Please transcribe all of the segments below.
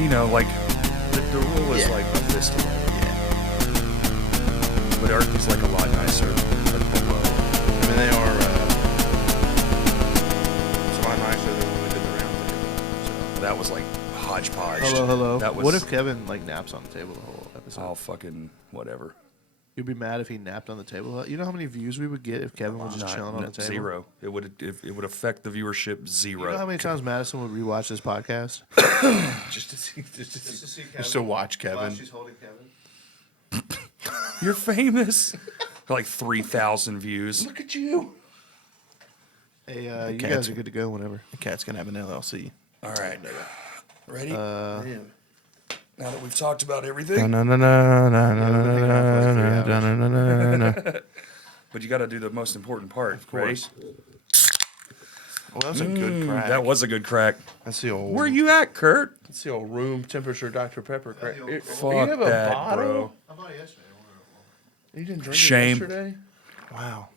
You know, like the rule is like a fist away. But Earth is like a lot nicer like below. I mean, they are. It's a lot nicer than when we did the round table. So. That was like hodgepodge. Hello. That was, what if Kevin like naps on the table the whole episode? Oh, fucking whatever. You'd be mad if he napped on the table. You know how many views we would get if Kevin was just chilling on the table? Zero. It would affect the viewership zero. You know how many times Madison would rewatch this podcast? Just to see Kevin. Just to watch Kevin. While she's holding Kevin. You're famous. Like 3,000 views. Look at you. Hey, you guys are good to go whenever. The cat's gonna have an LLC. All right. Ready? Man. Now that we've talked about everything. But you got to do the most important part. Of course. Well, that's a good crack. That was a good crack. That's the old. Where you at, Kurt? That's the old room temperature Dr. Pepper crack. Fuck you have a that, bottle? bro. I bought it yesterday. You didn't drink Shame. it yesterday? Wow.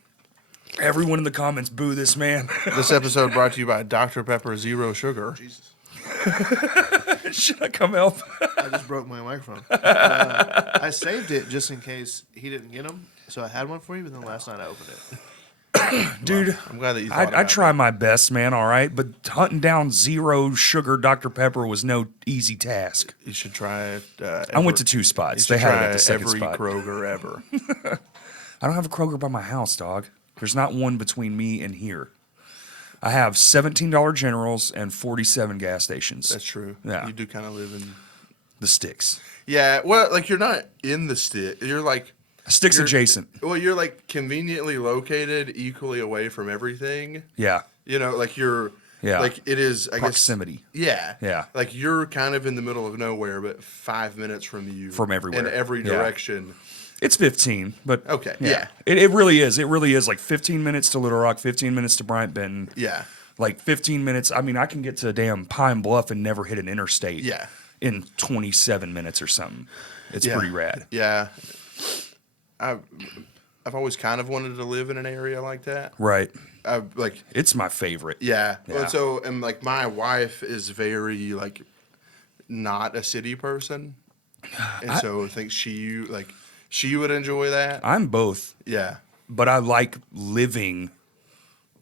Everyone in the comments, boo this man. This episode brought to you by Dr. Pepper Zero Sugar. Jesus. Should I come help? I just broke my microphone. I saved it just in case he didn't get them. So I had one for you, but then last night I opened it. Dude, I'm glad that you thought I try my best, man, all right? But hunting down zero sugar Dr. Pepper was no easy task. You should try it. I went to 2 spots. They had it at the second every spot. Kroger ever. I don't have a Kroger by my house, dog. There's not one between me and here. I have $17 Generals and 47 gas stations. That's true. Yeah. You do kind of live in The sticks. Yeah, well, like you're not in the stick. You're like Sticks adjacent. Well, you're like conveniently located, equally away from everything. Yeah. You know, like you're. Yeah. Like it is. I Proximity. guess. Yeah. Yeah. Like you're kind of in the middle of nowhere, but 5 minutes from you. From everywhere. In every Yeah. direction. It's 15, but Okay, yeah. It really is. It really is like 15 minutes to Little Rock, 15 minutes to Bryant Benton. Yeah. Like 15 minutes. I mean, I can get to damn Pine Bluff and never hit an interstate. Yeah. In 27 minutes or something. It's Yeah. pretty rad. Yeah. I've always kind of wanted to live in an area like that. Right. Like It's my favorite. yeah. Yeah. Well, so and like my wife is very like not a city person, and so I think she would enjoy that. I'm both, Yeah. but I like living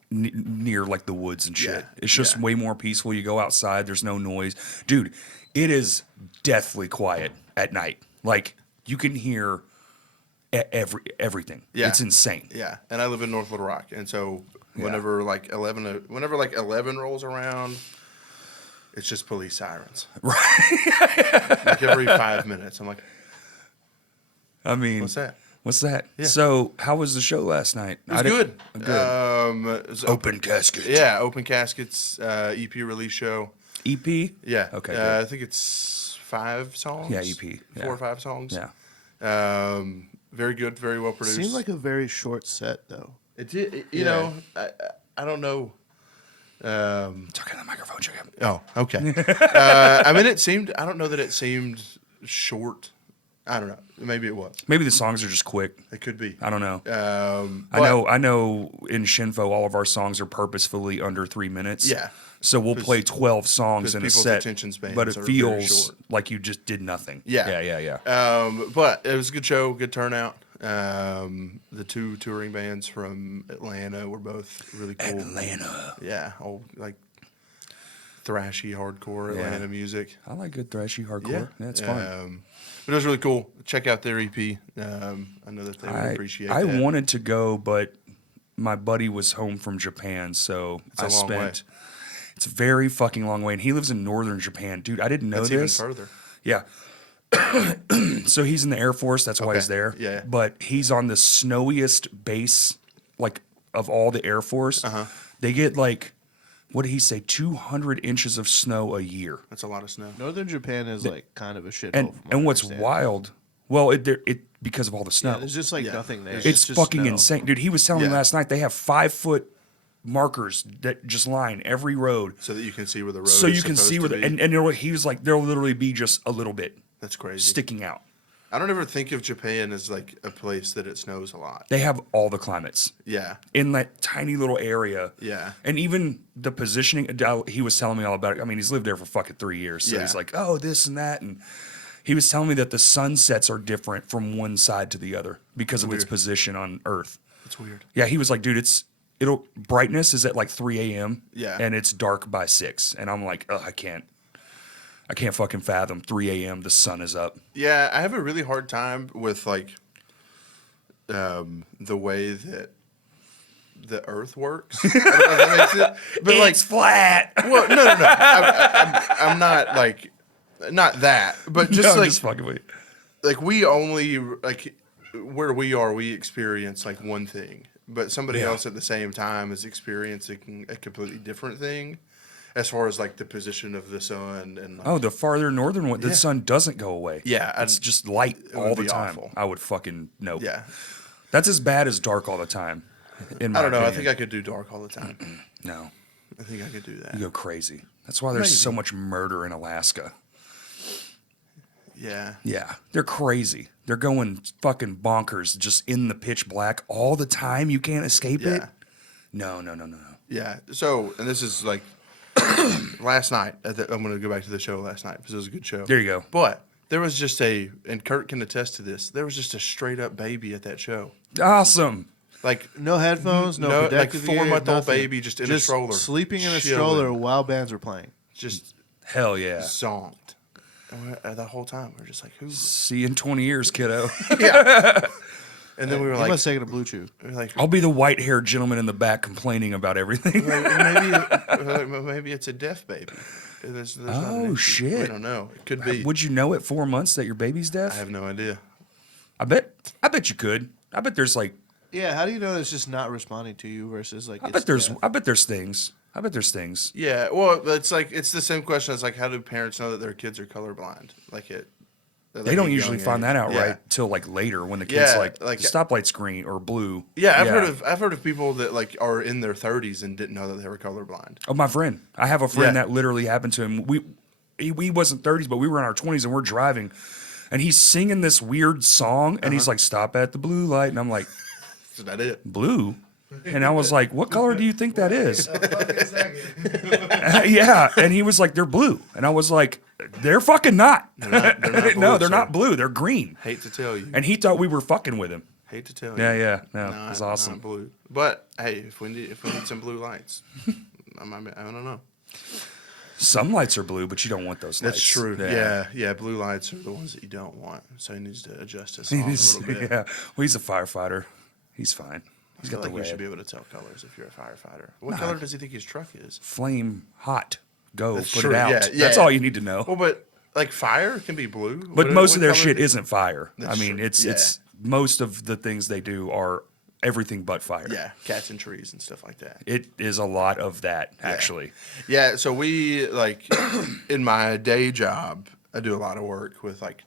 near like the woods and shit. Yeah, It's just yeah. way more peaceful. You go outside, there's no noise. Dude, it is deathly quiet at night. Like you can hear everything. Yeah. It's insane. Yeah, and I live in North Little Rock, and so whenever like 11 rolls around, it's just police sirens. Right. Like every 5 minutes, I'm like, I mean, what's that? What's that? Yeah. So, how was the show last night? It was good. Good. It was Open Casket. Yeah, Open Caskets EP release show. EP? Yeah. Okay, good. I think it's 5 songs. Yeah, EP. Yeah. 4 or 5 songs. Yeah. Very good. Very well produced. Seemed like a very short set, though. it did. You Yeah. know, I don't know. Talk in the microphone, Jacob. Oh, okay. I mean, it seemed. I don't know that it seemed short. I don't know. Maybe it was. Maybe the songs are just quick. It could be. I don't know. But- I know in Shinfo all of our songs are purposefully under 3 minutes. Yeah. So we'll play 12 songs 'cause in a people's set, attention spans but it are very feels short. like you just did nothing. Yeah. Yeah. But it was a good show, good turnout. The 2 touring bands from Atlanta were both really cool. Atlanta. Yeah, old like thrashy hardcore Yeah. Atlanta music. I like good thrashy hardcore. Yeah, it's fun. But it was really cool. Check out their EP. I know that they would appreciate I that. wanted to go, but my buddy was home from Japan, so It's a long way. It's a very fucking long way, and he lives in northern Japan, dude. I didn't know That's this. even further. Yeah. So he's in the Air Force. That's why Okay. he's there. Yeah. But he's on the snowiest base, like of all the Air Force. Uh-huh. They get like, what did he say? 200 inches of snow a year. That's a lot of snow. Northern Japan is like kind of a shithole. And from what and I what's understand. wild? Well, it because of all the snow. Yeah, there's just like Yeah. nothing there. It's just fucking snow. insane, dude. He was telling me Yeah. last night they have 5-foot markers that just line every road, So that you can see where the road so is you can see supposed where to the be. and he was like there'll literally be just a little bit That's crazy. sticking out. I don't ever think of Japan as like a place that it snows a lot. They have all the climates Yeah. in that tiny little area. Yeah. And even the positioning, he was telling me all about it. I mean, he's lived there for fucking 3 years. So Yeah. he's like, oh, this and that. And he was telling me that the sunsets are different from one side to the other because of its Weird. position on Earth. It's weird. Yeah, he was like, dude, brightness is at like 3 a.m. Yeah. And it's dark by 6. And I'm like, oh, I can't fucking fathom 3 a.m. the sun is up. Yeah, I have a really hard time with like the way that the Earth works. I don't know if that makes sense. But It's flat. well, no. I'm not like not that, but just No, I'm like just fucking with you. like we only like where we are, we experience like one thing, but somebody Yeah. else at the same time is experiencing a completely different thing, as far as like the position of the sun and like, Oh, the farther northern one, the Yeah. sun doesn't go away. Yeah, it's just light would all the be time. awful. I would fucking nope. yeah. That's as bad as dark all the time. In my I don't know. I opinion. think I could do dark all the time. No, I think I could do that. you go crazy. That's why there's Maybe. so much murder in Alaska. Yeah. Yeah, they're crazy. They're going fucking bonkers just in the pitch black all the time. You can't escape it. Yeah. No. Yeah. So, and this is like last night. I'm going to go back to the show last night because it was a good show. There you go. But there was just and Kurt can attest to this, there was just a straight up baby at that show. Awesome. Like, No headphones, no, No, like protective gear, 4-month-old nothing. baby just in a stroller, sleeping in a chilling. stroller while bands were playing. just Hell yeah. zonked. And the whole time, we were just like, who? See you in 20 years, kiddo. Yeah. And then we were He like, must have taken a blue chew. we were like, I'll be the white-haired gentleman in the back complaining about everything. maybe it's a deaf baby. There's not an Oh, issue. shit. We don't know. It could be. Would you know at 4 months that your baby's deaf? I have no idea. I bet you could. I bet there's like Yeah, how do you know it's just not responding to you versus like? I it's bet there's deaf? I bet there's things. I bet there's things. Yeah, well, it's like it's the same question as like, how do parents know that their kids are colorblind? Like They don't usually find that out right till like later when the kid's Yeah, like like- the stoplight green or blue. Yeah, I've heard of people that like are in their 30s and didn't know that they were colorblind. Oh, my friend. I have a friend Yeah. that literally happened to him. We wasn't 30s, but we were in our 20s and we're driving, and he's singing this weird song, and he's like, "Stop at the blue light," and I'm like, Is that it? "Blue." And I was like, "What color do you think that is?" Yeah, and he was like, "They're blue," and I was like, "They're fucking not." They're not No, blue, they're sir. not blue. They're green. Hate to tell you. And he thought we were fucking with him. Hate to tell Yeah, you. yeah, no, it was awesome. Not blue. But hey, if we need some blue lights, I don't know. Some lights are blue, but you don't want those lights. That's true. Yeah. Blue lights are the ones that you don't want. So he needs to adjust his song a little bit. Yeah. Well, he's a firefighter. He's fine. He's I feel got the like you should red. be able to tell colors if you're a firefighter. What color does he think his truck is? Flame hot. Go That's put true. it out. Yeah, yeah. That's all you need to know. Well, but like fire can be blue. But What- most what of their color shit is- isn't fire. That's I mean, true. it's most of the things they do are everything but fire. Yeah, cats and trees and stuff like that. It is a lot of that, actually. Yeah, so we like in my day job, I do a lot of work with like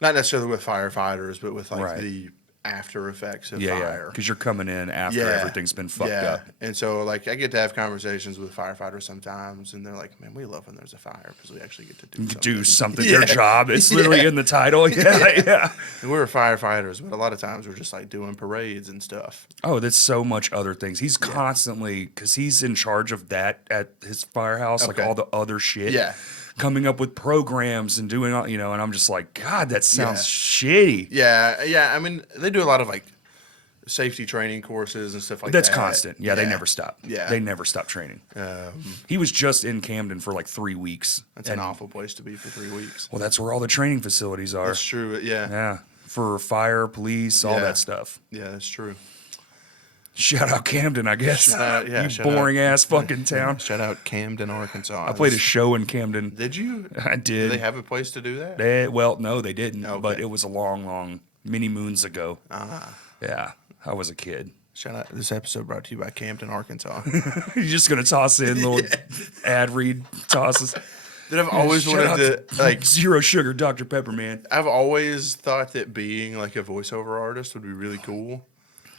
not necessarily with firefighters, but with like Right. the after effects of Yeah, fire. because you're coming in after everything's been fucked up. And so like I get to have conversations with firefighters sometimes, and they're like, "Man, we love when there's a fire because we actually get to do something." Do something. Yeah. Their job. It's literally in the title. Yeah, yeah. And we're firefighters, but a lot of times we're just like doing parades and stuff. Oh, there's so much other things. He's constantly, because he's in charge of that at his firehouse, like Okay. all the other shit. Yeah. Coming up with programs and doing all, and I'm just like, God, that sounds shitty. Yeah. I mean, they do a lot of like safety training courses and stuff like That's that. constant. Yeah, they never stop. Yeah. They never stop training. He was just in Camden for like 3 weeks. That's an awful place to be for 3 weeks. Well, that's where all the training facilities are. That's true. Yeah. Yeah. For fire, police, all Yeah. that stuff. Yeah, that's true. Shout out Camden, I guess. Shout out- yeah, you shout out. boring ass fucking town. Shout out Camden, Arkansas. I played a show in Camden. Did you? I Did did. they have a place to do that? Well, no, they didn't. Okay. But it was a long, many moons ago. Ah. Yeah, I was a kid. Shout out. This episode brought to you by Camden, Arkansas. You're just gonna toss in little ad read tosses. That I've always Shout out wanted to like. Zero sugar Dr Pepper, man. I've always thought that being like a voiceover artist would be really cool.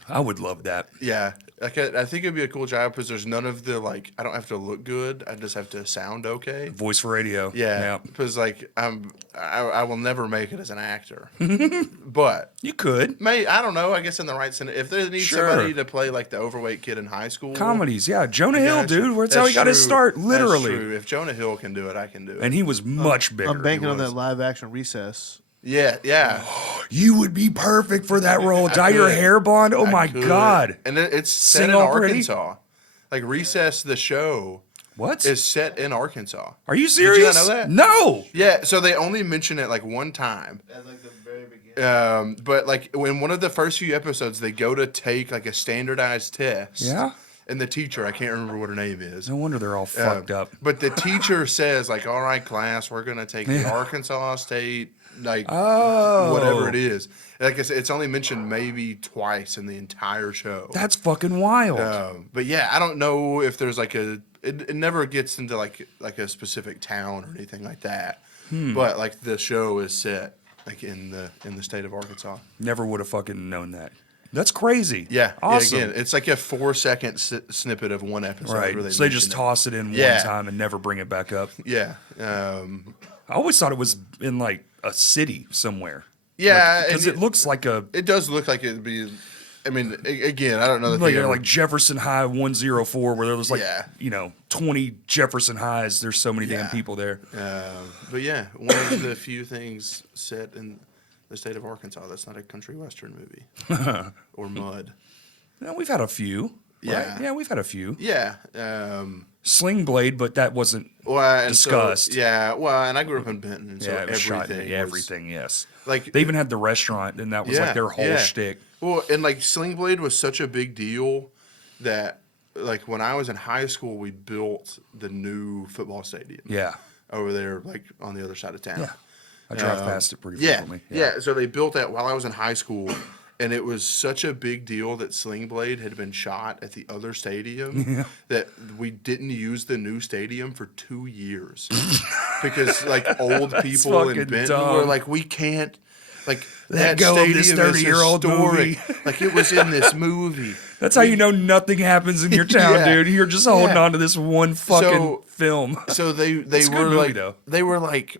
I would love that. Yeah, like I think it'd be a cool job because there's none of the like. I don't have to look good. I just have to sound okay. Voice for radio. Yeah, because like I will never make it as an actor. But You could. I don't know. I guess in the right sense, if they need Sure. somebody to play like the overweight kid in high school, Comedies, yeah. Jonah I Hill, guess. dude. That's how he got his true. start, That's literally. true. If Jonah Hill can do it, I can do it. And he was much bigger. I'm banking He on that was. live action Recess. yeah. You would be perfect for that role. Dye your could. hair blonde. Oh I my could. God. And it's set Sing in all pretty? Arkansas. Like Recess, the show What? is set in Arkansas. Are you Did you serious? not know that? No. Yeah, so they only mention it like one time. At like the very beginning. But like in one of the first few episodes, they go to take like a standardized test. Yeah? And the teacher, I can't remember what her name is. No wonder they're all fucked up. But the teacher says like, "All right, class, we're gonna take the Arkansas State, like Oh. whatever it is." Like I said, it's only mentioned maybe twice in the entire show. That's fucking wild. But yeah, I don't know if there's like it never gets into like a specific town or anything like that. But like the show is set like in the state of Arkansas. Never would have fucking known that. That's crazy. Yeah. Awesome. Yeah, again, it's like a 4-second snippet of one episode. Right. Where So they just mention toss it in Yeah. one time and never bring it back up. it. Yeah. I always thought it was in like a city somewhere. Yeah. Because and it looks like a it does look like it'd be. I mean, again, I don't know that like, they ever- like Jefferson High 104 where there was like Yeah. 20 Jefferson Highs. There's so many damn Yeah. people there. But yeah, one of the few things set in the state of Arkansas that's not a country western movie or mud. Yeah, we've had a few. Yeah. Right? Yeah, we've had a few. Yeah. Sling Blade, but that wasn't. Well, and Discussed. So, yeah. Well, and I grew up in Benton, and so Yeah, it was shot. everything. Yeah, was- everything. Yes. Like They even had the restaurant, and that was like their whole shtick. Well, and like Sling Blade was such a big deal that like when I was in high school, we built the new football stadium. Yeah. Over there, like on the other side of town. Yeah. I drive past it pretty Yeah, frequently. yeah. So they built that while I was in high school, and it was such a big deal that Sling Blade had been shot at the other stadium that we didn't use the new stadium for 2 years because like old people in fucking Benton dumb. were like, we can't. Like Let that go of stadium this is 30-year-old historic. movie. Like it was in this movie. That's how you know nothing happens in your town, Yeah. dude. You're just holding Yeah. on to this one fucking So- film. So they It's a good were movie, like though. they were like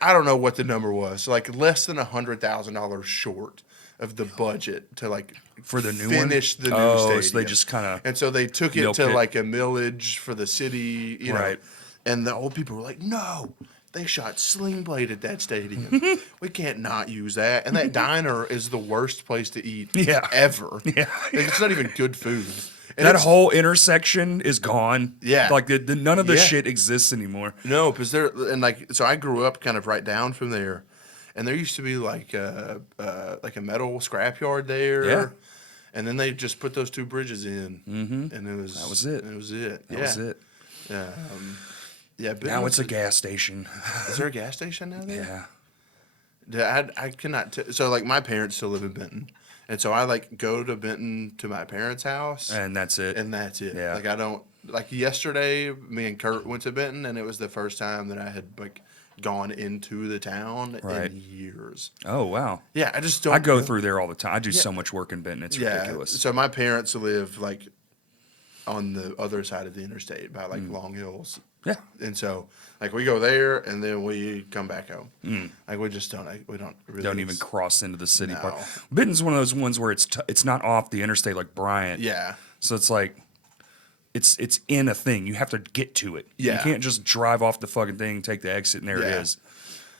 I don't know what the number was, like less than $100,000 short of the budget to like For the new one? finish the new Oh, stadium. so they just kinda and so they took it milked to it. like a millage for the city, you know. Right. And the old people were like, "No, they shot Sling Blade at that stadium. We can't not use that." And that diner is the worst place to eat Yeah. ever. Yeah. Like, it's not even good food. And That it's- whole intersection is gone. Yeah. Like the none of the Yeah. shit exists anymore. No, because there and like so I grew up kind of right down from there, and there used to be like a metal scrapyard there. Yeah. And then they just put those two bridges in, and it was That was it. That was it. That yeah. was it. Yeah. But Now it's a gas station. Is there a gas station now there? Yeah. I cannot. So like my parents still live in Benton, and so I like go to Benton to my parents' house, And that's it. and that's it. Yeah. Like I don't like yesterday. Me and Kurt went to Benton, and it was the first time that I had like gone into the town Right. in years. Oh wow. Yeah, I just don't. I go through there all the time. I do Yeah. so much work in Benton. It's Yeah. ridiculous. So my parents live like on the other side of the interstate by like Long Hills. Yeah. And so like we go there and then we come back home. Like we just don't. We don't really. Don't even cross into the city part. No. Benton's one of those ones where it's not off the interstate like Bryant. Yeah. So it's like it's in a thing. You have to get to it. You Yeah. can't just drive off the fucking thing, take the exit, and there it Yeah. is.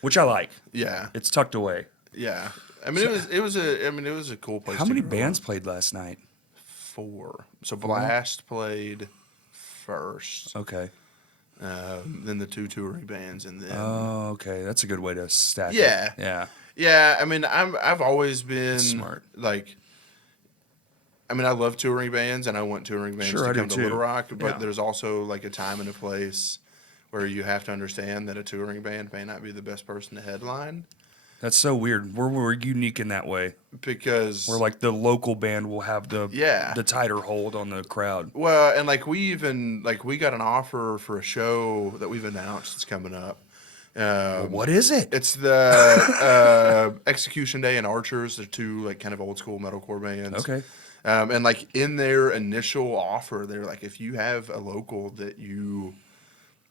Which I like. Yeah. It's tucked away. Yeah. I mean, it was a cool place. How to many grow bands up. played last night? 4. So Blast played first. Okay. Then the 2 touring bands, and then Oh, okay. That's a good way to stack Yeah. it. Yeah. yeah. I mean, I've always been Smart. Like, I mean, I love touring bands, and I want touring bands Sure, to I do come to too. Little Rock. But Yeah. there's also like a time and a place where you have to understand that a touring band may not be the best person to headline That's so weird. We're unique in that way. because Where like the local band will have the Yeah. the tighter hold on the crowd. Well, and like we got an offer for a show that we've announced is coming up What is it? It's the Execution Day and Archers. They're two like kind of old school metalcore bands. Okay. And like in their initial offer, they're like, if you have a local that you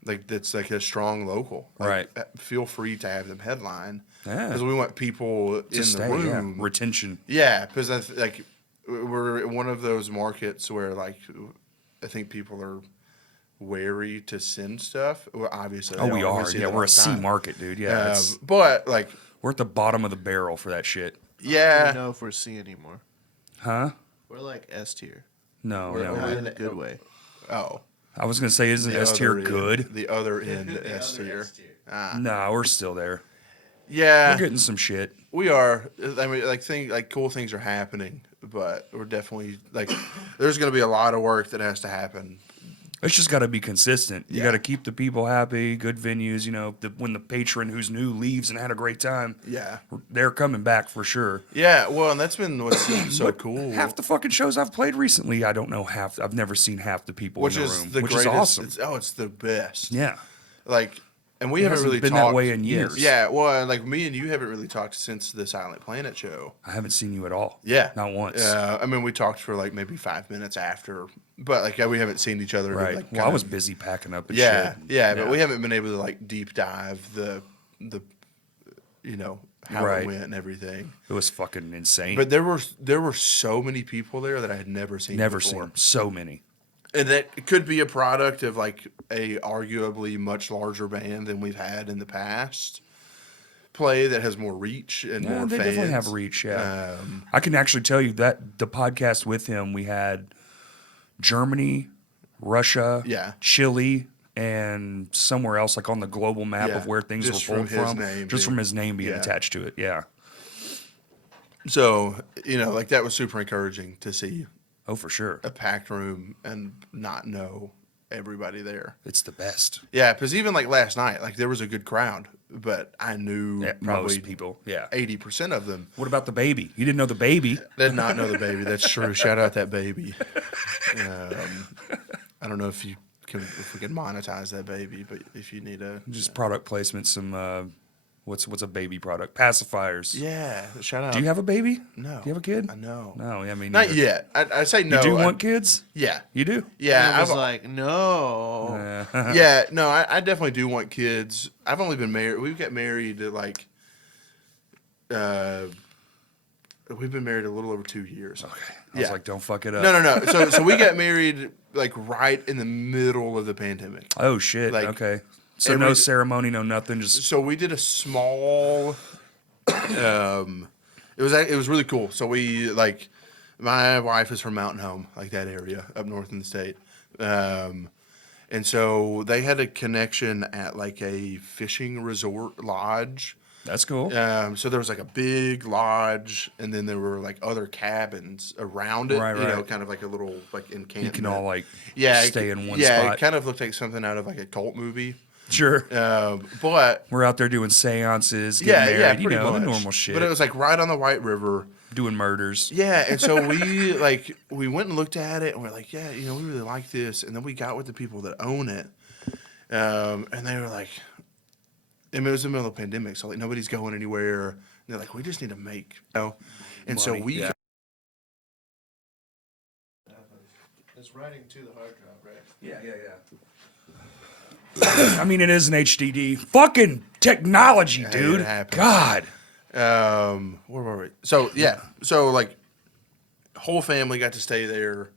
like, that's like a strong local, like, Right. feel free to have them headline. Yeah. Because we want people To in stay, the room. yeah. Retention. Yeah, because like we're in one of those markets where like I think people are wary to send stuff. Well, obviously, Oh, they we don't. are. see Yeah, it all we're a the C time. market, dude. Yeah. But like, We're at the bottom of the barrel for that shit. I don't yeah, know if we're C anymore. Huh? We're like S tier. No, We're no. in a good way. oh, I was gonna say, isn't S tier other end- good? The other end, S tier. Nah, we're still there. Yeah, We're getting some shit. we are. I mean, like cool things are happening, but we're definitely like, there's going to be a lot of work that has to happen. It's just got to be consistent. You Yeah. got to keep the people happy, good venues. You know, when the patron who's new leaves and had a great time, Yeah, they're coming back for sure. yeah. Well, and that's been what's so But cool. Half the fucking shows I've played recently, I don't know half. I've never seen half the people which in the is room, the which greatest. is awesome. It's the best. Yeah, Like, and we It haven't hasn't really been talked that way in years. Yeah, well, like me and you haven't really talked since the Silent Planet show. I haven't seen you at all. Yeah, Not once. I mean, we talked for like maybe 5 minutes after, but like we haven't seen each other. Right. Like, Well, I kind was of- busy packing up and Yeah, shit. yeah, but we haven't been able to like deep dive the how Right. it went and everything. It was fucking insane. But there were so many people there that I had never seen. never before. seen so many. And that could be a product of like a arguably much larger band than we've had in the past. Play that has more reach and Yeah, more they fans. definitely have reach. Yeah, Um, I can actually tell you that the podcast with him, we had Germany, Russia, Yeah. Chile, and somewhere else, like on the global map Yeah, of where things just were pulled from his from, name just being- from his name being yeah. attached to it. Yeah. So like that was super encouraging to see Oh, for sure. a packed room and not know everybody there. It's the best. Yeah, because even like last night, like there was a good crowd, but I knew Yeah, probably most people. Yeah. 80% of them What about the baby? You didn't know the baby? did not know the baby. That's true. Shout out that baby. I don't know if we can monetize that baby, but if you need a Just product placement. Some what's a baby product? Pacifiers. yeah, shout out. Do you have a baby? No. Do you have a kid? I know. No. I mean, Not yet. I say no. You do I- want kids? Yeah. You do? Yeah. I was I've- like, no. yeah, no, I definitely do want kids. I've only been married. We've got married at like, we've been married a little over 2 years. Okay. I was Yeah. like, don't fuck it up. No. So we got married like right in the middle of the pandemic. Oh shit. Like, Okay. So every- no ceremony, no nothing. Just So we did a small. It was really cool. So we like, my wife is from Mountain Home, like that area up north in the state. And so they had a connection at like a fishing resort lodge. that's cool. So there was like a big lodge, and then there were like other cabins around it. Right, You know, right. kind of like a little like encampment. You can all like yeah, stay in one yeah, spot. it kind of looked like something out of like a cult movie. Sure. But We're out there doing seances, yeah, getting yeah, married, you pretty know, much. the normal shit. But it was like right on the White River. doing murders. Yeah, and so we we went and looked at it, and we're like, yeah, we really like this. And then we got with the people that own it, and they were like, and it was the middle of the pandemic, so like nobody's going anywhere. And they're like, we just need to make, And so Money, we, yeah. It's writing to the hard drive, right? Yeah. I mean, it is an HDD. Fucking technology, Hey, dude. it happens. God. where were we? So yeah, so like, whole family got to stay there.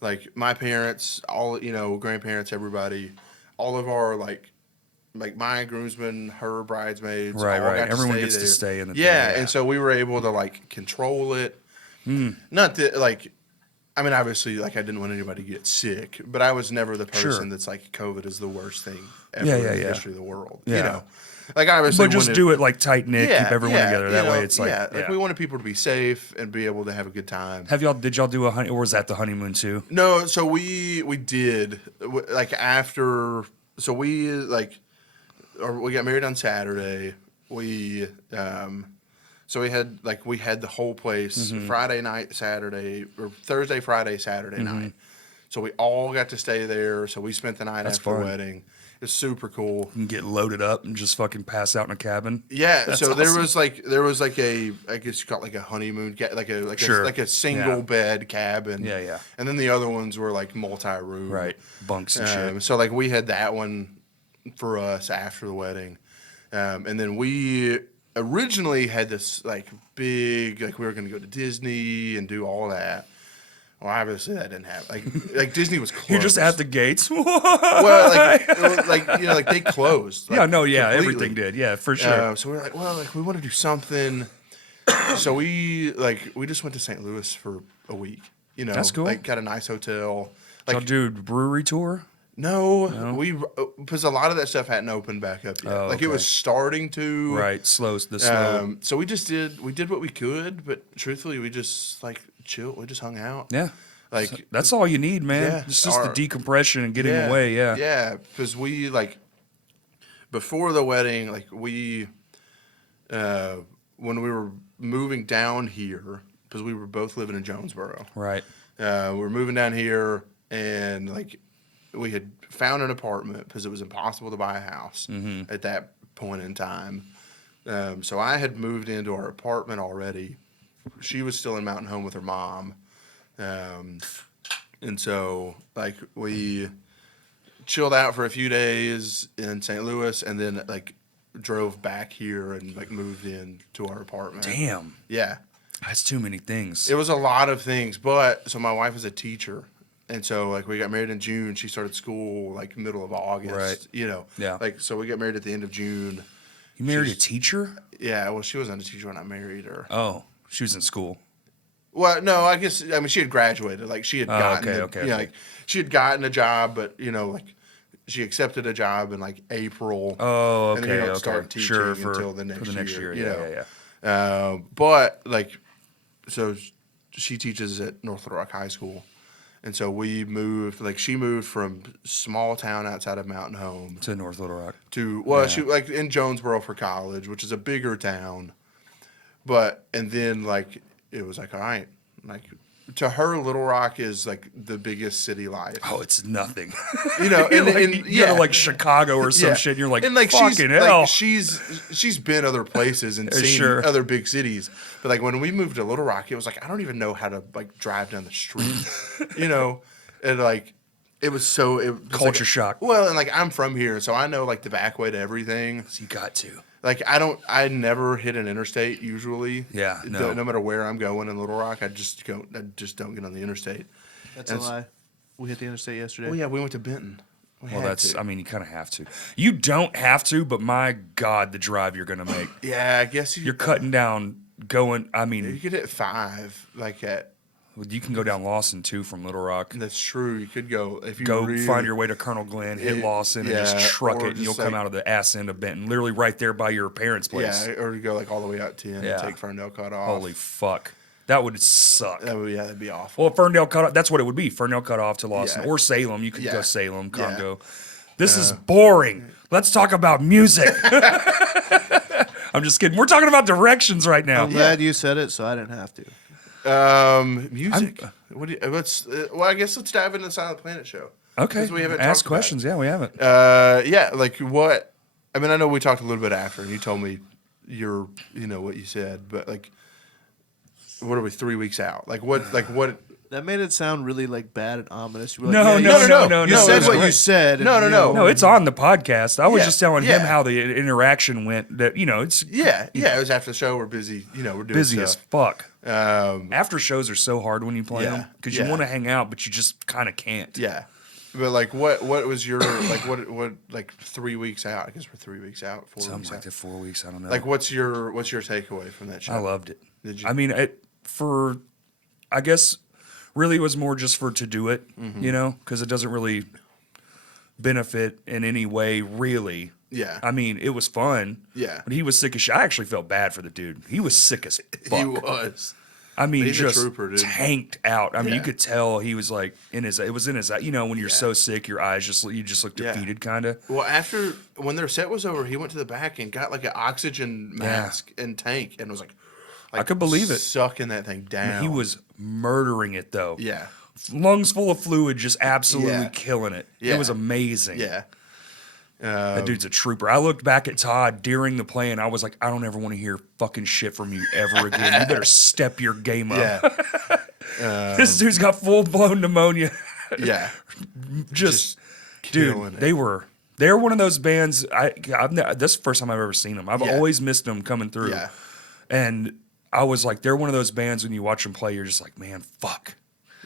Like my parents, all grandparents, everybody, all of our like my groomsmen, her bridesmaids, Right, all right. got to Everyone stay gets to there. stay in the yeah, thing, yeah. and so we were able to like control it. Hmm. Not that like, I mean, obviously, like I didn't want anybody to get sick, but I was never the person Sure. that's like COVID is the worst thing ever Yeah, in yeah, the yeah. history of the world. Yeah. You know, like obviously, But just wanted- do it like tight knit, keep everyone together. That way it's like, yeah, like we wanted people to be safe and be able to have a good time. did y'all do a honey, or was that the honeymoon too? No, so we did like after, so we like, or we got married on Saturday. We so we had the whole place Mm-hmm. Friday night, Saturday, or Thursday, Friday, Saturday night. So we all got to stay there. So we spent the night That's after fun. the wedding. It was super cool. And get loaded up and just fucking pass out in a cabin. Yeah, That's so awesome. there was like a, I guess you call it like a honeymoon, Sure. like a single Yeah. bed cabin. Yeah, yeah. And then the other ones were like multi-room. Right. Bunks and shit. So like we had that one for us after the wedding, and then we originally had this like big, like we were going to go to Disney and do all that. Well, obviously that didn't happen. Like Disney was closed. You're just at the gates. well, like like they closed. Like, yeah, no, yeah, completely. everything did. Yeah, for sure. So we're like, well, like we want to do something. So we just went to St. Louis for a week. You know, That's cool. Like got a nice hotel. Y'all Like do brewery tour? no, we because a lot of that stuff hadn't opened back up yet. Oh, like it okay. was starting to. Right, the slow. So we did what we could, but truthfully, we just like chilled. We just hung out. Yeah. Like So that's all you need, man. Yeah, It's just our- the decompression and getting away. Yeah. Yeah, because we like before the wedding, like we when we were moving down here, because we were both living in Jonesboro. Right. We were moving down here, and like we had found an apartment because it was impossible to buy a house at that point in time. So I had moved into our apartment already. She was still in Mountain Home with her mom. And so like we chilled out for a few days in St. Louis and then like drove back here and like moved in to our apartment. Damn. Yeah. That's too many things. It was a lot of things, but so my wife is a teacher. And so like we got married in June. She started school like middle of August, Right. you know. Yeah. Like so we got married at the end of June. You married a she's- teacher? Yeah, well she wasn't a teacher when I married her. Oh, she was in school. Well, no, I mean she had graduated. Like she had gotten okay. like she had gotten a job, but you know, like she accepted a job in like April. Oh, okay. And then you don't okay. start teaching Sure, until the next year. You Yeah, know? yeah. But like, so she teaches at North Little Rock High School, and so we moved. Like she moved from small town outside of Mountain Home To North Little Rock. to Yeah. she like in Jonesboro for college, which is a bigger town. But and then like it was like all right, like to her Little Rock is like the biggest city life. Oh, it's nothing. You know, You're and, like, and you go yeah, to like Chicago or some shit, and you're like, and like fucking hell. Like, she's been other places and seen Sure. other big cities, but like when we moved to Little Rock, it was like I don't even know how to like drive down the street, you know, and like it was so it was Culture like, shock. Well, and like I'm from here, so I know like the back way to everything. So you got to. Like I never hit an interstate usually. Yeah, no. No matter where I'm going in Little Rock, I just don't get on the interstate. That's a lie. We hit the interstate yesterday. Well, yeah, we went to Benton. Well, I mean, you kind of have to. You don't have to, but my God, the drive you're going to make. Yeah, I guess You're cutting down, going, I You mean, could hit 5, like at. you can go down Lawson too from Little Rock. That's true. You could go if you Go really, find your way to Colonel Glenn, hit Yeah, Lawson, and just truck or it, and you'll just come like- out of the ass end of Benton, literally right there by your parents' place. Yeah, or you go like all the way out 10 Yeah. and take Ferndale cut off. Holy fuck. That would suck. that'd be awful. Well, Ferndale cut off, that's what it would be. Ferndale cut off to Lawson. Yeah. Or Salem. You could Yeah. go Salem, Yeah. Congo. This is boring. Let's talk about music. I'm just kidding. We're talking about directions right now. I'm glad you said it, so I didn't have to. Music. What do you, let's well, I guess let's dive into the Silent Planet show. Okay. 'Cause we haven't Ask talked about questions. Yeah, we haven't. Yeah, like what? I mean, I know we talked a little bit after, and you told me what you said, but like, what are we 3 weeks out? Like what? Like what? That made it sound really like bad and ominous. You were No, like, no, you no, said- no, You no, said no, what no. you said. and, No, no, you no. know, No, it's on the podcast. I was Yeah, just telling him yeah. how the interaction went. That it's Yeah, it was after the show. We're busy. We're doing busy as stuff. fuck. Um, After shows are so hard when you play Yeah, them because yeah. you want to hang out, but you just kind of can't. yeah, but like, what was your like? What like 3 weeks out? I guess we're 3 weeks out. 4 Something weeks like out. that. 4 weeks. I don't know. Like, what's your takeaway from that show? I loved it. Did you? I mean, I guess, really it was more just to do it, Mm-hmm. because it doesn't really benefit in any way, really. Yeah. I mean, it was fun. Yeah. But he was sick as shit. I actually felt bad for the dude. He was sick as fuck. He was. I mean, He's a just trooper, dude. tanked out. I mean, you Yeah. could tell he was like it was in his, when you're so sick, your eyes you just look Yeah. defeated kind of. Well, when their set was over, he went to the back and got like an oxygen mask and tank, and was like I could believe it. sucking that thing down. He was murdering it though. Yeah. lungs full of fluid, just absolutely Yeah. killing it. Yeah. It was amazing. Yeah. That dude's a trooper. I looked back at Todd during the play, and I was like, I don't ever want to hear fucking shit from you ever again. You better step your game up. Yeah. This dude's got full-blown pneumonia. Yeah. Just killing dude, it. they're one of those bands. This is the first time I've ever seen them. I've Yeah. always missed them coming through. Yeah. And I was like, they're one of those bands when you watch them play, you're just like, man, fuck.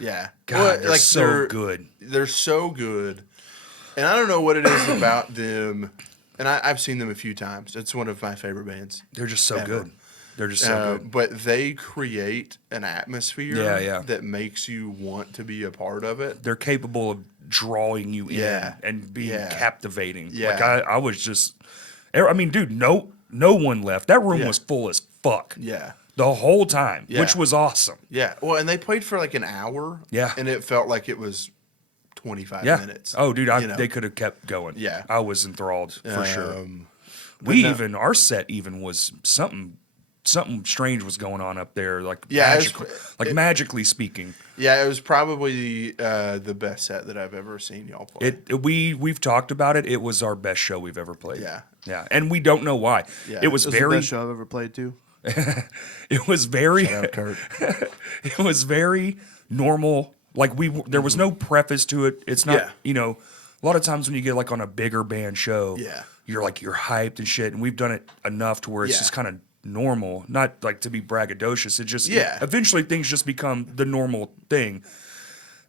Yeah. God, they're so good. They're so good. And I don't know what it is about them. And I've seen them a few times. It's one of my favorite bands. They're just so Ever. good. They're just so good. But they create an atmosphere Yeah. that makes you want to be a part of it. They're capable of drawing you Yeah. in and being Yeah. captivating. Yeah. Like I was just, I mean, dude, no one left. That room Yeah. was full as fuck. Yeah. The whole time, Yeah. which was awesome. Yeah. Well, and they played for like an hour. Yeah. And it felt like it was 25 Yeah. minutes. Oh, dude, you know? they could have kept going. Yeah. I was enthralled for sure. no. Our set even was something strange was going on up there, like Yeah, magically speaking. Yeah, it was probably the best set that I've ever seen y'all play. We've talked about it. It was our best show we've ever played. Yeah. Yeah, and we don't know why. Yeah. It was This is the very. best show I've ever played too. It was very. Shout out, Kurt. It was very normal. Like there was no preface to it. It's not. Yeah. A lot of times when you get like on a bigger band show, Yeah. you're hyped and shit. And we've done it enough to where it's Yeah. just kind of normal, not like to be braggadocious. It just Yeah. eventually things just become the normal thing.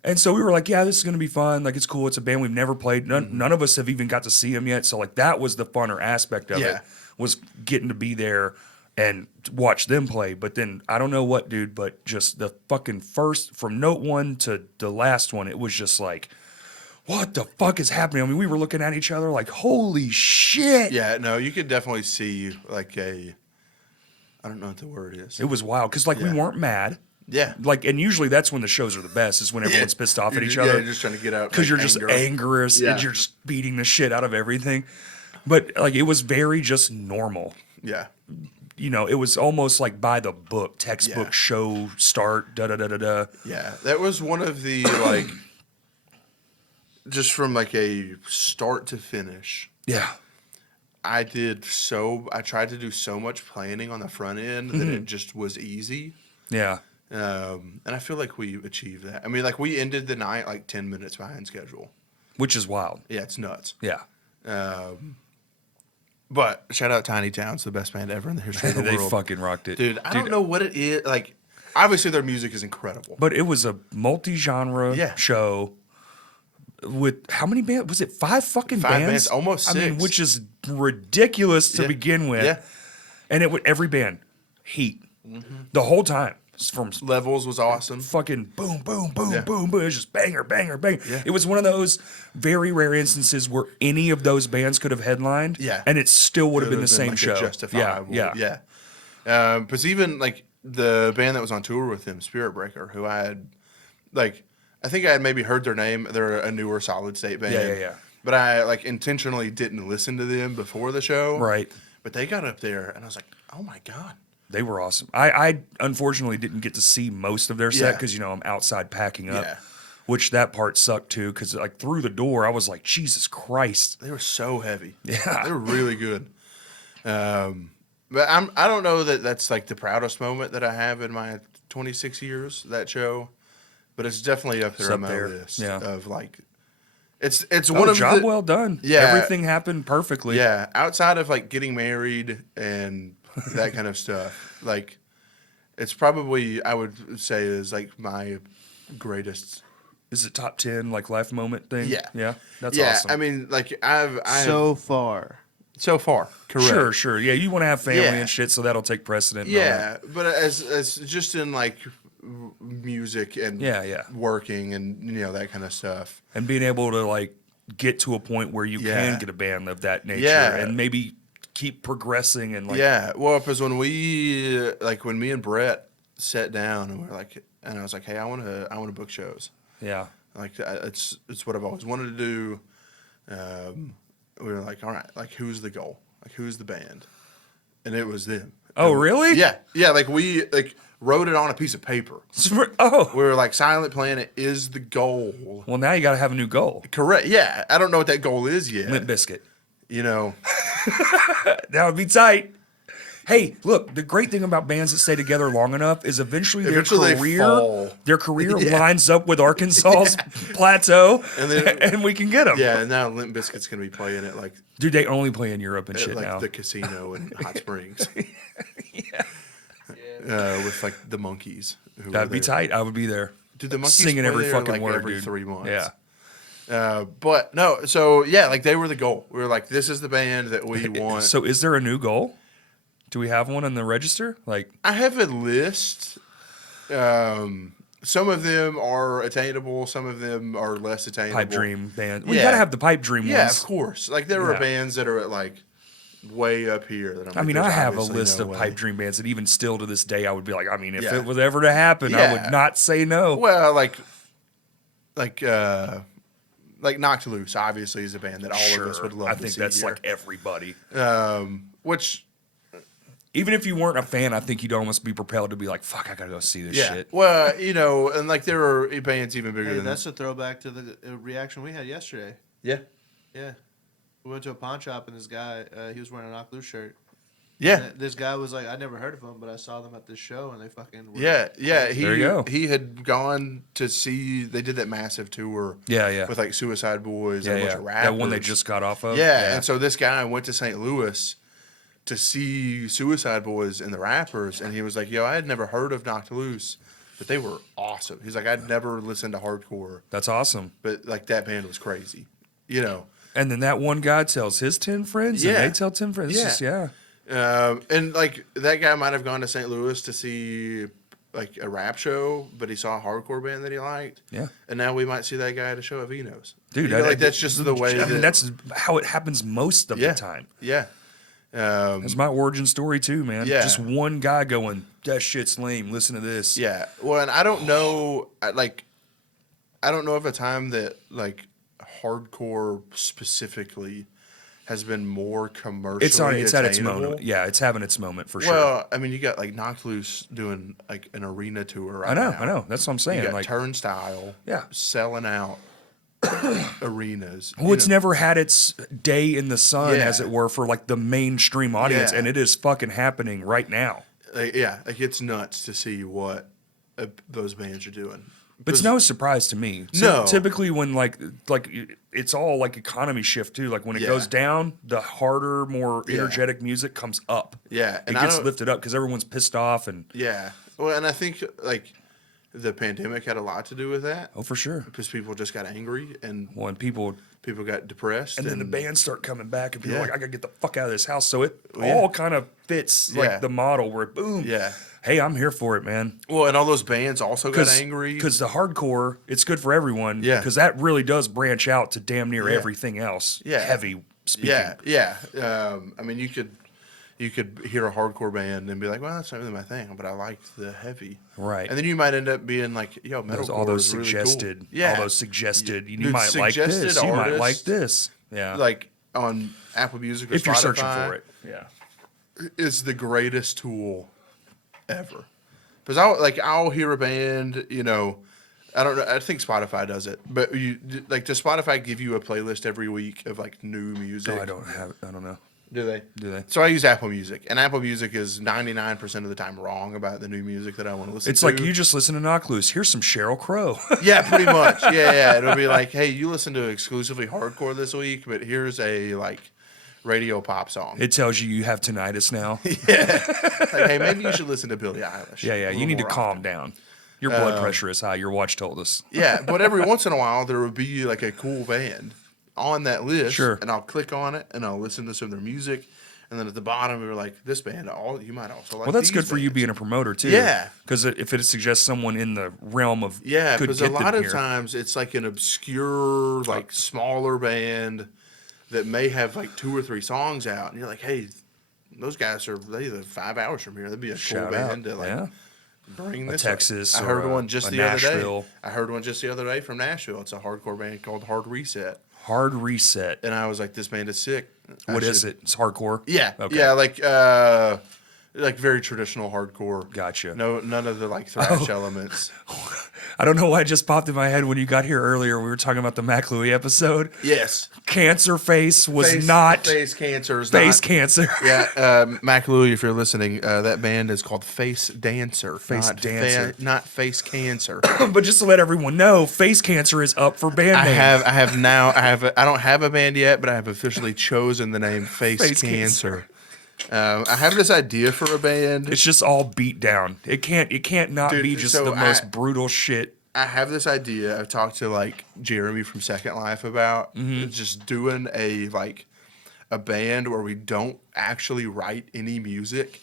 And so we were like, yeah, this is gonna be fun. Like it's cool. It's a band we've never played. None of us have even got to see them yet. So like that was the funner aspect of it, Yeah. was getting to be there and watch them play. But then I don't know what, dude, but just the fucking first, from note one to the last one, it was just like, what the fuck is happening? I mean, we were looking at each other like, holy shit. Yeah, no, you could definitely see like I don't know what the word is. It was wild because we Yeah. weren't mad. Yeah. And usually that's when the shows are the best, is when everyone's pissed off at each Yeah, other. you're just trying to get out. Because like, you're just anger. angry Yeah. and you're just beating the shit out of everything. But it was very just normal. Yeah. It was almost like by the book, textbook Yeah. show start, da-da-da-da-da. Yeah. That was one of the like just from like a start to finish. Yeah. I tried to do so much planning on the front end that it just was easy. Yeah. And I feel like we achieved that. I mean, like we ended the night like 10 minutes behind schedule. Which is wild. Yeah, it's nuts. Yeah. But shout out Tiny Towns, the best band ever in the history of the They world. fucking rocked it. Dude, I don't know what it is. Like, obviously their music is incredible. But it was a multi-genre Yeah. show with how many bands? Was it 5 fucking Five bands? bands, almost I mean, 6. which is ridiculous to Yeah. begin with. Yeah. And it would every band heat the whole time. From Levels was awesome. fucking boom, boom, boom, Yeah. boom, boom. It was just banger, banger, banger. Yeah. It was one of those very rare instances where any of those bands could have headlined, Yeah. and it still would have been the same like, a show. Justifiable. Yeah. Yeah. But even like the band that was on tour with him, Spirit Breaker, who I had, like, I think I had maybe heard their name. They're a newer Solid State band. Yeah. But I like intentionally didn't listen to them before the show. Right. But they got up there, and I was like, oh my god. They were awesome. I unfortunately didn't get to see most of their set Yeah. because I'm outside packing up, Yeah. which that part sucked too. Because like through the door, I was like, Jesus Christ. They were so heavy. Yeah. They were really good. But I don't know that that's like the proudest moment that I have in my 26 years, that show. But it's definitely up there It's on up my there. list Yeah. of like, it's one of Job the, well done. Yeah. Everything happened perfectly. yeah, outside of like getting married and that kind of stuff. Like, it's probably, I would say, is like my greatest. Is it top 10 like life moment thing? Yeah. Yeah. That's Yeah, awesome. I mean, like I've So far. so far, correct. Sure. Yeah. You want to have family Yeah. and shit, so that'll take precedent. and all that. Yeah, but as just in like music and Yeah. working and that kind of stuff. And being able to like get to a point where you Yeah. can get a band of that nature Yeah. and maybe keep progressing and like, Yeah, well, because when me and Brett sat down and I was like, hey, I want to book shows. yeah. Like it's what I've always wanted to do. We were like, all right, like who's the goal? Like who's the band? And it was them. Oh, really? Yeah. Like we wrote it on a piece of paper. Oh. We were like, Silent Planet is the goal. Well, now you got to have a new goal. Correct. Yeah. I don't know what that goal is yet. Limp Bizkit. You know. That would be tight. Hey, look, the great thing about bands that stay together long enough is eventually they fall. their career lines up with Arkansas's plateau, And and we can get them. Yeah, and now Limp Bizkit's going to be playing at like Dude, they only play in Europe and shit like now. the casino in Hot Springs. With like the Monkees. That'd be tight. I would be there. Dude, the Monkees singing play every there, fucking like, word, every dude. 3 months. Yeah. But no, so yeah, like they were the goal. We were like, this is the band that we want. So is there a new goal? Do we have one on the register? Like, I have a list. Some of them are attainable. Some of them are less attainable. Pipe Dream band. We Yeah. gotta have the Pipe Dream Yeah, ones. of course. Like there are Yeah. bands that are at like way up here. That I'm I like, mean, there's I have a obviously list no of way. Pipe Dream bands that even still to this day, I would be like, I mean, if Yeah. it was ever to happen, I Yeah. would not say no. Well, like Knocked Loose, obviously, is a band that all of us would love I to think see that's here. like everybody. Which, Even if you weren't a fan, I think you'd almost be propelled to be like, fuck, I gotta go see this yeah. shit. Well, you know, and like there are bands even bigger Hey, than that's a throwback to the reaction we had yesterday. Yeah. Yeah. We went to a pawn shop and this guy, he was wearing a Knock Loose shirt. Yeah. And this guy was like, I never heard of him, but I saw them at this show and they fucking were Yeah. There you go. He had gone to see, they did that massive tour. Yeah. With like Suicide Boys Yeah, and a bunch yeah. of rappers. That one they just got off of. Yeah, and so this guy went to St. Louis to see Suicide Boys and the rappers, and he was like, yo, I had never heard of Knocked Loose, but they were awesome. He's like, I'd never listened to hardcore, That's awesome. but like that band was crazy, you know? And then that one guy tells his 10 friends, Yeah. and they tell 10 friends. It's Yeah. just, And like that guy might have gone to St. Louis to see like a rap show, but he saw a hardcore band that he liked. Yeah. And now we might see that guy at a show of Enos. Dude, You know, like that's just the way I mean, that- that's how it happens most of yeah. the time. Yeah. That's my origin story too, man. Yeah. Just one guy going, that shit's lame. Listen to this. Yeah. Well, and I don't know, I don't know of a time that like hardcore specifically has been more commercially It's at its attainable. moment. Yeah, it's having its moment for sure. Well, I mean, you got like Knocked Loose doing like an arena tour right I know. now. That's what I'm You saying. got Like, Turnstile Yeah. selling out arenas. well, You it's know, never had its day in the sun, Yeah. as it were, for like the mainstream audience, Yeah. and it is fucking happening right now. like it's nuts to see what those bands are doing. But it's no surprise to me. No. Typically when like it's all like economy shift too. Like when it Yeah. goes down, the harder, more Yeah. energetic music comes up. Yeah, and it I gets don't- lifted up because everyone's pissed off and Yeah. Well, and I think like the pandemic had a lot to do with that oh for sure. because people just got angry and Well, and people people got depressed. and then the bands start coming back and people are Yeah. like, I gotta get the fuck out of this house. So it Yeah. all kind of fits Yeah. like the model where boom. Yeah. Hey, I'm here for it, man. Well, and all those bands also got angry. Because the hardcore, it's good for everyone. Yeah. Because that really does branch out to damn near Yeah. everything else. Yeah. Heavy speaking. Yeah. I mean, you could hear a hardcore band and be like, well, that's not really my thing, but I like the heavy. Right. And then you might end up being like, yo, metalcore All those is really suggested, cool. Yeah. all those suggested. You Dude, might like this. suggested You might like artists, this. Yeah. Like on Apple Music or if you're Spotify, searching for it. Yeah. is the greatest tool ever. Because I'll hear a band, you know, I don't know. I think Spotify does it, but does Spotify give you a playlist every week of like new music? No, I don't have. I don't know. Do they? Do they? So I use Apple Music, and Apple Music is 99% of the time wrong about the new music that I want to listen It's to. like you just listen to Knock Loose. Here's some Sheryl Crow. Yeah, pretty much. Yeah. It'll be like, hey, you listen to exclusively hardcore this week, but here's a like radio pop song. It tells you have tinnitus now. Like, hey, maybe you should listen to Billie Eilish. Yeah. a You little need to more calm often. down. Your blood pressure is high. Your watch told us. Yeah, but every once in a while there would be like a cool band on that list, Sure. and I'll click on it and I'll listen to some of their music, and then at the bottom we were like, this band, you might also like. Well, that's these good for you bands. being a promoter too. Yeah. Because if it suggests someone in the realm of Yeah, could because a get them lot of here. times it's like an obscure, like smaller band that may have like 2 or 3 songs out, and you're like, hey, those guys they live 5 hours from here. That'd be a cool Shout band out. to like Yeah. bring A this. Texas I or heard a- one just a the other Nashville. day. I heard one just the other day from Nashville. It's a hardcore band called Hard Reset, Hard Reset. and I was like, this band is sick. What is it? It's hardcore. Yeah, Okay. yeah, like like very traditional hardcore. Gotcha. No, none of the like thrash elements. I don't know why it just popped in my head when you got here earlier. We were talking about the Mac Louie episode. Yes, Cancer face was not face cancer. face cancer. Yeah, Mac Louie, if you're listening, that band is called Face Dancer. Face Dancer. Not Face Cancer. But just to let everyone know, face cancer is up for band name. I don't have a band yet, but I have officially chosen the name Face Cancer. I have this idea for a band. It's just all beat down. It can't not Dude, be just so the most brutal shit. I have this idea. I've talked to like Jeremy from Second Life about just doing a band where we don't actually write any music.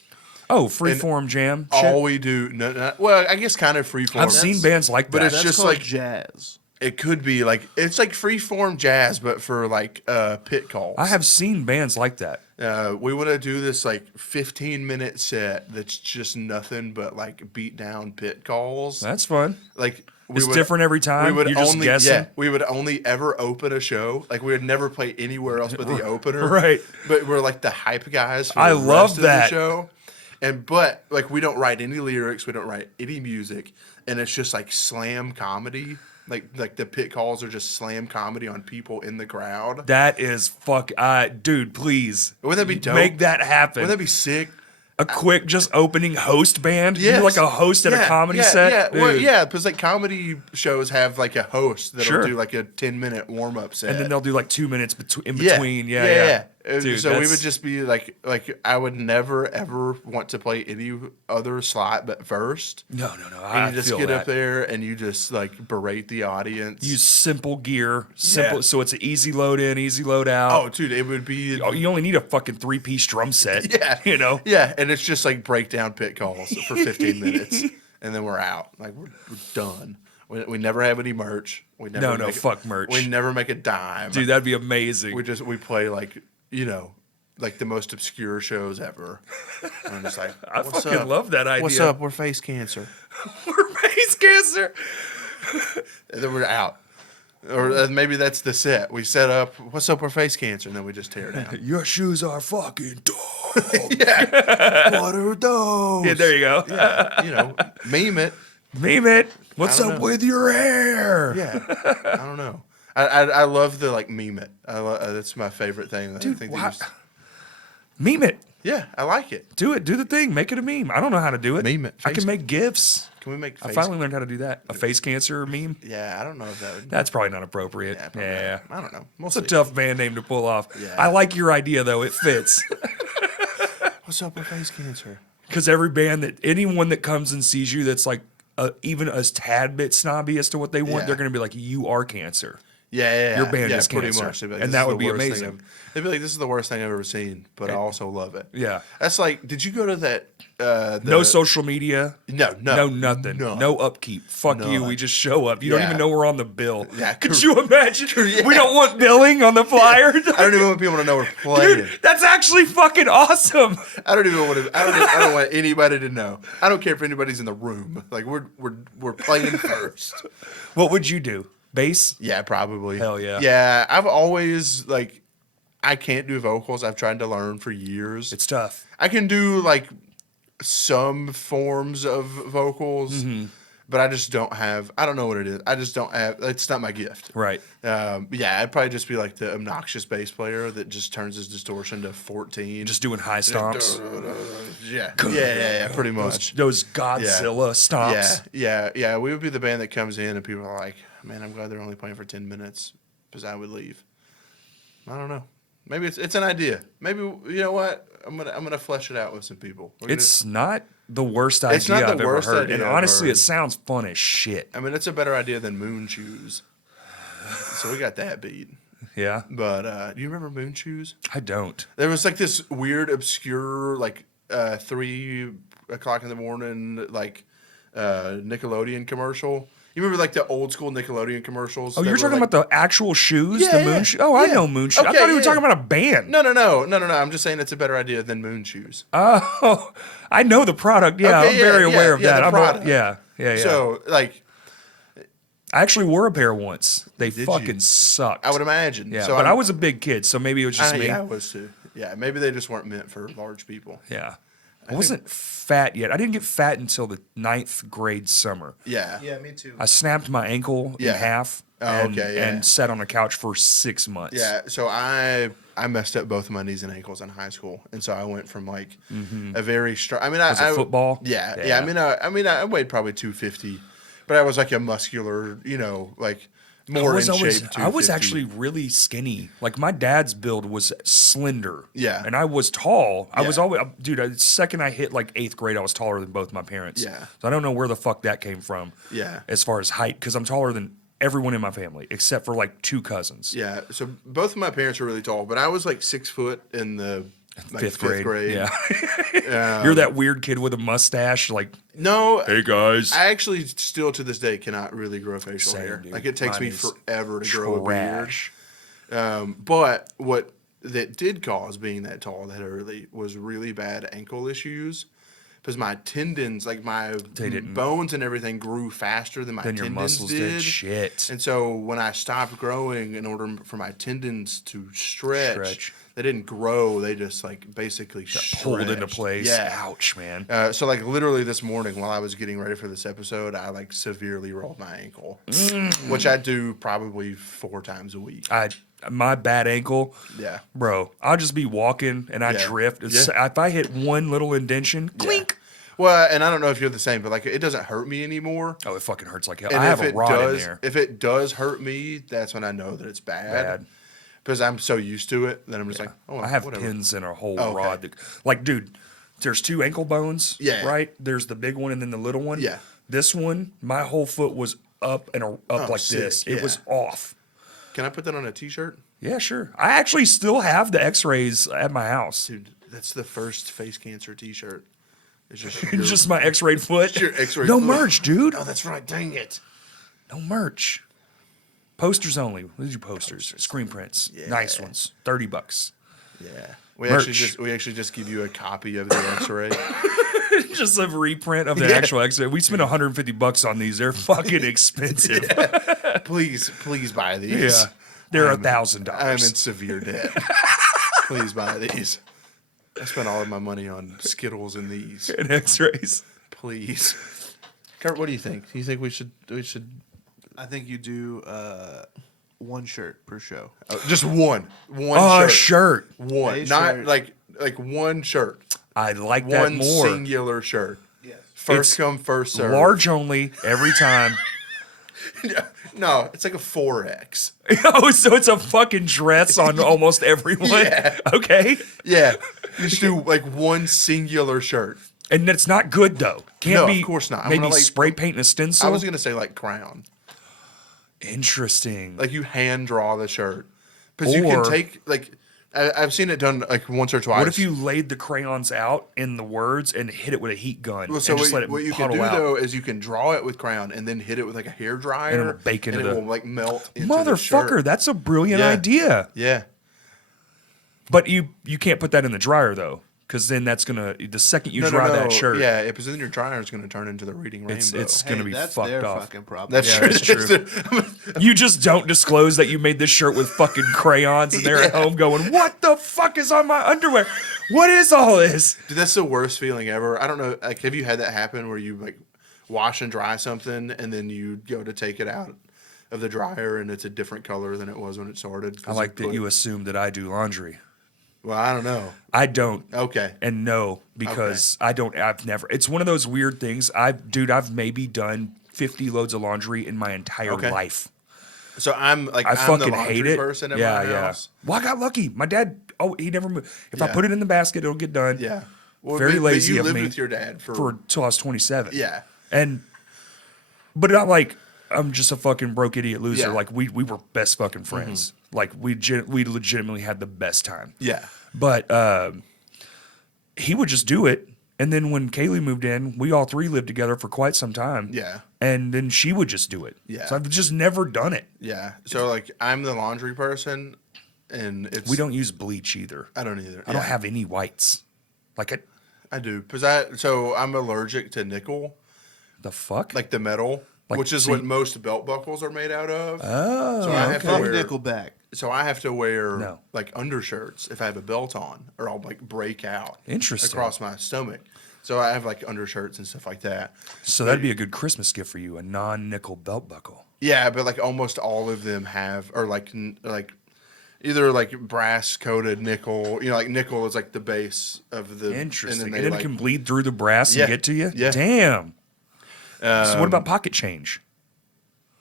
Oh, freeform jam. Shit. All we do, well, I guess kind of freeform. I've seen bands like that. But it's That's just called like jazz. it could be like it's like freeform jazz, but for like pit calls. I have seen bands like that. We want to do this like 15-minute set that's just nothing but like beat down pit calls. That's fun. Like It's different every time. You're just guessing. Yeah, we would only ever open a show. Like we would never play anywhere else but the opener. Right. But we're like the hype guys for I the love rest that. of the show. But like we don't write any lyrics, we don't write any music, and it's just like slam comedy. Like the pit calls are just slam comedy on people in the crowd. That is dude, please. Wouldn't that be dope? Make that happen. Wouldn't that be sick? A quick just opening host band? Yes. You're like a host at a comedy set? Yeah, Dude. well, yeah, because like comedy shows have like a host that'll Sure. do like a 10-minute warm-up set. And then they'll do like 2 minutes in between. Yeah. Dude, so we would just be like I would never ever want to play any other slot but first. No. And you just feel get that. up there and you just like berate the audience. Use simple gear, Yeah. so it's an easy load in, easy load out. Oh, dude, it would be. Oh, you only need a fucking 3-piece drum set. Yeah, you know. Yeah, and it's just like breakdown pit calls for 15 minutes, and then we're out. Like we're done. We never have any merch. We never fuck merch. We never make a dime. Dude, that'd be amazing. We play like like the most obscure shows ever. And I'm just like, I what's fucking up? love that idea. What's up? We're Face Cancer. We're face cancer. And then we're out. Or maybe that's the set. We set up, what's up? We're Face Cancer. And then we just tear down. Your shoes are fucking dope. Yeah. What are those? Yeah, there you go. Yeah. Meme it. Meme it. What's I don't up know. with your hair? Yeah. I don't know. I love the like meme it. That's my favorite thing. That Dude, I think why- they use. Meme it. Yeah, I like it. Do it. Do the thing. Make it a meme. I don't know how to do it. Meme it. I can make GIFs. Can we make I face? finally learned how to do that. A face cancer meme. Yeah, I don't know if that would. That's probably not appropriate. probably Yeah. not. I don't know. We'll It's a see. tough band name to pull off. Yeah. I like your idea though. It fits. What's up with Face Cancer? Because anyone that comes and sees you that's like even a tad bit snobby as to what they want, Yeah. they're going to be like, you are cancer. Yeah. Your band yeah, is pretty Cancer. much. They'd be like, And "This that is would the be worst thing amazing." They'd be like, this is the worst thing I've ever seen, but I also love it. Yeah. That's like, did you go to that? No social media. No, No nothing. none. No upkeep. Fuck you. None. We just show up. You don't Yeah. even know we're on the bill. Yeah, Could you imagine? We don't want billing on the flyer. I don't even want people to know we're playing. Dude, that's actually fucking awesome. I don't even want to. I don't want anybody to know. I don't care if anybody's in the room. Like we're playing first. What would you do? Bass? Yeah, probably. Hell yeah. Yeah, I've always like. I can't do vocals. I've tried to learn for years. It's tough. I can do like some forms of vocals, but I just don't have. I don't know what it is. I just don't have. It's not my gift. Right. Yeah, I'd probably just be like the obnoxious bass player that just turns his distortion to 14. Just doing high stomps. Yeah, pretty much. Those Godzilla stomps. Yeah. We would be the band that comes in and people are like, man, I'm glad they're only playing for 10 minutes because I would leave. I don't know. Maybe it's an idea. Maybe, you know what? I'm gonna flesh it out with some people. It's not the worst idea It's not the I've ever worst heard. idea And I've honestly, heard. it sounds fun as shit. I mean, it's a better idea than Moon Shoes. So we got that beat. Yeah. But do you remember Moon Shoes? I don't. There was like this weird, obscure, like 3 o'clock in the morning, like Nickelodeon commercial. You remember like the old school Nickelodeon commercials? Oh, that you're were, talking like- about the actual shoes? Yeah, the moon yeah, shoes? Oh, I yeah. know moon shoes. I Okay, thought you were yeah. talking about a band. No. I'm just saying it's a better idea than Moon Shoes. Oh, I know the product. Yeah, Okay, I'm yeah, very yeah, aware of yeah, that. the I'm product. yeah. So like, I actually wore a pair once. They Did fucking you? sucked. I would imagine. Yeah, so but I'm- I was a big kid, so maybe it was just me. Yeah, I was too. Yeah, maybe they just weren't meant for large people. Yeah. I wasn't fat yet. I didn't get fat until the 9th grade summer. Yeah. Yeah, me too. I snapped my ankle in Yeah. half Oh, and, okay, yeah. and sat on a couch for 6 months. Yeah, so I messed up both of my knees and ankles in high school, and so I went from like a very strong. I mean, Was it football? Yeah, Yeah. I mean, I weighed probably 250, but I was like a muscular, like more in shape. 250. I was actually really skinny. Like my dad's build was slender. Yeah. And I was tall. I was Yeah. always, dude, the second I hit like 8th grade, I was taller than both my parents. Yeah. So I don't know where the fuck that came from. Yeah. As far as height, because I'm taller than everyone in my family except for like 2 cousins. Yeah, so both of my parents were really tall, but I was like 6 foot in the like, 5th grade. Yeah. Um, You're that weird kid with a mustache. Like, No, hey guys. I actually still to this day cannot really grow facial Same, hair. dude. Like it takes Mine me is forever to grow a beard. trash. But what that did cause being that tall that I was really bad ankle issues because my tendons, like my They didn't- bones and everything, grew faster than my Then your tendons muscles did shit. And so when I stopped growing, in order for my tendons to stretch. They didn't grow. They just like basically Pulled into stretched. place. Yeah. Ouch, man. So like literally this morning while I was getting ready for this episode, I like severely rolled my ankle, which I do probably 4 times a week. My bad ankle. Yeah. Bro, I'll just be walking and I Yeah. drift. Yeah. If I hit one little indention, clink. Well, and I don't know if you're the same, but like it doesn't hurt me anymore. Oh, it fucking hurts like hell. And I have if a it rod does, in there. if it does hurt me, that's when I know that it's bad. Because I'm so used to it that I'm just like, oh, I have whatever. pins in a whole Okay. rod. Like, dude, there's 2 ankle bones. Yeah. Right? There's the big one and then the little one. Yeah. This one, my whole foot was up and up like sick. this. It Yeah. was off. Can I put that on a T-shirt? Yeah, sure. I actually still have the X-rays at my house. Dude, that's the first face cancer T-shirt. It's just It's just my X-rayed foot. your X-rayed no foot. merch, dude. Oh, that's right. Dang it. No merch. Posters only. What your posters? Screen prints. Yeah. Nice ones. $30. Yeah. We Merch. actually just give you a copy of the X-ray. Just a reprint of the Yeah. actual X-ray. We spent $150 on these. They're fucking expensive. Please buy these. Yeah. They're I'm $1,000. in severe debt. Please buy these. I spent all of my money on Skittles and these. And X-rays. Please. Kurt, what do you think? Do you think we should I think you do 1 shirt per show. just one Oh, shirt. shirt. One. A Not shirt. like one shirt. I like that One more. singular shirt. Yes. First It's come, first serve. Large only every time. No, it's like a 4X. Oh, so it's a fucking dress on almost everyone. Yeah. Okay. Yeah. You just do like one singular shirt. And it's not good though. Can't No, be. of course not. I'm Maybe gonna, like- spray paint and a stencil. I was gonna say like crown. Interesting. Like you hand draw the shirt. Because you can Or- take like I've seen it done like once or twice. What if you laid the crayons out in the words and hit it with a heat gun Well, so and just let it what you can puddle do out? though is you can draw it with crayon and then hit it with like a hair dryer And it'll bake into and it the- will like melt into the Motherfucker, shirt. that's a brilliant Yeah. idea. Yeah. But you can't put that in the dryer though, because then that's gonna the second you dry that shirt, Yeah, because then your dryer is going to turn into the reading rainbow. it's gonna be that's fucked their off. fucking problem. That's Yeah, true. that's true. You just don't disclose that you made this shirt with fucking crayons, and they're at home going, "What the fuck is on my underwear? What is all this?" Dude, that's the worst feeling ever. I don't know. Like, have you had that happen where you like wash and dry something and then you go to take it out of the dryer and it's a different color than it was when it started? I like that you assume that I do laundry. Well, I don't know. I don't. Okay. And no, because I don't. I've never. It's one of those weird things. I've maybe done 50 loads of laundry in my entire Okay. life. So I'm like I I'm fucking the laundry hate it. person at Yeah, my yeah. house. Well, I got lucky. My dad. Oh, he never moved. If I Yeah. put it in the basket, it'll get done. Yeah. Well, Very lazy But you of lived me with your dad For till I was 27. yeah. But not like I'm just a fucking broke idiot loser. Yeah. Like we were best fucking friends. Like we legitimately had the best time. Yeah. But he would just do it. And then when Kaylee moved in, we all 3 lived together for quite some time. Yeah. And then she would just do it. Yeah. So I've just never done it. Yeah. So like I'm the laundry person, and it's We don't use bleach either. I don't either. I don't have any whites. I do because I'm allergic to nickel, the fuck? like the metal. Like, which is so what most belt buckles are made out of. Oh, So I have to Fuck wear Nickelback. So I have to wear No. like undershirts if I have a belt on, or I'll like break out Interesting. across my stomach. So I have like undershirts and stuff like that. So that'd be a good Christmas gift for you, a non-nickel belt buckle. Yeah, but like almost all of them have, or like either like brass coated nickel. You know, like nickel is like the base of the. Interesting. And And then then it can bleed through the brass Yeah. and get to you? Yeah. Damn. So what about pocket change?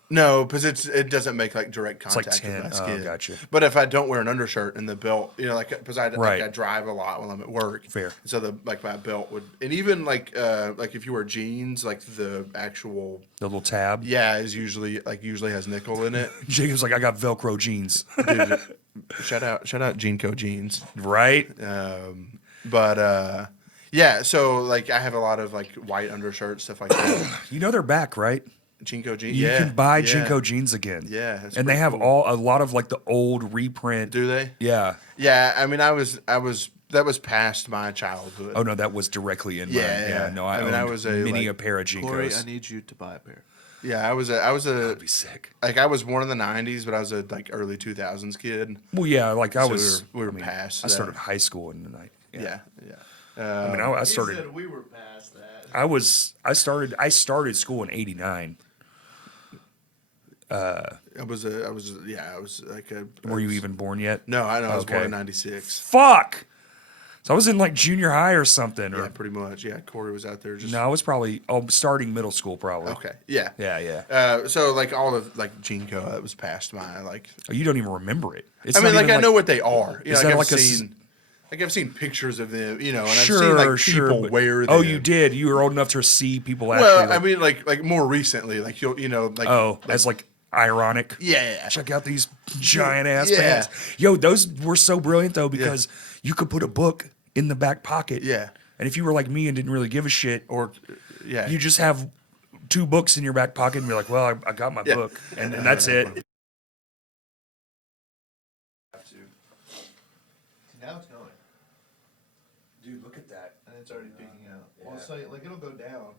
No, because it doesn't make like direct like contact with 10. my Oh, skin. gotcha. But if I don't wear an undershirt and the belt, you know, like because I Right. like I drive a lot when I'm at work. Fair. So the like my belt would, and even like if you wear jeans, like the actual The little tab? is usually has nickel in it. Jacob's like, I got Velcro jeans. Dude, shout out Jeanco jeans. Right? But yeah, so like I have a lot of like white undershirts, stuff like that. You know they're back, right? Jinko jeans. You can buy yeah. Jinko jeans again. Yeah, that's and they pretty have cool. a lot of like the old reprint. Do they? Yeah. Yeah, I mean, I was that was past my childhood. Oh no, that was directly in mine. Yeah, Yeah. yeah. No, I I mean, I owned was a, many like, a pair of Jinkos. Corey, I need you to buy a pair. Yeah, I was a That'd be sick. like I was born in the '90s, but I was a like early 2000s kid. Well, yeah, like I So was. we were I mean, past I that. started high school in the night. Yeah, yeah. I mean, I started. said we were past that. I started school in '89. I was like a. Were you even born yet? No, I know. I was born Okay. in '96. Fuck. So I was in like junior high or something. Or Yeah, pretty much. Yeah, Corey was out there just. no, I was probably starting middle school probably. Okay. Yeah. Yeah, yeah. So like all of like Jinko, that was past my like. Oh, you don't even remember it. It's I mean, not like even I know what they are. You Is know, that like like I've seen pictures of them. You know, and Sure, I've seen like sure. people but- wear them. Oh, you did. You were old enough to see people actually. Well, like, I mean, like more recently, like you know, like as like ironic. yeah. Check out these giant ass Yeah. pants. Yo, those were so brilliant though because you could put a book in the back pocket. Yeah. And if you were like me and didn't really give a shit, Or yeah, you just have 2 books in your back pocket and be like, well, I got my Yeah. book. And that's it. Now it's going. Dude, look at that. And it's already peaking out. Well, it's like it'll go down.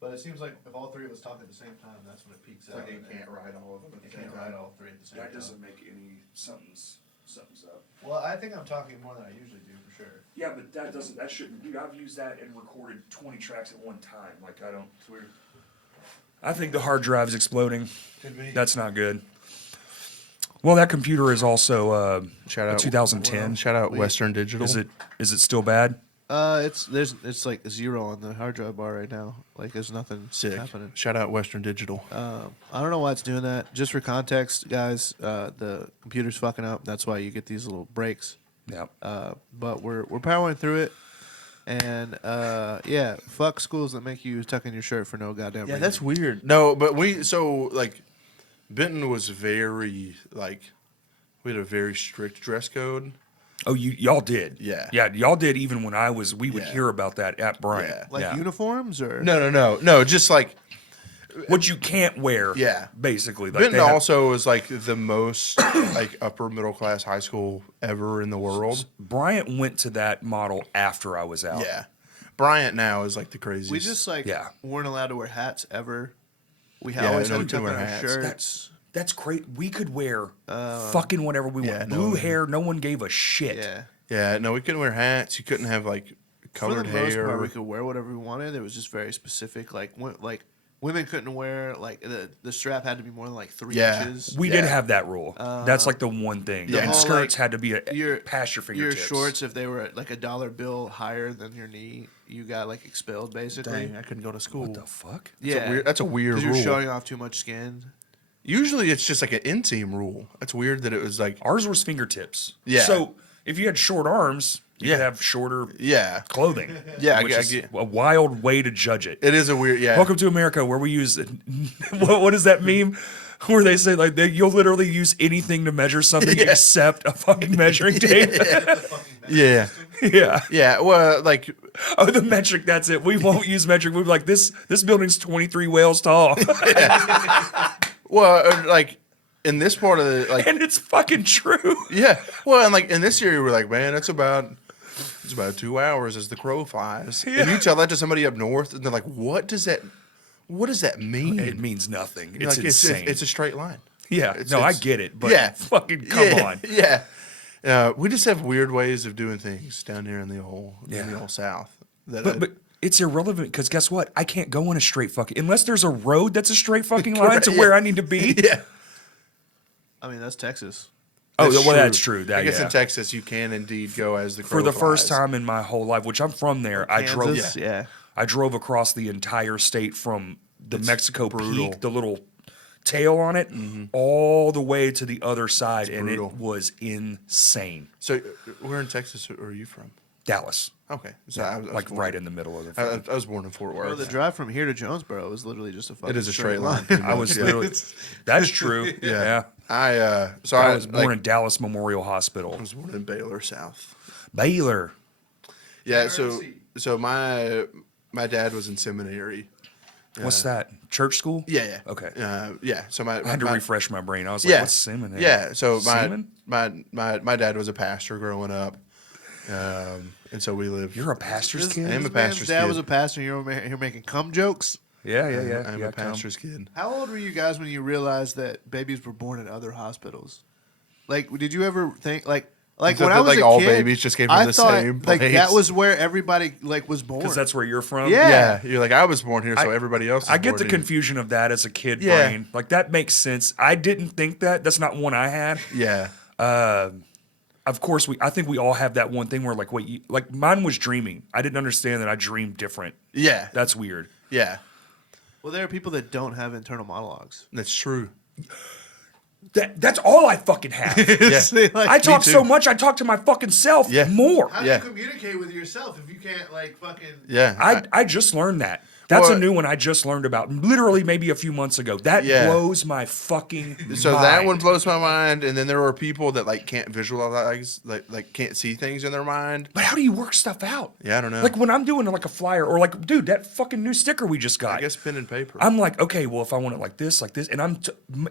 But it seems like if all three of us talk at the same time, that's when it peaks out. you can't ride all of them. You can't ride all three at the same time. make any something's up. Well, I think I'm talking more than I usually do, for sure. Yeah, but that shouldn't, dude, I've used that and recorded 20 tracks at one time. Like, it's weird. I think the hard drive's exploding. Could be. That's not good. Well, that computer is also Shout a out 2010. Shout out Western Digital. Is it still bad? It's like 0 on the hard drive bar right now. Like there's nothing Sick? happening. Shout out Western Digital. I don't know why it's doing that. Just for context, guys, the computer's fucking up. That's why you get these little breaks. Yeah. But we're powering through it. And yeah, fuck schools that make you tuck in your shirt for no goddamn Yeah, reason. that's weird. No, but like Benton was very like we had a very strict dress code. Oh, y'all did. Yeah. Yeah, y'all did even when we would Yeah. hear about that at Bryant. Yeah. like uniforms or No, just like What you can't wear. Yeah. Basically. Like Benton they have- also was like the most like upper middle class high school ever in the world. Bryant went to that model after I was out. Yeah. Bryant now is like the craziest. we just like Yeah. weren't allowed to wear hats ever. We Yeah, always no, had we to tuck couldn't in wear our hats. shirts. That's great. We could wear fucking whatever we yeah, want. no Blue one- hair, no one gave a shit. Yeah. Yeah, no, we couldn't wear hats. You couldn't have like colored For the most hair. part, we could wear whatever we wanted. It was just very specific. Like women couldn't wear like the strap had to be more than like 3 Yeah. inches. We did have that rule. That's like the one thing. Yeah. And Oh, skirts like, had to be your past your Your fingertips. shorts, if they were like a dollar bill higher than your knee, you got like expelled basically. Dang, I couldn't go to school. What the fuck? Yeah, That's a weird because rule. you're showing off too much skin. Usually it's just like an inseam rule. That's weird that it was like Ours was fingertips. Yeah. So if you had short arms, you could Yeah. have shorter yeah. clothing. Yeah, I which get- I is get- a wild way to judge it. It is a weird Welcome to America, where we use what is that meme where they say like you'll literally use anything to measure something Yeah. except a fucking measuring tape. Yeah. Yeah. Yeah. Well, like Oh, the metric. That's it. We won't use metric. We're like this building's 23 whales tall, like in this part of the like and it's fucking true. yeah. Well, and like in this area we're like, man, it's about 2 hours as the crow flies. And you tell that to somebody up north and they're like, what what does that mean? It means nothing. You're It's like, insane. It's a straight line. Yeah, I get it, but yeah. fucking come on. Yeah. We just have weird ways of doing things down here in the old South. But it's irrelevant because guess what? I can't go in a straight fucking unless there's a road that's a straight fucking line to where I need to be. Yeah. I mean, that's Texas. Oh, well, that's true. I guess in Texas you can indeed go as the crow for the flies. first time in my whole life, which I'm from there. I drove. Kansas? Yeah. I drove across the entire state from the Mexico brutal. Peak, the little tail on it, all the way to the other side, and brutal. it was insane. So, where in Texas are you from? Dallas, Okay, so I was like born- right in the middle of the. I was born in Fort Worth. Well, the drive from here to Jonesboro is literally just a fucking It is a straight line. I was literally. That's true. Yeah. I I was born in Dallas Memorial Hospital. I was born in Baylor South. Baylor. Yeah, so my dad was in seminary. What's that? Church school? Yeah. Okay. Yeah. So my I had to my- refresh my brain. I was like, what's seminary? Yeah. So Semen? my dad was a pastor growing up, and so we lived. You're a pastor's This, kid? I am a this man's pastor's dad kid. was a pastor, and you're making cum jokes. Yeah. I'm a pastor's kid. How old were you guys when you realized that babies were born in other hospitals? Like, did you ever think like That- when I that, was like, a all kid, babies just came from I the thought, same like place? that was where everybody like was born. Because that's where you're from? Yeah. Yeah, you're like I was born here, so everybody else. Is I get born the here. confusion of that as a kid Yeah. brain. Like, that makes sense. I didn't think that. That's not one I had. Yeah. Of course, I think we all have that one thing where, like, wait, like, mine was dreaming. I didn't understand that I dreamed different. Yeah. That's weird. Yeah. well, there are people that don't have internal monologues. That's true. That's all I fucking have. Yeah. See, like, I talk too. so much, I talk to my fucking self Yeah. more. how Yeah. do you communicate with yourself if you can't like fucking? Yeah. I just learned that. That's Well, a new one I just learned about literally maybe a few months ago. That Yeah. blows my fucking So mind. that one blows my mind, and then there are people that like can't visualize, like can't see things in their mind. But how do you work stuff out? Yeah, I don't know. Like when I'm doing like a flyer or like, dude, that fucking new sticker we just got. I guess pen and paper. I'm like, okay, well, if I want it like this, and I'm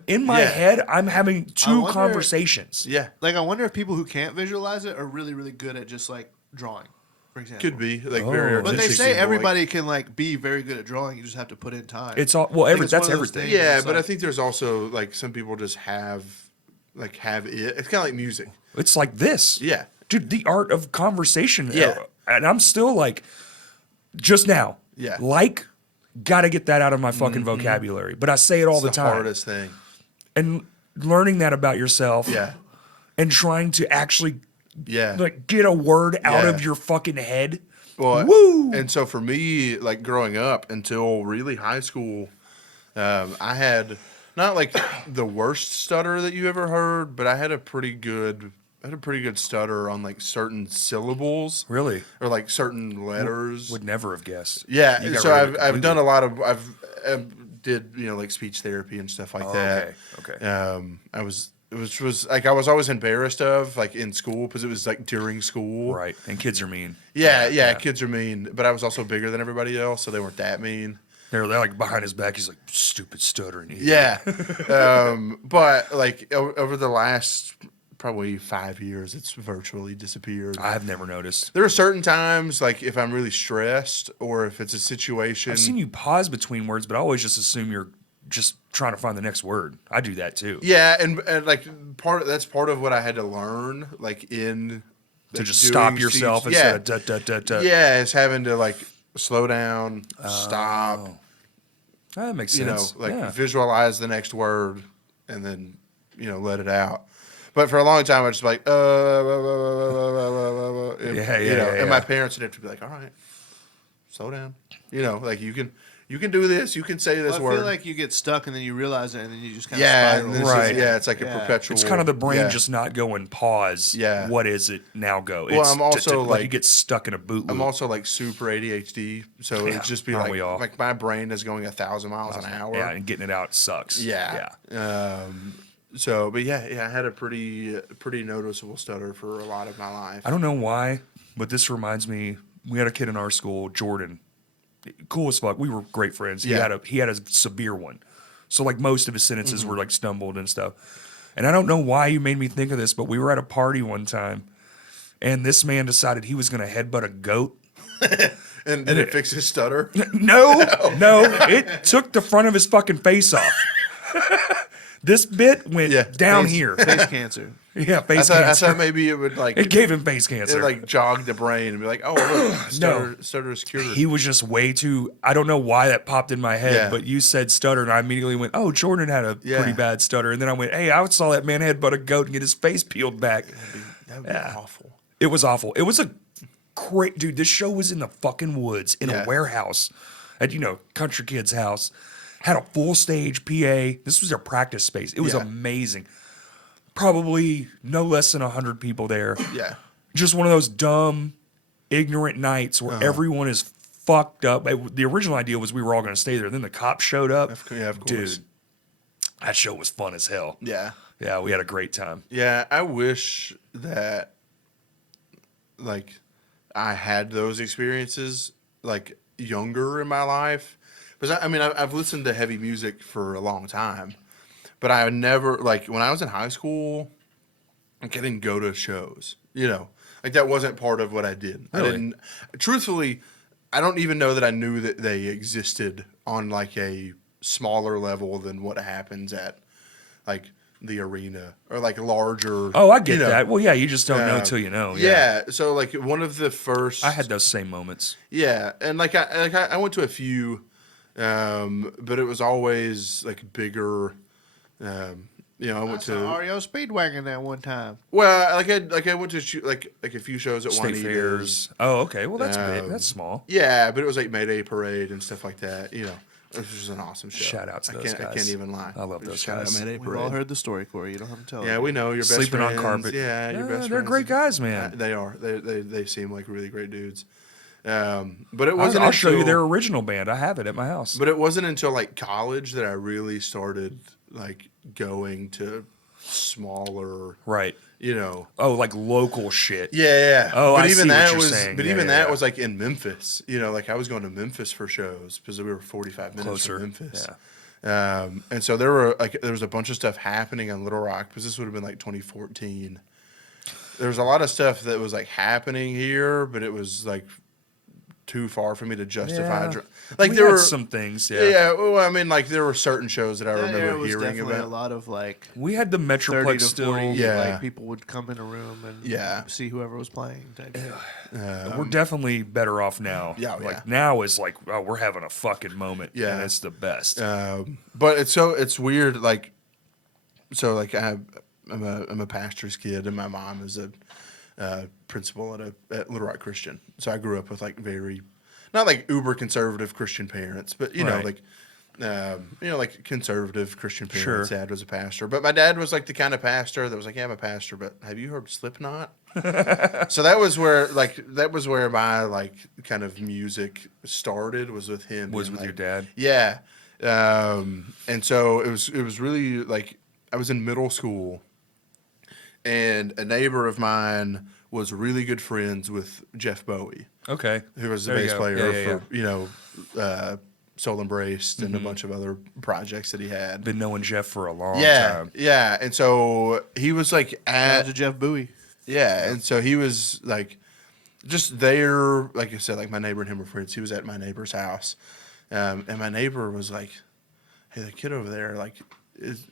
in my Yeah. head, I'm having two wonder- conversations. yeah, Like, I wonder if people who can't visualize it are really, really good at just like drawing, for example. could be like Oh. very. But they artistic say people, everybody can like be very good at drawing. You just have to put in time. It's all well, I think it's that's one of those everything. things. yeah, It's but I like- think there's also like some people just have it. It's kind of like music. It's like this. Yeah. Dude, the art of conversation. Yeah. And I'm still like, just now. Yeah. Like, gotta get that out of my fucking vocabulary. But I say it all It's the the time. hardest thing. And learning that about yourself. Yeah, And trying to actually yeah. like get a word out Yeah. of your fucking head. Well, Woo! And so for me, like growing up until really high school, I had not like the worst stutter that you ever heard, but I had a pretty good stutter on like certain syllables Really? or like certain letters. Would never have guessed. Yeah, You got so rid of it I've done completely. a lot of I've did like speech therapy and stuff like Oh, that. okay. It was like I was always embarrassed of like in school because it was like during school. Right. And kids are mean. Yeah, kids are mean, but I was also bigger than everybody else, so they weren't that mean. They're like behind his back. He's like, stupid stuttering idiot. Yeah, but like over the last probably 5 years, it's virtually disappeared. I've never noticed. There are certain times, like if I'm really stressed or if it's a situation. I've seen you pause between words, but I always just assume you're just trying to find the next word. I do that too. Yeah, and like that's part of what I had to learn, like in To like, just doing stop yourself speech. instead of da da da da. Yeah, it's having to like slow down, stop, That makes you know, sense. like Yeah. visualize the next word and then, let it out. But for a long time, I was just like, and, and my parents would have to be like, all right, slow down. Like you can do this. You can say this Well, I word. feel like you get stuck and then you realize it and then you just kind yeah, of and spiral. this Right. is, it's like a Yeah. perpetual. It's kind of the brain yeah. just not going pause. Yeah. What is it now? Go. Well, It's I'm also, like you like- get stuck in a boot loop. I'm also like super ADHD, so Yeah, it'd just be aren't we all? like my brain is going 1,000 miles an hour. Yeah, and getting it out sucks. Yeah. So, but yeah, I had a pretty noticeable stutter for a lot of my life. I don't know why, but this reminds me. We had a kid in our school, Jordan. Cool as fuck. We were great friends. Yeah. He had a severe one. So like most of his sentences were like stumbled and stuff. And I don't know why you made me think of this, but we were at a party one time, and this man decided he was going to headbutt a goat. And did it fix his stutter? No, it took the front of his fucking face off. This bit went down here. Face cancer. Yeah, face I cancer. thought maybe it would like It gave him face cancer. it like jogged the brain and be like, oh look, stutter is cured. He was just way too. I don't know why that popped in my head, Yeah. but you said stutter, and I immediately went, "Oh, Jordan had a pretty bad stutter." And then I went, "Hey, I saw that man headbutt a goat and get his face peeled back." That would be awful. It was awful. It was a great dude. This show was in the fucking woods in a warehouse at country kid's house. Had a full stage PA. This was their practice space. It was amazing. Probably no less than 100 people there. Yeah. Just one of those dumb, ignorant nights where everyone is fucked up. The original idea was we were all going to stay there. Then the cops showed up. Yeah, of course. Dude, that show was fun as hell. Yeah. Yeah, we had a great time. Yeah, I wish that like I had those experiences like younger in my life. Because I've listened to heavy music for a long time, but I never like when I was in high school, like I didn't go to shows. Like that wasn't part of what I did. Really? I didn't. Truthfully, I don't even know that I knew that they existed on like a smaller level than what happens at like the arena or like larger. Oh, I get that. Well, yeah, you just don't know till you know. Yeah. So like one of the first. I had those same moments. Yeah, and I went to a few, but it was always like bigger. I went saw to REO Speedwagon that one time. well, I went to like a few shows at State Juanita's. fairs. Oh, okay. Well, that's big. That's small. Yeah, but it was like Mayday Parade and stuff like that. It was just an awesome show. Shout out to those I guys. can't even lie. I love those Shout guys. out Mayday We've Parade. all heard the story, Corey. You don't have to tell Yeah, it. we know your best Sleeping on friends. carpet. Yeah, your best They're friends. great guys, man. They are. They seem like really great dudes. But it wasn't. I'll show you until- their original band. I have it at my house. But it wasn't until like college that I really started like going to smaller, Right. Oh, like local shit. Yeah. Oh, but I even see what that you're was, saying. but Yeah, even yeah, that yeah. was like in Memphis. Like I was going to Memphis for shows because we were 45 minutes Closer. from Memphis. And so there was a bunch of stuff happening on Little Rock because this would have been like 2014. There was a lot of stuff that was like happening here, but it was like too far for me to justify. Yeah. Like We there had were some things. Yeah. Yeah, well, like there were certain shows that I That era remember was hearing definitely a about. lot of like We had the 30 to Metroplex 40. still. Yeah. Like people would come in a room and see whoever was playing. Type shit. We're definitely better off now. Yeah, like yeah. now is like we're having a fucking moment. Yeah. and it's the best. But it's weird. Like, so like I'm a pastor's kid, and my mom is a principal at Little Rock Christian. So I grew up with like very, not like uber conservative Christian parents, but Right. like conservative Christian parents. Sure. Dad was a pastor, but my dad was like the kind of pastor that was like, yeah, I'm a pastor, but have you heard Slipknot? So that was where my like kind of music started, was with him. Was being with your like- dad? Yeah. And so it was really like I was in middle school, and a neighbor of mine was really good friends with Jeff Bowie, Okay. who was the There you bass go. player Yeah, for Soul Embraced and a bunch of other projects that he had. Been knowing Jeff for a long Yeah, time. yeah, and so he was like Shout at out to Jeff Bowie. yeah, and so he was like just there, like I said, like my neighbor and him were friends. He was at my neighbor's house, and my neighbor was like, "Hey, the kid over there, like,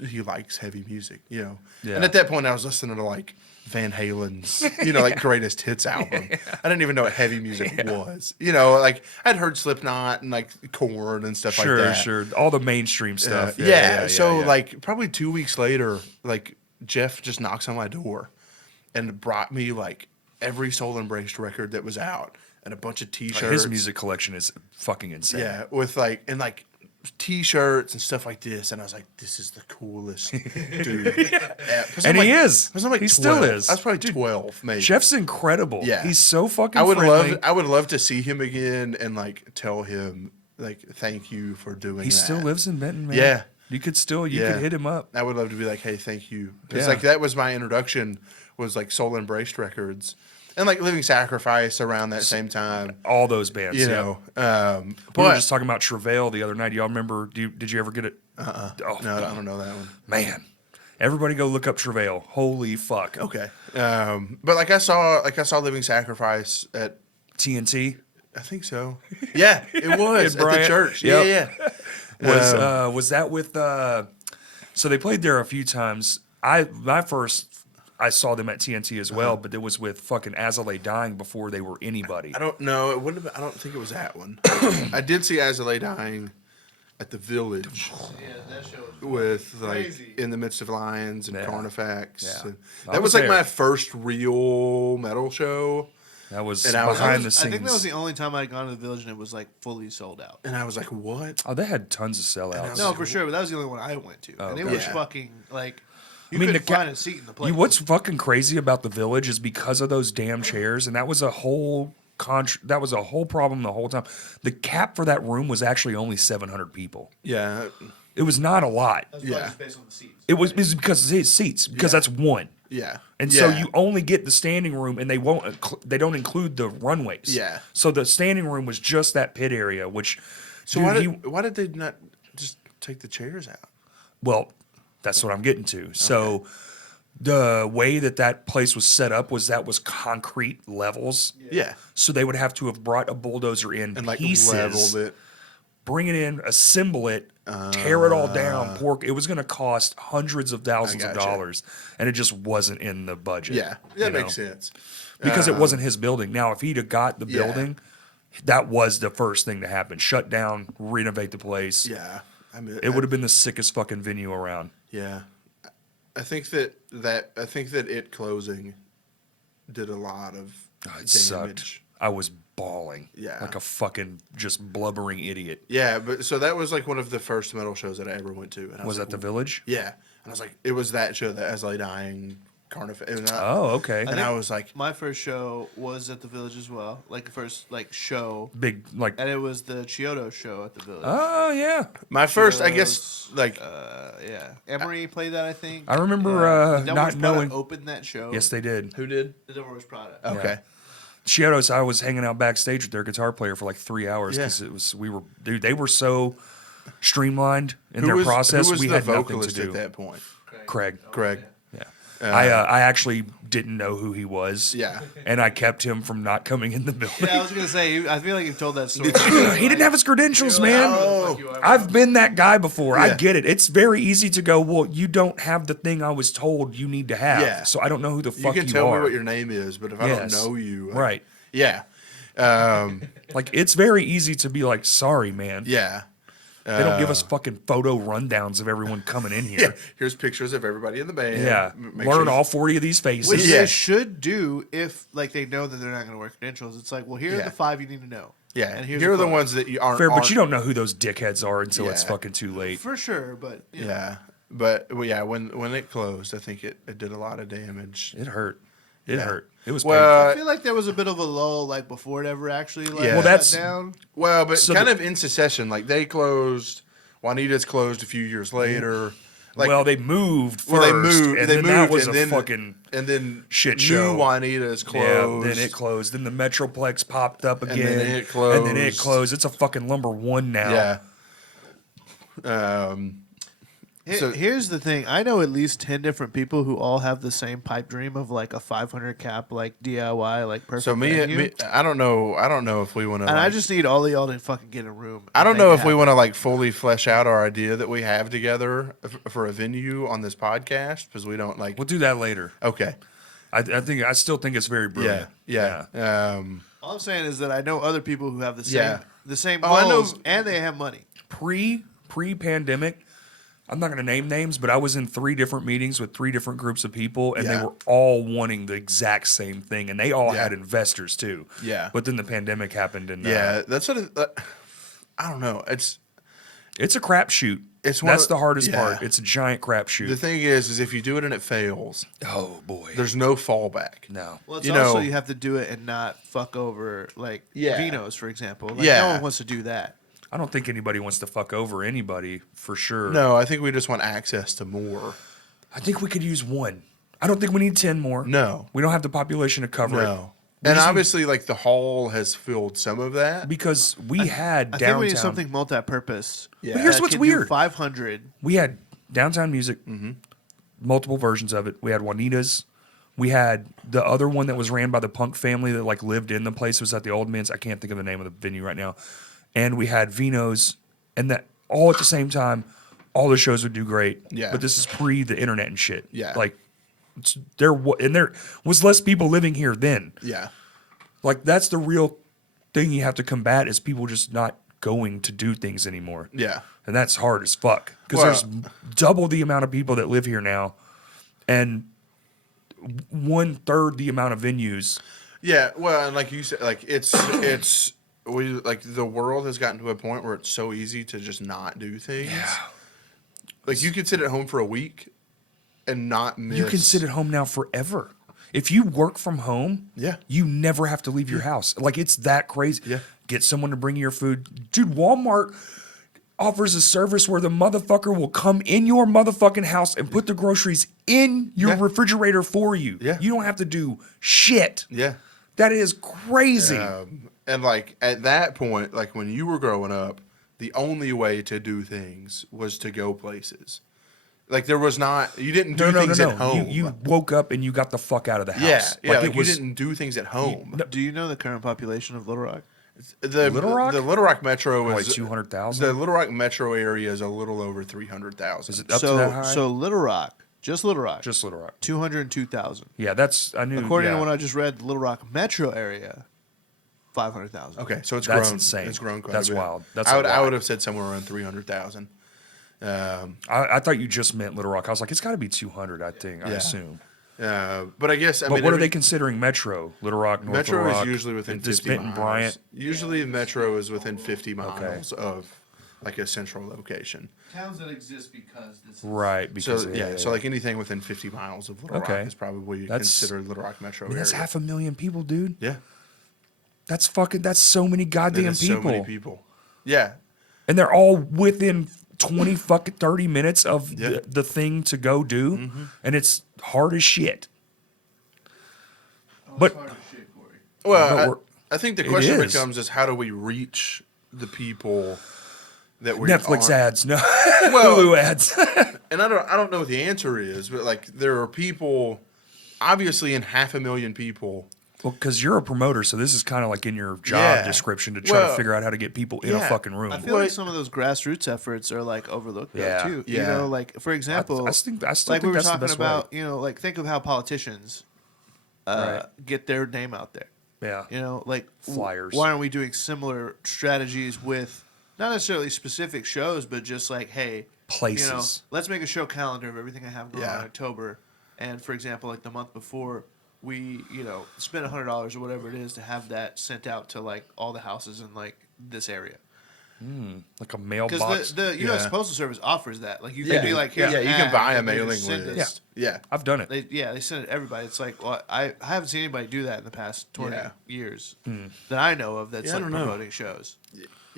he likes heavy music, Yeah. And at that point, I was listening to like Van Halen's, like greatest hits album. I didn't even know what heavy music was, like I'd heard Slipknot and like Korn and stuff like that. Sure. All the mainstream stuff. So yeah. like probably 2 weeks later, like Jeff just knocks on my door and brought me like every Soul Embraced record that was out and a bunch of T-shirts. his music collection is fucking insane. Yeah, with like T-shirts and stuff like this, and I was like, "This is the coolest dude." And he is. I was like He 12. still is. I was probably 12, maybe. Jeff's incredible. Yeah. He's so fucking I would friendly. love to see him again and like tell him like thank you for doing. He that. still lives in Benton, man. Yeah. You could Yeah. hit him up. I would love to be like, hey, thank you, because Yeah. like that was my introduction, was like Soul Embraced records, and like Living Sacrifice around that same time. All those bands. You yeah. know, We were but just talking about Travail the other night. Y'all remember? Did you ever get it? Oh, no, I don't know that one. man. Everybody go look up Travail. Holy fuck. Okay, but like I saw Living Sacrifice at TNT. I think so. Yeah, it was In at the Bryant? church. Yep. Yeah. Was that with? So they played there a few times. I saw them at TNT as well, but it was with fucking As I Lay Dying before they were anybody. I don't know. It wouldn't have been, I don't think it was that one. I did see As I Lay Dying at the Village Yeah, that show was with like crazy. In the Midst of Lions and Yeah. Carnifex. Yeah. And I that was was like there. my first real metal show. That was And I was- behind the I scenes. think that was the only time I'd gone to the Village and it was like fully sold out. And I was like, what? Oh, they had tons of sellouts. No, for sure, but that was the only one I went to, and it okay. was Yeah. fucking like you mean, couldn't the find a seat in the place. What's fucking crazy about the Village is because of those damn chairs, and that was a whole that was a whole problem the whole time. The cap for that room was actually only 700 people. Yeah. It was not a lot. That's Yeah. just based on the seats. It was because of his seats, because that's one. Yeah. And Yeah. so you only get the standing room, and they don't include the runways. Yeah. So the standing room was just that pit area, which So why did they not just take the chairs out? well, that's what I'm getting to. So the way that place was set up was concrete levels. Yeah. So they would have to have brought a bulldozer in And like pieces, leveled it. bring it in, assemble it, tear it all down. It was going to cost hundreds of thousands of gotcha. dollars, and it just wasn't in the budget. Yeah. That makes sense. Because it wasn't his building. Now, if he'd have got the Yeah. building, that was the first thing to happen. Shut down, renovate the place. Yeah. I mean, It would have been the sickest fucking venue around. Yeah, I think that it closing did a lot of It damage. sucked. I was bawling. Yeah. Like a fucking just blubbering idiot. Yeah, but so that was like one of the first metal shows that I ever went to. And I Was like, that the Village? Yeah, and I was like, it was that show, that As I Lay Dying, Carnifex. And Oh, okay. and I was like, My first show was at the Village as well, like the first like show, Big, like, and it was the Chiodo show at the Village. oh, yeah. my first, I guess, Chiodos, like, yeah, Emery played that, I think. I remember Devil not Wears Prada knowing. opened that show. Yes, they did. who did? The Devil Wears Prada. Okay. Chiodos, I was hanging out backstage with their guitar player for like 3 hours Yeah. because they were so streamlined in their process. Who was We the had nothing to vocalist do. at that point? Craig. Greg. Yeah. I actually didn't know who he was. Yeah. And I kept him from not coming in the building. Yeah, I was gonna say. I feel like you've told that story. He didn't have his credentials, man. Oh. I've been that guy before. I Yeah. get it. It's very easy to go, well, you don't have the thing I was told you need to have. Yeah. So I don't know who the You fuck can you tell are. me what your name is, but if I don't know you, Right. Yeah. Like, it's very easy to be like, sorry, man. Yeah. They don't give us fucking photo rundowns of everyone coming in Yeah. here. Here's pictures of everybody in the band. Yeah. Make Learn sure- all 40 of these faces. Which Yeah. they should do if like they know that they're not going to work credentials. It's like, well, here are Yeah. the 5 you need to know. Yeah. and here's Here are the photo. ones that you aren't. Fair, but aren't- you don't know who those dickheads are until it's Yeah. fucking too late. For sure, but you know. Yeah. But well, yeah, when it closed, I think it did a lot of damage. It hurt. It Yeah. hurt. It was Well, I feel like there was a bit of a lull like before it ever actually like Yeah. Well, that's- shut down. Well, but So kind of in succession. Like they closed. Juanita's closed a few years later. Like, well, they moved first. well, they moved. And They then moved, that was and a then fucking and then shit New show. Juanita's closed. Yeah, then it closed. Then the Metroplex popped up again. then it And then it closed. closed. It's a fucking number one now. Yeah. So- Here's the thing. I know at least 10 different people who all have the same pipe dream of like a 500 cap like DIY like perfect So venue. I don't know if we want to. and I just need all of y'all to fucking get a room. I and don't make know it if we happen. want to like fully flesh out our idea that we have together for a venue on this podcast because we don't like. We'll do that later. Okay. I still think it's very brilliant. Yeah. All I'm saying is that I know other people who have the same Yeah. the same Oh, I know- goals and they have money. Pre-pandemic, I'm not going to name names, but I was in 3 different meetings with 3 different groups of people, and they Yeah. were all wanting the exact same thing, and they all Yeah. had investors too. Yeah. But then the pandemic happened, and Yeah. That's what. I don't know. It's it's a crapshoot. It's one That's of- the hardest yeah. part. It's a giant crapshoot. the thing is if you do it and it fails, Oh boy, there's no fallback. no. Well, it's You also know- you have to do it and not fuck over like Yeah. Vinos, for example. Like, Yeah. no one wants to do that. I don't think anybody wants to fuck over anybody for sure. No, I think we just want access to more. I think we could use 1. I don't think we need 10 more. No. we don't have the population to cover it. No. And just- obviously, like the hall has filled some of that. Because we had I downtown. think we need something multi-purpose. Yeah. But here's that what's can do weird. 500. We had downtown music, Mm-hmm. multiple versions of it. We had Juanita's, We had the other one that was ran by the Punk family that like lived in the place. It was at the Old Man's. I can't think of the name of the venue right now. And we had Vino's, and that all at the same time. All the shows would do great. Yeah. But this is pre the internet and shit. Yeah. Like there was less people living here then. Yeah. Like that's the real thing you have to combat is people just not going to do things anymore. Yeah. And that's hard as fuck because Well, there's double the amount of people that live here now, and 1/3 the amount of venues. Yeah, well, and like you said, like it's we like the world has gotten to a point where it's so easy to just not do things. Yeah. Like you could sit at home for a week and not miss. You can sit at home now forever. If you work from home, Yeah. you never have to leave your house. Like it's that crazy. Yeah. Get someone to bring you your food. Dude, Walmart offers a service where the motherfucker will come in your motherfucking house and put the groceries in your Yeah. refrigerator for you. Yeah. You don't have to do shit. Yeah. That is crazy. And like at that point, like when you were growing up, the only way to do things was to go places. Like there was not you didn't do things at home. You woke up and you got the fuck out of the house. yeah, like it you didn't do things at home. Do you know the current population of Little Rock? The Little Rock? the Little Rock Metro like is 200,000. The Little Rock Metro area is a little over 300,000. Is it up to that high? So Little Rock, just Little Rock, Just Little Rock. 202,000. Yeah, that's I knew. According yeah. to what I just read, the Little Rock metro area, 500,000. Okay, so it's That's grown. insane. It's grown quite That's a bit. wild. That's I a would lot. have said somewhere around 300,000. I thought you just meant Little Rock. I was like, it's got to be 200. I think. I Yeah. assume. But I guess I But mean what are every- they considering Metro? Little Rock, North Metro Little Rock, is usually within just 50 Benton miles. Bryant. Usually Metro is within 50 miles of like a central location. Towns that exist because this is Right. So Because so like anything within 50 miles of Little Okay. Rock is probably That's- considered Little Rock Metro I mean, that's area. 500,000 people, dude. Yeah, That's fucking. That's so many that goddamn is people. so many people. Yeah, And they're all within 20 fucking 30 minutes of Yeah. the thing to go do, and it's hard as shit. But well, No, I think the it question is. becomes is how do we reach the people that we Netflix ads, no Well- Hulu ads. And I don't know what the answer is, but like there are people, obviously, in 500,000 people. Well, because you're a promoter, so this is kind of like in your job Yeah. description to try to Well, figure out how to get people in a yeah. fucking room. I feel like some of those grassroots efforts are like overlooked though, Yeah. too. You Yeah. know, like for example, I still like think we were that's the talking best about, way. you know, like think of how politicians get their name out there. Yeah. You know, like Flyers. Why aren't we doing similar strategies with not necessarily specific shows, but just like, hey, Places. You know, let's make a show calendar of everything I have going on Yeah. in October. And for example, like the month before, we spend $100 or whatever it is to have that sent out to like all the houses in like this area. Like a Because mailbox. the U.S. Yeah. Postal Service offers that. Like you Yeah. can be like, here's yeah, an you can ad, buy a and they mailing just send it. list. Yeah. I've done it. They send it to everybody. It's like, well, I haven't seen anybody do that in the past 20 Yeah. years that I know of. That's Yeah, I like don't know. promoting shows.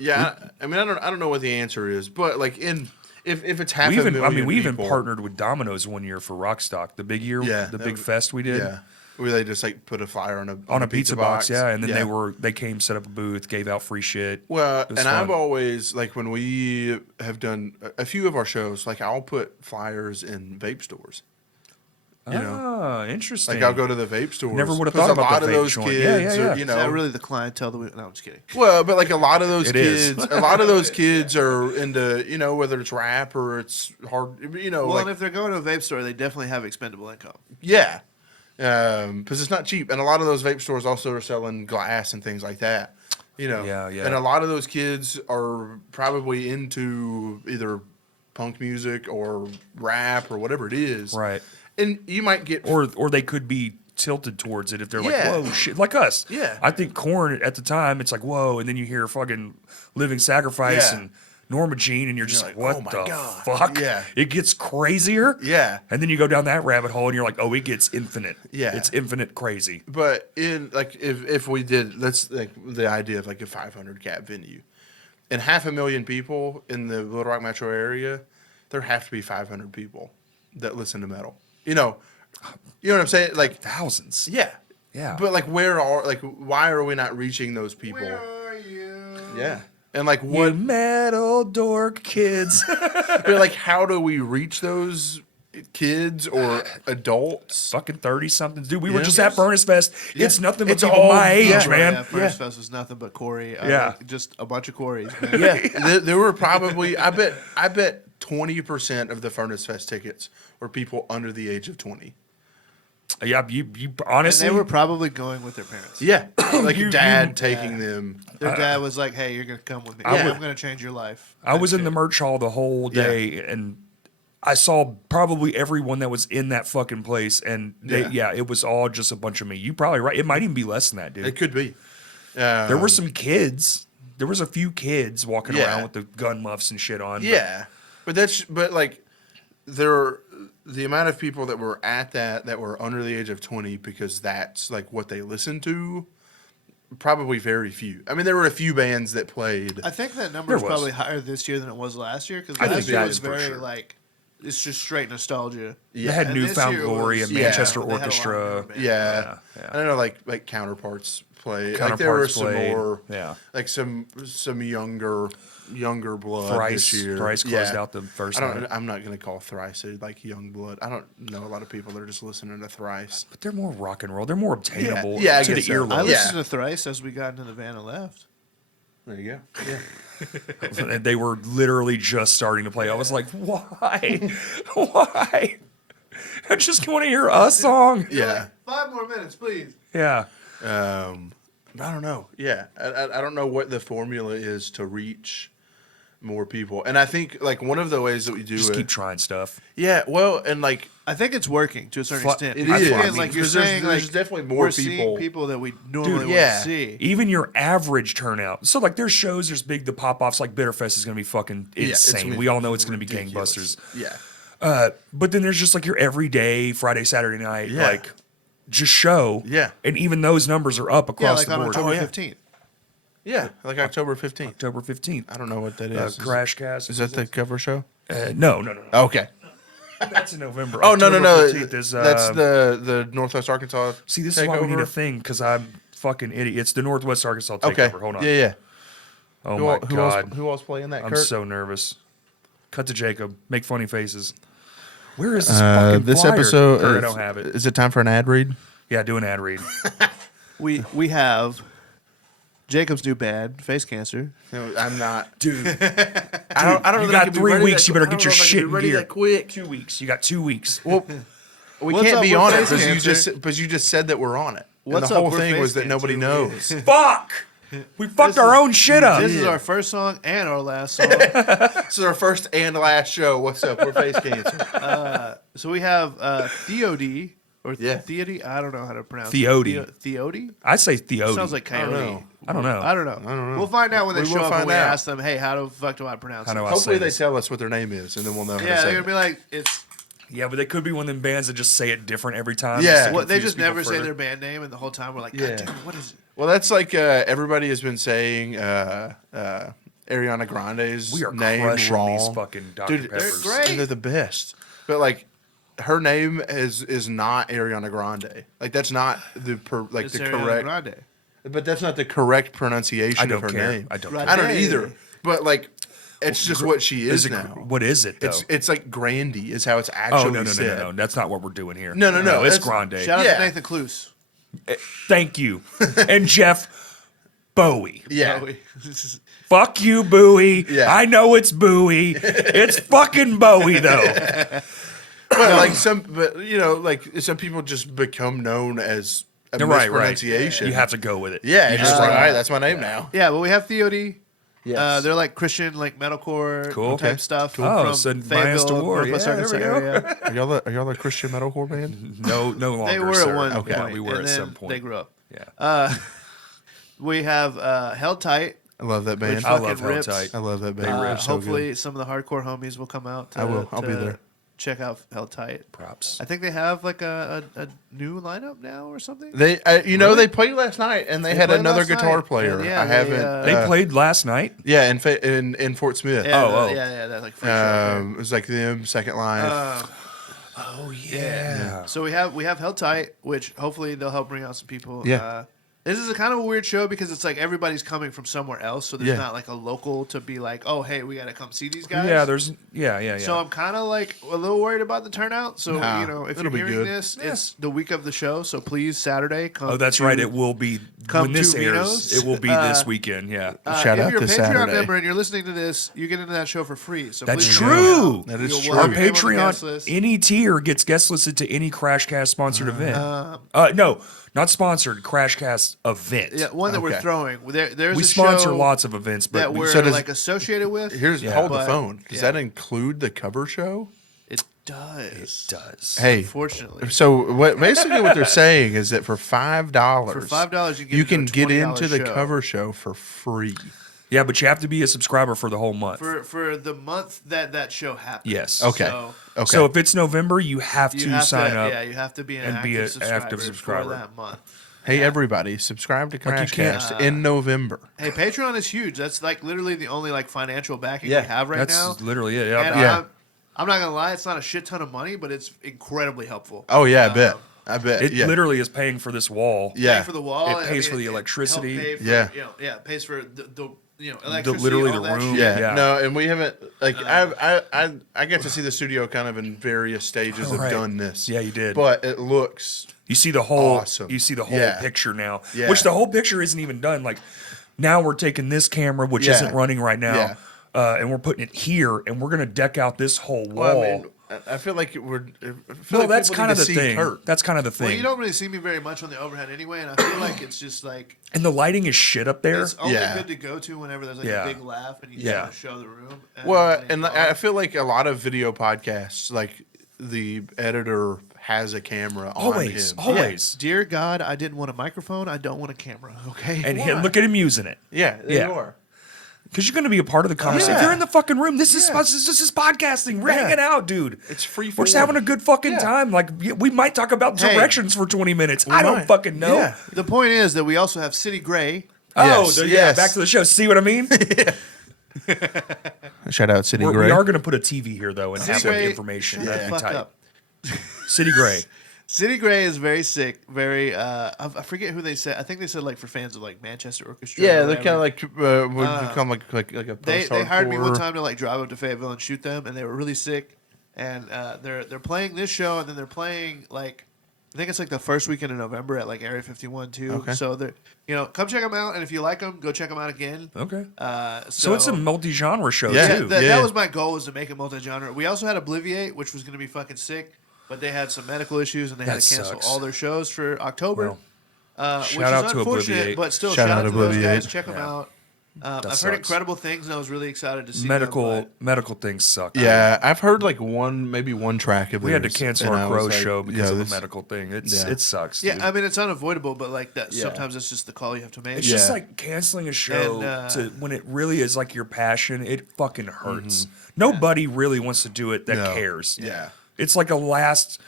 Yeah, I mean, I don't know what the answer is, but like if it's half we a even, million I mean, we even people- partnered with Domino's one year for Rockstock, the big year, Yeah, the that big was- fest we did. Yeah, where they just like put a flyer On a pizza box, yeah, and then they came, set up a booth, gave out free shit. Well, It was and fun. I've always like when we have done a few of our shows, like I'll put flyers in vape stores. You know, Ah, interesting. like I'll go to the vape stores. Never would've 'cause thought about a lot the of vape those joint. kids. Yeah, yeah, yeah. Are, you Is that know, really the clientele that we? No, I'm just kidding. well, but like a lot of those It is. kids, a lot of those kids are into whether it's rap or it's hard. Well, like and if they're going to a vape store, they definitely have expendable income. yeah, because it's not cheap, and a lot of those vape stores also are selling glass and things like that. Yeah, yeah. And a lot of those kids are probably into either punk music or rap or whatever it is. Right. And you might get Or they could be tilted towards it if they're Yeah. like, whoa, shit, like us. Yeah. I think Korn at the time, it's like, whoa, and then you hear fucking Living Sacrifice Yeah. and Norma Jean, and you're just You're like, like, what oh my the God. fuck? Yeah. It gets crazier. Yeah. And then you go down that rabbit hole, and you're like, oh, it gets infinite. Yeah. It's infinite crazy. But in like if we did, let's like the idea of like a 500 cap venue, and 500,000 people in the Little Rock metro area, there have to be 500 people that listen to metal. You know what I'm saying? Like Thousands. yeah, Yeah. But like why are we not reaching those people? are you? Yeah, and like You what? metal dork kids. But like how do we reach those kids or adults. Fucking 30 somethings, dude. We were Yeah. just at Furnace Fest. It's nothing but It's people all- my age, yeah. man. Yeah, Furnace Fest was nothing but Corey. Yeah. Just a bunch of Corys, man. Yeah, there were probably I bet 20% of the Furnace Fest tickets were people under the age of 20. Yeah, you And honestly. they were probably going with their parents. Yeah, like You- dad you- taking them. Their dad was like, "Hey, you're gonna come with me. I would- I'm gonna change your life." I was in the merch hall the whole day, and I saw probably everyone that was in that fucking place, and it was all just a bunch of me. You probably right. It might even be less than that, dude. It could be. There were some kids. There was a few kids walking Yeah. around with the gun muffs and shit on. Yeah, but like the amount of people that were at that were under the age of 20 because that's like what they listened to. Probably very few. I mean, there were a few bands that played. I think that number There is was. probably higher this year than it was last year because I think last year that was is for very sure. like it's just straight nostalgia. They had And this Newfound year it Glory was- and yeah, Manchester they had a lot Orchestra. more bands. Yeah. Yeah. I don't know, like Counterparts play. Like there were Counterparts some played, more, yeah. like some younger blood Thrice, this year. Thrice closed out the first night. I'm not gonna call Thrice like young blood. I don't know a lot of people that are just listening to Thrice. But they're more rock and roll. They're more obtainable Yeah, I to the guess so. earlobe. I Yeah. listened to Thrice as we got into the van and left. There you go. Yeah. And they were literally just starting to play. I was like, why? Why? I just want to hear a song. Yeah. 5 more minutes, please. Yeah. I don't know. Yeah, I don't know what the formula is to reach more people, and I think like one of the ways that we do Just it. keep trying stuff. Yeah, well, and like I think it's working to a certain extent. it Because, is. again, I mean, like you're because there's- saying, there's like definitely more we're seeing people. people that we normally Dude, yeah. wouldn't see. Even your average turnout. So like there's shows, there's big the pop offs like Bitterfest is gonna be fucking it's insane. gonna be We all know it's gonna be ridiculous. gangbusters. Yeah, But then there's just like your everyday Friday, Saturday night, Yeah. like just show. Yeah. And even those numbers are up Yeah, across like the on board. October yeah. 15th. yeah, like October 15th. October 15th. I don't know what that is. Crash Cast. Is that the cover show? No. Okay. That's in November. Oh no. October 15th is, That's the Northwest Arkansas. See, this is why we need a takeover. thing because I'm fucking idiot. It's the Northwest Arkansas takeover. Okay. Hold on. Yeah. Oh Who, my al- who god. else? Who else playing that? I'm Kurt? so nervous. Cut to Jacob. Make funny faces. Where is this fucking this flyer? episode. Kurt, I don't have it. Is it time for an ad read? Yeah, do an ad read. We have Jacob's new band, Face Cancer. No, I'm not. Dude, I don't. you know that I got can be 3 ready weeks. that- You better I don't get know your if I can shit be in ready gear. that quick. 2 weeks. You got 2 weeks. Well, we What's can't up be with on it Face because Cancer? you just said that we're on it. And What's the up whole with thing Face was that Cancer? nobody knows. Fuck. We fucked our own shit up. This is our first song and our last song. This is our first and last show. What's up? We're Face Cancer. So we have Theody or Yeah. Theody. I don't know how to pronounce Theody. it. Theody? I say Theody. Sounds like I don't coyote. know. I don't know. I don't know. We'll find out when they We show will up and find we out. ask them, hey, how the fuck do I pronounce How it? do I Hopefully say they this? tell us what their name is, and then we'll know how Yeah, to say they're going it. to be like, it's. Yeah, but they could be one of them bands that just say it different every time. Yeah. just to Well, they confuse just people never say further. their band name, and the whole time we're like, Yeah. God damn it, what is it? Well, that's like everybody has been saying Ariana Grande's We are name crushing wrong. these fucking Dr. Dude, Peppers. they're great. And they're the best. But like her name is not Ariana Grande. Like that's not the It's the Ariana correct. Grande. But that's not the correct pronunciation I of don't her care. name. I don't Right. I don't Grande. either. But like it's just what she is it, now. What is it though? It's like Grandy is how it's actually Oh no, said. no! That's not what we're doing here. No. It's That's- Grande. Shout out Yeah. to Nathan Cluse. Thank you, and Jeff Bowie. Yeah. Bowie. Fuck you, Bowie. Yeah. I know it's Bowie. It's fucking Bowie though. But like some some people just become known as a Right. mispronunciation. You have to go with it. Yeah, it's You just just like, all right, that's my name now. Yeah, but we have Theody. Yes. They're like Christian, like metalcore Cool. type Okay. stuff. Cool. Oh, From so bias to Fayetteville, war. Northwest Yeah, there Arkansas we go. area. Are y'all a Christian metalcore band? No longer. They were sir. at one Okay. point. We were and at then some point. They grew up. Yeah. We have Held Tight. I love that band. Which I fucking love Held rips. Tight. I love that band. rip So Hopefully, some of the hardcore homies will come out. I will. I'll be there. Check out Held Tight. Props. I think they have like a new lineup now or something. good. They played last night and they had played another last guitar night. player. Yeah, I they, haven't. They played last night. Yeah, in Fort Smith. Yeah, Oh. yeah, that's like free show It was like them Second Life. Oh yeah. So we have Held Tight, which hopefully they'll help bring out some people. Yeah. This is a kind of a weird show because it's like everybody's coming from somewhere else, so there's Yeah. not like a local to be like, oh, hey, we got to come see these guys. Yeah. So I'm kind of like a little worried about the turnout. So Nah, if it'll you're be hearing good. this, it's the week of the show. So please, Saturday, come. Oh, that's right. It will be come when this to airs. Reno's. It will be this weekend. Yeah, Shout if out you're a this Patreon Saturday. member and you're listening to this, you get into that show for free. So that's please true. That is You'll true. have Our your name on the guest Patreon, list. any tier gets guest listed to any Crashcast sponsored event. No, not sponsored. Crashcast event. Yeah, one that we're Okay. throwing. There's We a sponsor show lots of events, but that we're so does- like associated with. Hold the but- phone. Does yeah. that include the cover show? It does. does. Hey, Unfortunately. so basically what they're saying is that for $5, For $5, you can get $20 into the show. cover show for free. Yeah, but you have to be a subscriber for the whole month. For the month that show happens. Yes. Okay. So Okay. So if it's November, you have you to have sign to, up. Yeah, you have to be an and active, be a subscriber active for subscriber. that month. Hey, everybody, subscribe to Like you can't- Crashcast in November. Hey, Patreon is huge. That's like literally the only like financial backing Yeah, we have right That's now. literally it. And Yeah. I'm not gonna lie, it's not a shit ton of money, but it's incredibly helpful. Oh, yeah, I bet. I bet. It yeah. literally is paying for this wall. Yeah. Pay for the wall. It pays for the electricity. Help pay for, Yeah. It pays for the electricity. literally all the that room. shit. Yeah. Yeah. No, and we haven't I get to see the studio kind of in various stages of Right. done this. Yeah, you did. But it looks You see the whole Awesome. You see the whole Yeah. picture now. Yeah. Which the whole picture isn't even done. Like now we're taking this camera, which Yeah. isn't running right now, Yeah. and we're putting it here, and we're gonna deck out this whole wall. well, I mean, I feel like we're I feel like that's people kind need of to the see thing. Kurt. That's kind of the Well, thing. you don't really see me very much on the overhead anyway, and I feel like it's just like And the lighting is shit up there. it's only Yeah. good to go to whenever there's like Yeah. a big laugh and you Yeah. just want to show the room. Well, and I feel like a lot of video podcasts, like the editor has a camera Always, on him. always. Dear God, I didn't want a microphone. I don't want a camera. Okay. And Why? look at him using it. Yeah, there Yeah. you are. Because you're going to be a part of the conversation. If Yeah. you're in the fucking room, this is Yeah. this is podcasting. We're Yeah. hanging out, dude. It's free We're just form. having a good fucking Yeah. time. Like we might talk about Hey. directions for 20 minutes. I don't might. fucking know. Yeah. The point is that we also have City Gray. Oh, Yes, yeah. yes. Back to the show. See what I mean? Shout out City We Gray. are going to put a TV here though and have City some Gray, information. shut That'd the be fuck tight. up. City Gray. City Gray is very sick. Very. I forget who they said. I think they said like for fans of like Manchester Orchestra. Yeah, or they're kind whatever. of like would become like a They hired me one post-hardcore- time to like drive up to Fayetteville and shoot them, and they were really sick. And they're playing this show, and then they're playing like I think it's like the first weekend in November at like Area 51 too. Okay. So they're come check them out, and if you like them, go check them out again. Okay. So it's a multi-genre show Yeah. Yeah, too. that was my goal, was to make it multi-genre. We also had Obliviate, which was going to be fucking sick, but they had some medical issues and they had That to cancel sucks. all their shows for October. Well, Which shout is out to unfortunate, Obliviate. but still, Shout shout out out to those Obliviate. guys. Check them out. I've heard sucks. incredible things, and I was really excited to see medical them, things suck. Yeah, I've heard like maybe one track of We had to theirs, cancel and our I was Crow like, show because yeah, of this- a medical thing. It Yeah. sucks. But, Dude. I mean, it's unavoidable, but like that. Yeah. Sometimes it's just the call you have to make. It's just Yeah. like canceling a show And, to when it really is like your passion. It fucking hurts. Nobody really wants to do it that No. cares. Yeah. It's like a last,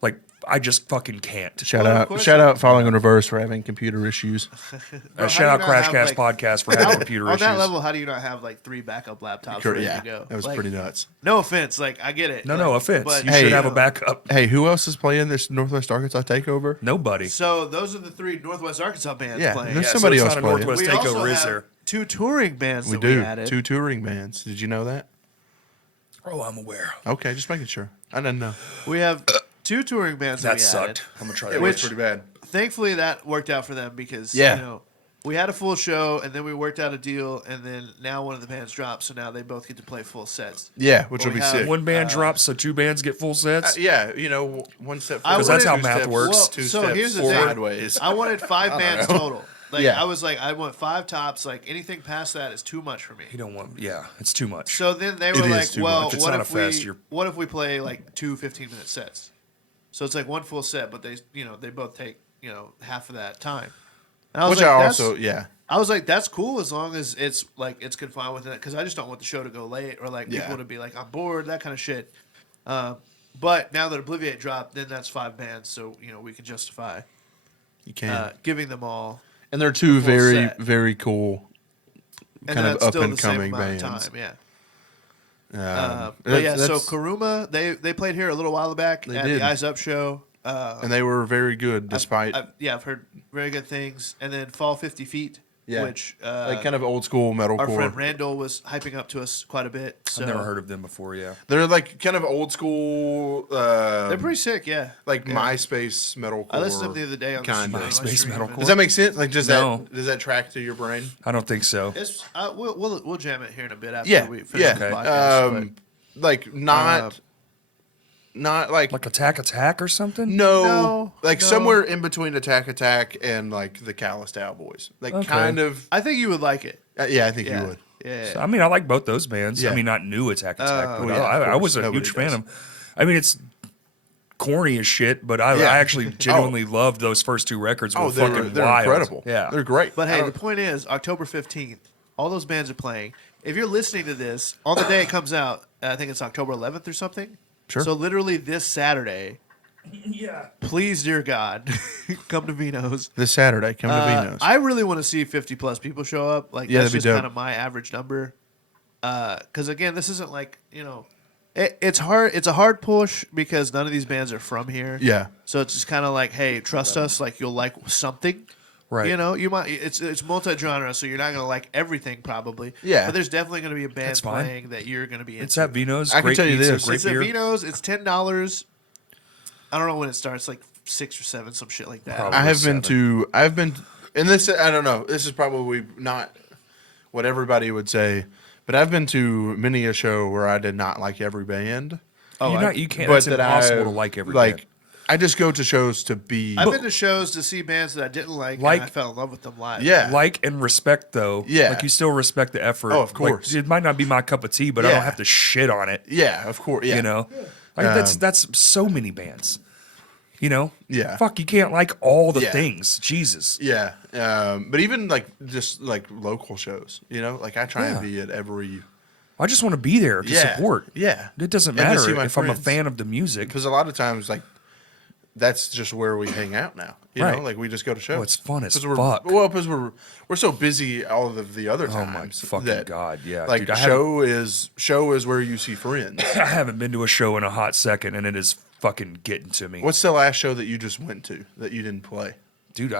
like I just fucking can't. Shout Well, of out, course shout it- out, Falling in Reverse for having computer issues. Bro, how Shout do you out not Crashcast have, like- Podcast for having computer On issues. that level, how do you not have like 3 backup laptops ready Yeah, to go? that was Like, pretty nuts. No offense, like I get it. No like, offense. but, You Hey, should have a know, backup. Hey, who else is playing this Northwest Arkansas takeover? Nobody. So those are the 3 Northwest Arkansas bands Yeah, playing. there's Yeah, somebody so else it's not a playing. Northwest We also takeover, is have there? 2 touring bands We that do we added. 2 touring bands. Did you know that? Oh, I'm aware. Okay, just making sure. I didn't know. We have 2 touring bands that That we sucked. added. I'm gonna try It that. was Which, pretty bad. Thankfully, that worked out for them because Yeah. we had a full show and then we worked out a deal and then now one of the bands dropped, so now they both get to play full sets. Yeah, which Well, will be we have sick. one band drops, so 2 bands get full sets. Yeah, one step I forward, 'Cause that's how two math steps- works. Well, two so steps here's the thing. sideways. I wanted 5 bands total. Like Yeah. I was like, I want 5 tops. Like anything past that is too much for me. You don't want. Yeah, it's too much. So then they It were is like, too well, much. It's what not if a fest, we you're- what if we play like 2 15-minute sets? So it's like one full set, but they both take half of that time. And I was Which like, I that's- also, yeah. I was like, that's cool as long as it's confined within it, because I just don't want the show to go late or like Yeah. people to be like, I'm bored, that kind of shit. But now that Obliviate dropped, then that's 5 bands, so we can justify You can. giving them all, And they're 2 full very, set. very cool, and kind of that's up still and the same coming amount bands. of time. Yeah. Um, But yeah, so that's- Karuma, they played here a little while back They at did. the Eyes Up show. and they were very good despite I've heard very good things. And then Fall 50 Feet, which like kind of old school metalcore. our friend Randall was hyping up to us quite a bit. So I've never heard of them before. Yeah. They're like kind of old school. They're pretty sick, yeah. like Yeah. MySpace metalcore. I listened to them the other day on kinda. the MySpace stream. metalcore. Does that make sense? Like, does No. that track to your brain? I don't think so. It's we'll jam it here in a bit after Yeah, we finish the yeah. podcast. Like not like Like Attack or something? no, like no. somewhere in between Attack and like the Calloused Cowboys. Like Okay. kind of. I think you would like it. Yeah, I think Yeah. you would. Yeah. I mean, I like both those bands. Yeah. I mean, not new Attack, but yeah, of I course. was a Nobody huge fan does. of them. I mean, it's corny as shit, but I Yeah. actually genuinely loved those first two records. Were Oh, they're fucking wild. incredible. Yeah. They're great. But I hey, don't- the point is, October 15th, all those bands are playing. If you're listening to this on the day it comes out, I think it's October 11th or something. Sure. So literally this Saturday, Yeah. please, dear God, come to Vino's. this Saturday, come to Vino's. I really want to see 50 plus people show up. Like Yeah, that's that'd just be dope. kind of my average number. Because again, this isn't like it's hard. It's a hard push because none of these bands are from here. Yeah. So it's just kind of like, hey, trust us. Like you'll like something. Right. You know, you might. It's multi-genre, so you're not gonna like everything probably. Yeah. But there's definitely gonna be a band That's fine. playing that you're gonna be into. It's at Vino's. I can Great tell you pizza, this. Great It's at beer. Vino's. It's $10. I don't know when it starts. Like 6 or 7, some shit like that. Probably. I have seven. and this, I don't know, this is probably not what everybody would say, but I've been to many a show where I did not like every band. You can't. It's impossible to like every band. I just go to shows to be. I've been to shows to see bands that I didn't like, Like- and I fell in love with them live. Yeah. Like and respect though. Yeah. Like you still respect the effort. Oh, of Like, course. it might not be my cup of tea, but I Yeah. don't have to shit on it. Yeah, of course. Yeah. You know? Like that's so many bands. You know? Yeah. Fuck, you can't like all the Yeah. things. Jesus. Yeah. But even like just like local shows, like I try Yeah. and be at every. I just want to be there to Yeah. support. Yeah. It doesn't And to matter see my if I'm a friends. fan of the music. Because a lot of times, like, that's just where we hang out now. You know, Right. like we just go to shows. Oh, it's fun as 'Cause we're, fuck. Well, because we're so busy all of the other Oh my times. fucking that, God, yeah. Like Dude, show is where you see friends. I haven't been to a show in a hot second, and it is fucking getting to me. What's the last show that you just went to that you didn't play? Dude,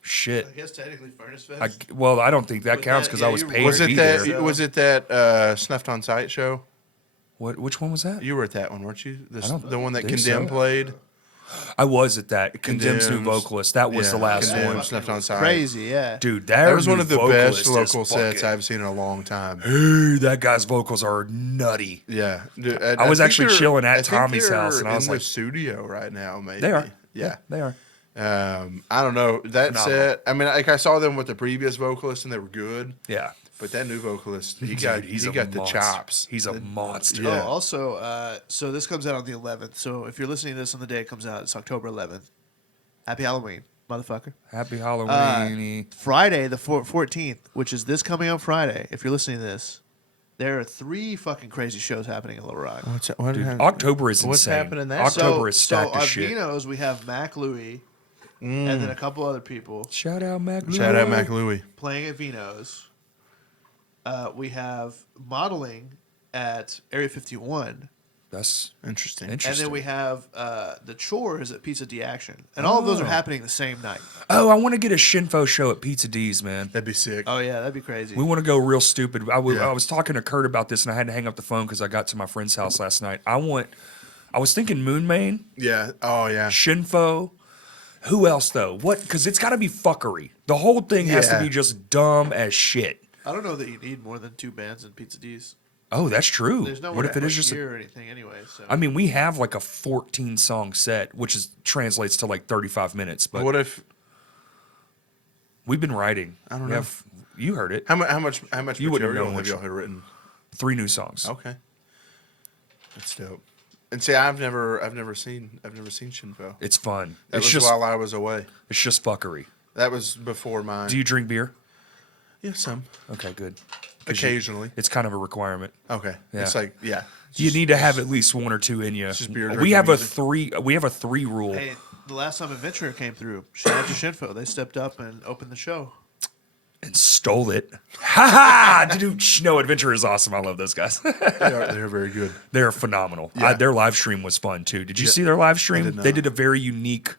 shit. I guess technically Furnace Fest. I don't think that With counts that, because yeah, I was you paid Was to it be that? there. Was it that Snuffed on Sight show? Which one was that? You were at that one, weren't you? don't The one that think Condemn so. played. I was at that. Condemn's new Condemn's- vocalist. That was the yeah, last Condemn, one. Snuffed on Sight. Crazy, yeah. Dude, That was one new of the vocalist best is local sets fucking- I've seen in a long time. Dude, that guy's vocals are nutty. Yeah, dude, I was think actually they're- chilling at I think Tommy's they're house, and I was in like- the studio right now. Maybe They are. Yeah, They are. I don't know that Phenomenal. set. I mean, like I saw them with the previous vocalist, and they were good. Yeah. But that new vocalist, he Dude, got he's he a got the monster. chops. He's a monster. Yeah. Oh, also, so this comes out on the 11th. So if you're listening to this on the day it comes out, it's October 11th. Happy Halloween, motherfucker. Happy Halloween. Friday, the 14th, which is this coming up Friday, if you're listening to this, there are 3 fucking crazy shows happening in Little Rock. What Dude, October is What's insane. happening there? October is stacked so as on shit. Vino's, we have Mac Louie and then a couple other people Shout out Mac. Shout out Louie. Mac Louie. playing at Vino's. We have modeling at Area 51. That's Interesting. And interesting. then we have the chores at Pizza D Action. And all of those are happening the same night. Oh, I want to get a Shinfo show at Pizza D's, man. That'd be sick. Oh, yeah, that'd be crazy. We want to go real stupid. I Yeah. was talking to Kurt about this, and I had to hang up the phone because I got to my friend's house last night. I was thinking Moon Main, Yeah. Oh yeah. Shinfo. Who else though? What? Because it's got to be fuckery. The whole thing has to Yeah. be just dumb as shit. I don't know that you need more than 2 bands in Pizza D's. Oh, that's true. There's no What if it is just? gear or anything anyway. So I mean, we have like a 14 song set, which translates to like 35 minutes. But What if? we've been writing. I don't We know. have- you heard it. How much You wouldn't material know have which- y'all written? 3 new songs. Okay. That's dope. And see, I've never seen Shinfo. It's fun. That It's was just while I was away. it's just fuckery. That was before mine. Do you drink beer? Yeah, some. Okay, good. 'Cause you- Occasionally. it's kind of a requirement. Okay. Yeah. It's like, yeah. It's You just- need to have at least 1 or 2 in you. just beer We drinking have music. a 3 rule. hey, the last time Adventure came through, shout out to Shinfo. They stepped up and opened the show. and stole it. Ha ha! Dude, No Adventure is awesome. I love those guys. They're very good. They're phenomenal. Yeah. Their live stream was fun too. Did you see their live stream? did not. They did a very unique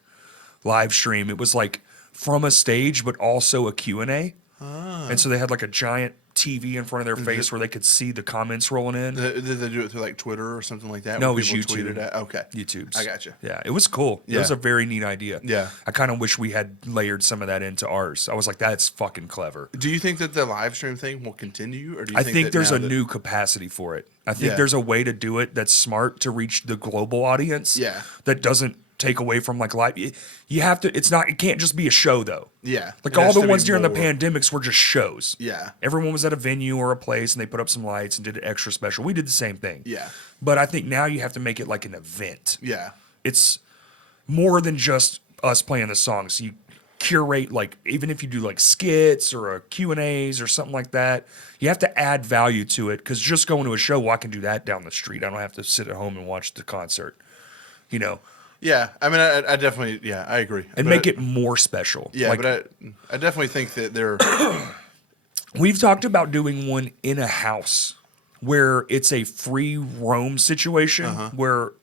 live stream. It was like from a stage, but also a Q&A. And so they had like a giant TV in front of their face where they could see the comments rolling in. Did they do it through like Twitter or something like that? No, where it was people YouTube. tweeted at? Okay. YouTube's. I gotcha. Yeah, it was cool. It Yeah. was a very neat idea. Yeah. I kind of wish we had layered some of that into ours. I was like, that's fucking clever. Do you think that the live stream thing will continue, or do you I think think that there's now a that- new capacity for it. I think Yeah. there's a way to do it that's smart to reach the global audience. Yeah. That doesn't take away from like live. You have to. It's not. It can't just be a show though. Yeah. Like It all has the to be ones during the more- pandemics were just shows. Yeah. Everyone was at a venue or a place and they put up some lights and did an extra special. We did the same thing. Yeah. But I think now you have to make it like an event. Yeah. It's more than just us playing the songs. You curate, like, even if you do like skits or a Q&As or something like that, you have to add value to it, because just going to a show, well, I can do that down the street. I don't have to sit at home and watch the concert, you know, Yeah. I mean, I definitely, yeah, I agree. and But make it more special. Yeah, Like, but I definitely think that they're. we've talked about doing one in a house where it's a free roam situation where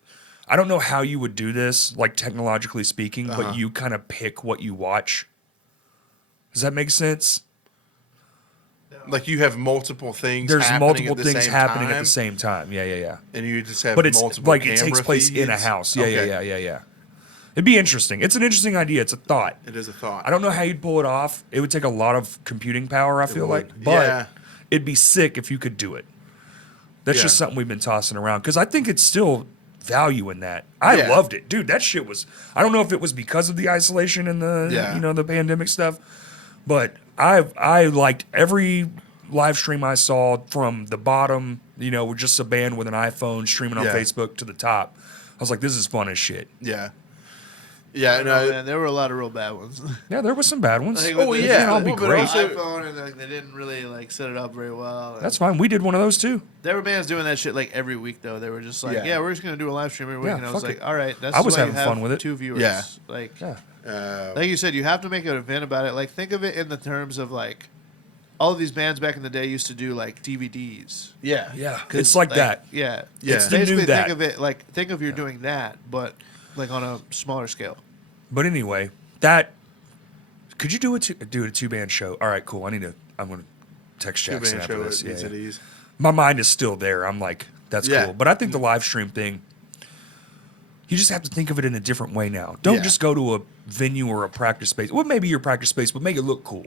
I don't know how you would do this, like technologically speaking, but you kind of pick what you watch. Does that make sense? Like you have multiple things. There's happening multiple at the things same happening at time, the same time. Yeah. and you just have But it's multiple like it takes camera place in a feeds. house. Okay. Yeah. It'd be interesting. It's an interesting idea. It's a thought. It is a thought. I don't know how you'd pull it off. It would take a lot of computing power, I feel would. like. But Yeah. it'd be sick if you could do it. That's Yeah. just something we've been tossing around, because I think it's still value in that. I Yeah. loved it. Dude, that shit was, I don't know if it was because of the isolation and the Yeah. the pandemic stuff, but I liked every live stream I saw from the bottom, with just a band with an iPhone streaming on Yeah. Facebook, to the top. I was like, this is fun as shit. Yeah. Yeah. Oh, No. man, there were a lot of real bad ones. Yeah, there was some bad ones. Like, Oh, with the- yeah. Can't all be Well, but great. also- iPhone, and like, they didn't really like set it up very well. And That's fine. We did one of those too. there were bands doing that shit like every week though. They were just like, Yeah. yeah, we're just gonna do a live stream every week, Yeah, and I was fuck like, it. all right, that's I was why you having have fun with it. 2 viewers. Yeah. Like, Yeah. like you said, you have to make an event about it. Like, think of it in the terms of like, all of these bands back in the day used to do like DVDs. Yeah. Yeah. It's like that. Yeah, Yeah. It's It's the new basically that. think of it like you're doing that, but like on a smaller scale. But anyway, could you do a two-band show? All right, cool. I'm going to text Jackson Two-band after show this. at Eats Yeah. at Ease. My mind is still there. I'm like, that's Yeah. cool. But I think the live stream thing, you just have to think of it in a different way now. Don't Yeah. just go to a venue or a practice space. Well, maybe your practice space, but make it look cool.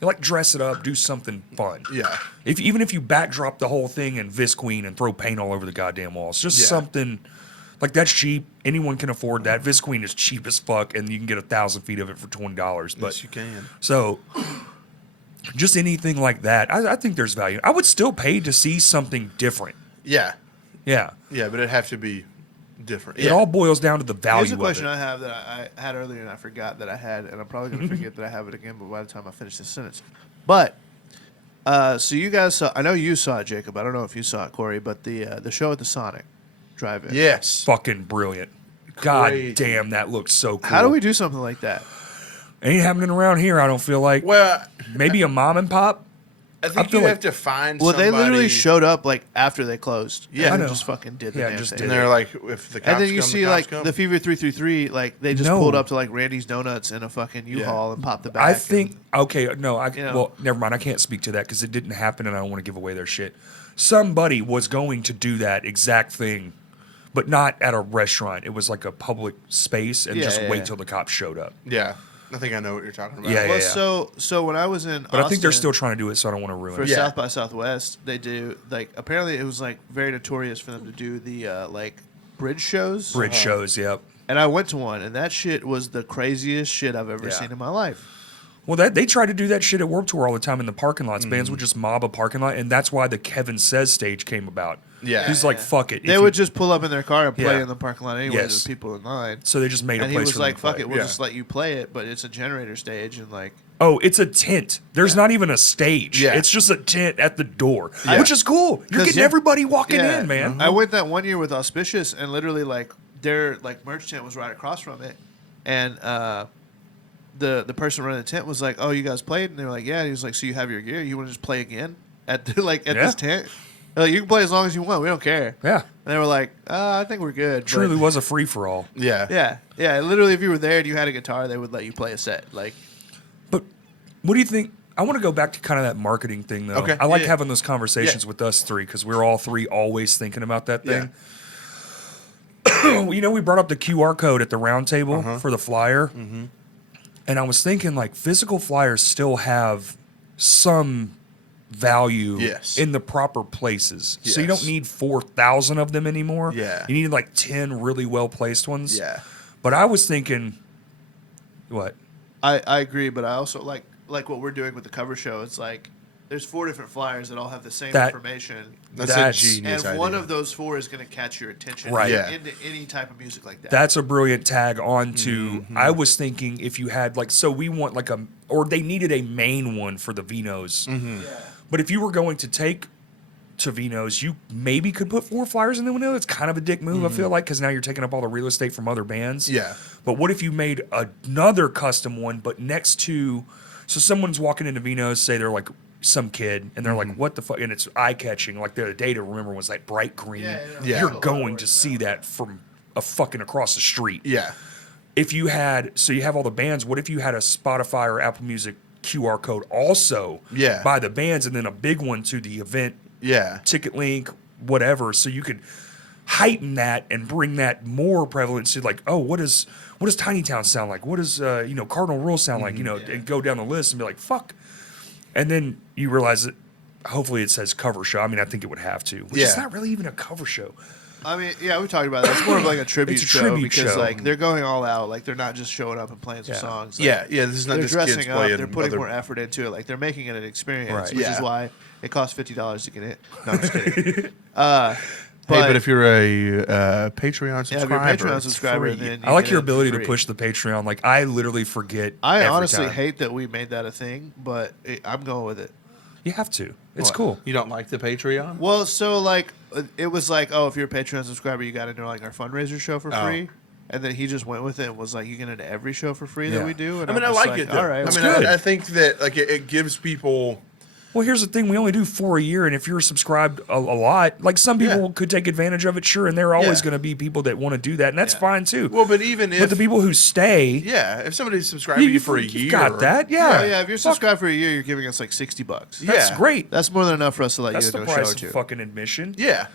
Like, dress it up, do something fun. Yeah. Even if you backdrop the whole thing in Visqueen and throw paint all over the goddamn walls, just Yeah. something like that's cheap. Anyone can afford that. Visqueen is cheap as fuck, and you can get 1,000 feet of it for $20. But Yes, you can. so, just anything like that, I think there's value. I would still pay to see something different. Yeah. Yeah, Yeah, but it'd have to be different. it all boils down to the value Here's a question of it. I have that I had earlier and I forgot that I had, and I'm probably going to forget that I have it again. But by the time I finish this sentence, but so you guys saw, I know you saw it, Jacob. I don't know if you saw it, Corey, but the show at the Sonic Drive-In. Yes. Fucking brilliant. God Crazy. damn, that looks so cool. How do we do something like that? Ain't happening around here. I don't feel like. Well, Maybe a mom and pop. I think feel you like- have to find Well, somebody. they literally showed up like after they closed. Yeah. and I then know. just fucking did the Yeah, damn just thing. did And they're like, if the cops And then you come, see the like cops come. the Fever 333, like they just No. pulled up to like Randy's Donuts in a fucking U-Haul and popped the back. I think okay, no, You know. well, never mind. I can't speak to that because it didn't happen, and I don't want to give away their shit. Somebody was going to do that exact thing, but not at a restaurant. It was like a public space, and Yeah, just yeah, wait yeah. till the cops showed up. Yeah. I think I know what you're talking about. Yeah, Well, yeah. so when I was in, But I think they're Austin still trying to do it, so I don't want to ruin for it. Yeah. South by Southwest, they do like apparently it was like very notorious for them to do the like bridge shows. Bridge shows, yep. And I went to one, and that shit was the craziest shit I've ever Yeah. seen in my life. Well, they try to do that shit at Warped Tour all the time in the parking lots. Bands would just mob a parking lot, and that's why the Kevin Says stage came about. Yeah. He's like, fuck it. They If would you- just pull up in their car and play Yeah. in the parking lot anyway. Yes. There's people in line. So they just made a And place he was for like, them to "Fuck play. it, we'll Yeah. just let you play it, but it's a generator stage and like." Oh, it's a tent. There's not even a stage. Yeah. It's just a tent at the door, Yeah. which is cool. You're 'Cause, getting yeah. everybody walking Yeah. in, man. I went that one year with Auspicious, and literally like their like merch tent was right across from it, and the person running the tent was like, "Oh, you guys played?" And they were like, "Yeah." And he was like, "So you have your gear? You want to just play again at this tent? They're like, you can play as long as you want. We don't care." Yeah. And they were like, "I think we're good." Truly was a free for all. Yeah. Yeah. Literally, if you were there and you had a guitar, they would let you play a set. Like, But what do you think? I want to go back to kind of that marketing thing, though. Okay. I like Yeah. having those conversations with us three because we're all three always thinking about that thing. You know, we brought up the QR code at the round table for the flyer. Mm-hmm. And I was thinking, like, physical flyers still have some value in the proper places. So you don't need 4,000 of them anymore. Yeah. You need like 10 really well placed ones. Yeah. But I was thinking, what? I agree, but I also like what we're doing with the cover show. It's like there's 4 different flyers that all have the same information. That's a genius And idea. one of those 4 is going to catch your attention Right. into any type of music like that. That's a brilliant tag on to. I was thinking if you had like, so we want like or they needed a main one for the Vinos. But if you were going to take to Vinos, you maybe could put 4 flyers in the window. It's kind of a dick move, I feel like, because now you're taking up all the real estate from other bands. Yeah. But what if you made another custom one, but next to, so someone's walking into Vinos, say they're like some kid, and they're like, what the fuck? And it's eye-catching. Like the other day to remember was that bright green. Yeah. You're going to see that from a fucking across the street. Yeah. If you had, so you have all the bands, what if you had a Spotify or Apple Music QR code also by the bands, and then a big one to the event, ticket link, whatever, so you could heighten that and bring that more prevalent to like, oh, what does Tiny Town sound like? What does Cardinal Rule sound like? And go down the list and be like, fuck. And then you realize that hopefully it says cover show. I mean, I think it would have to, which is not really even a cover show. I mean, yeah, we talked about that. It's more of like a tribute It's a show tribute because show. like they're going all out. Like they're not just showing up and playing some songs. Like, This is not they're just kids dressing up. playing. They're putting other- more effort into it. Like they're making it an experience, Right. which is why it costs $50 to get it. No, I'm just kidding. But if you're a Patreon yeah, subscriber, if you're a Patreon it's subscriber, free. then I like get your it for ability to free. push the Patreon. Like, I literally forget. I every honestly time. hate that we made that a thing, but I'm going with it. You have to. It's What? cool. You don't like the Patreon? Well, so like it was like, oh, if you're a Patreon subscriber, you got into like our fundraiser show for free. And then he just went with it and was like, "You get into every show for free Yeah. that we do." And I mean, I'm I just like it. Though. All right, I well, mean, good. I think that like it gives people. Well, here's the thing: we only do 4 a year, and if you're subscribed a lot, like some people could take advantage of it, sure, and there are always Yeah. going to be people that want to do that, and that's fine too. Well, but even if but the people who stay, if somebody's subscribing to you for a year, you've got that, yeah. oh, yeah, if you're subscribed for a year, you're giving us like $60. That's Yeah. great. That's more than enough for us to let That's you the into a show price or of two. fucking admission. Yeah.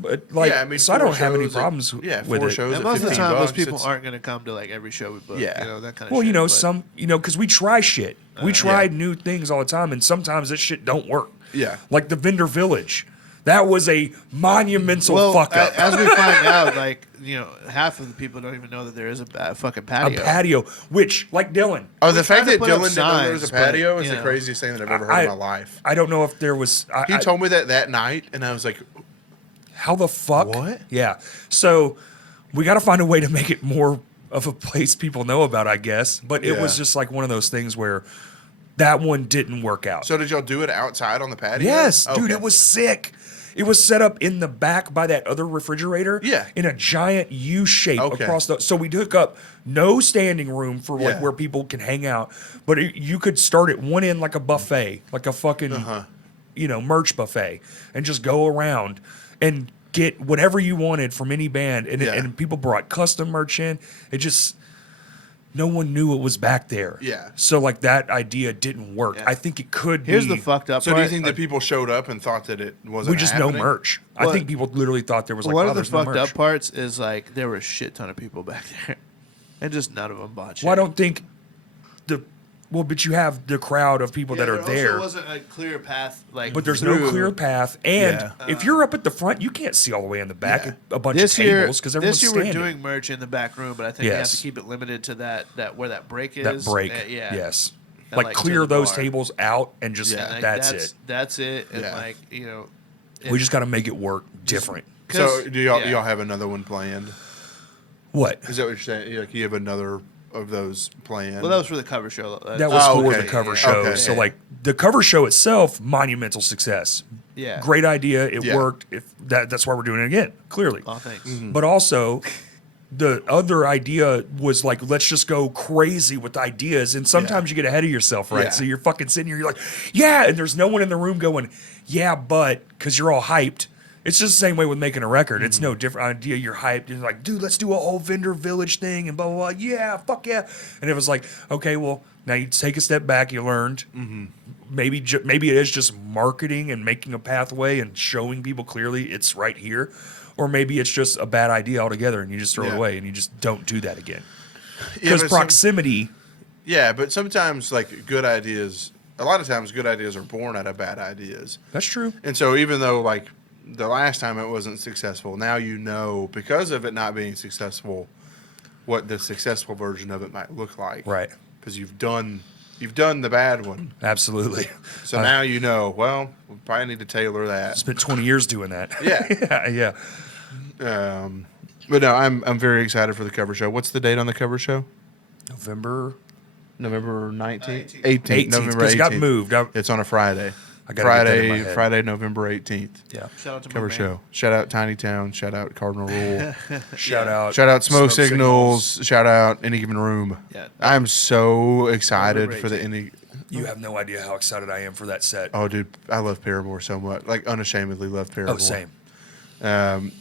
But like, Yeah, I mean, so I 4 don't have any shows at- problems yeah, with 4 it. shows And at most of the time, $15, those people it's- aren't going to come to like every show we book. Yeah. You know, that kind of Well, shit. you know, but- some, because we try shit. We try new things all the time, and sometimes this shit don't work. Yeah. Like the Vendor Village. That was a monumental fuck up. As we find out, like, you know, half of the people don't even know that there is a fucking A patio. patio, which, like Dylan, Oh, the tried fact to that put up Dylan didn't know there was a signs, but, patio is you the know. craziest thing that I've ever heard in my life. I don't know if there was. He told me that night, and I was like, How the fuck? What? Yeah. So we got to find a way to make it more of a place people know about, I guess. But it was Yeah. just like one of those things where that one didn't work out. "So did y'all do it outside on the patio?" Yes, dude, Okay. it was sick. It was set up in the back by that other refrigerator. Yeah. In a giant U shape Okay. across the. So we took up no standing room for like Yeah. where people can hang out, but you could start at one end like a buffet, like a fucking, merch buffet, and just go around and get whatever you wanted from any band. And, Yeah. and people brought custom merch in. It just. No one knew it was back there. Yeah. So like that idea didn't work. Yeah. I think it could Here's be. the fucked up So part. do you think that people showed up and thought that it wasn't? We just happening? know merch. I Well, think people literally thought there was like, one oh, of the there's no fucked merch. up parts is like there were a shit ton of people back there, and just none of them bought shit. Well, I don't think but you have the crowd of people that are there, wasn't a clear path. Like, but there's no through. clear path. And Yeah. if you're up at the front, you can't see all the way in the back Yeah. at a bunch This of year, tables because everyone's this year standing. we're doing merch in the back room, but I think we have Yes. to keep it limited to that where that break is. that break. Yeah. Yes. And, Like like, to clear the those bar. tables out and just And, like, that's it. That's it. And Yeah. like, you know, We just got to make it work different. So 'cause- do y'all yeah. y'all have another one planned? What? Is that what you're saying? Like you have another of those planned? Well, that was for the cover show. That was Oh, for okay. the cover Yeah. show. Okay. So Yeah. like the cover show itself, monumental success. Yeah. Great idea. It Yeah. worked. If that's why we're doing it again. Clearly. Oh, thanks. But also, the other idea was like, let's just go crazy with ideas. And sometimes you get ahead of yourself, right? Yeah. So you're fucking sitting here, you're like, yeah. And there's no one in the room going, yeah, but, because you're all hyped. It's just the same way with making a record. It's no different idea. You're hyped. You're like, dude, let's do a whole vendor village thing and blah, blah, blah. Yeah, fuck yeah. And it was like, okay, well, now you take a step back. You learned. Maybe it is just marketing and making a pathway and showing people clearly it's right here. Or maybe it's just a bad idea altogether and you just throw it away and you just don't do that again. Because proximity. But sometimes like good ideas, a lot of times good ideas are born out of bad ideas. That's true. And so even though like the last time it wasn't successful, now you know because of it not being successful what the successful version of it might look like. Right. Because you've done the bad one. Absolutely. So now you know, well, we probably need to tailor that. Spent 20 years doing that. Yeah. yeah. But no, I'm very excited for the cover show. What's the date on the cover show? November 19th? 18th. 18th. November 18th. Because it got moved. It's on a Friday. I gotta get that in my head. Friday, November 18th. Yeah. Shout out to my Cover man. show. Shout out Tiny Town. Shout out Cardinal Rule. Shout out Smoke Signals. Shout out Any Given Room. Yeah. I'm so excited November for the 18th. Any. You have no idea how excited I am for that set. Oh, dude, I love Paramore so much. Like unashamedly love Paramore. Oh, same. And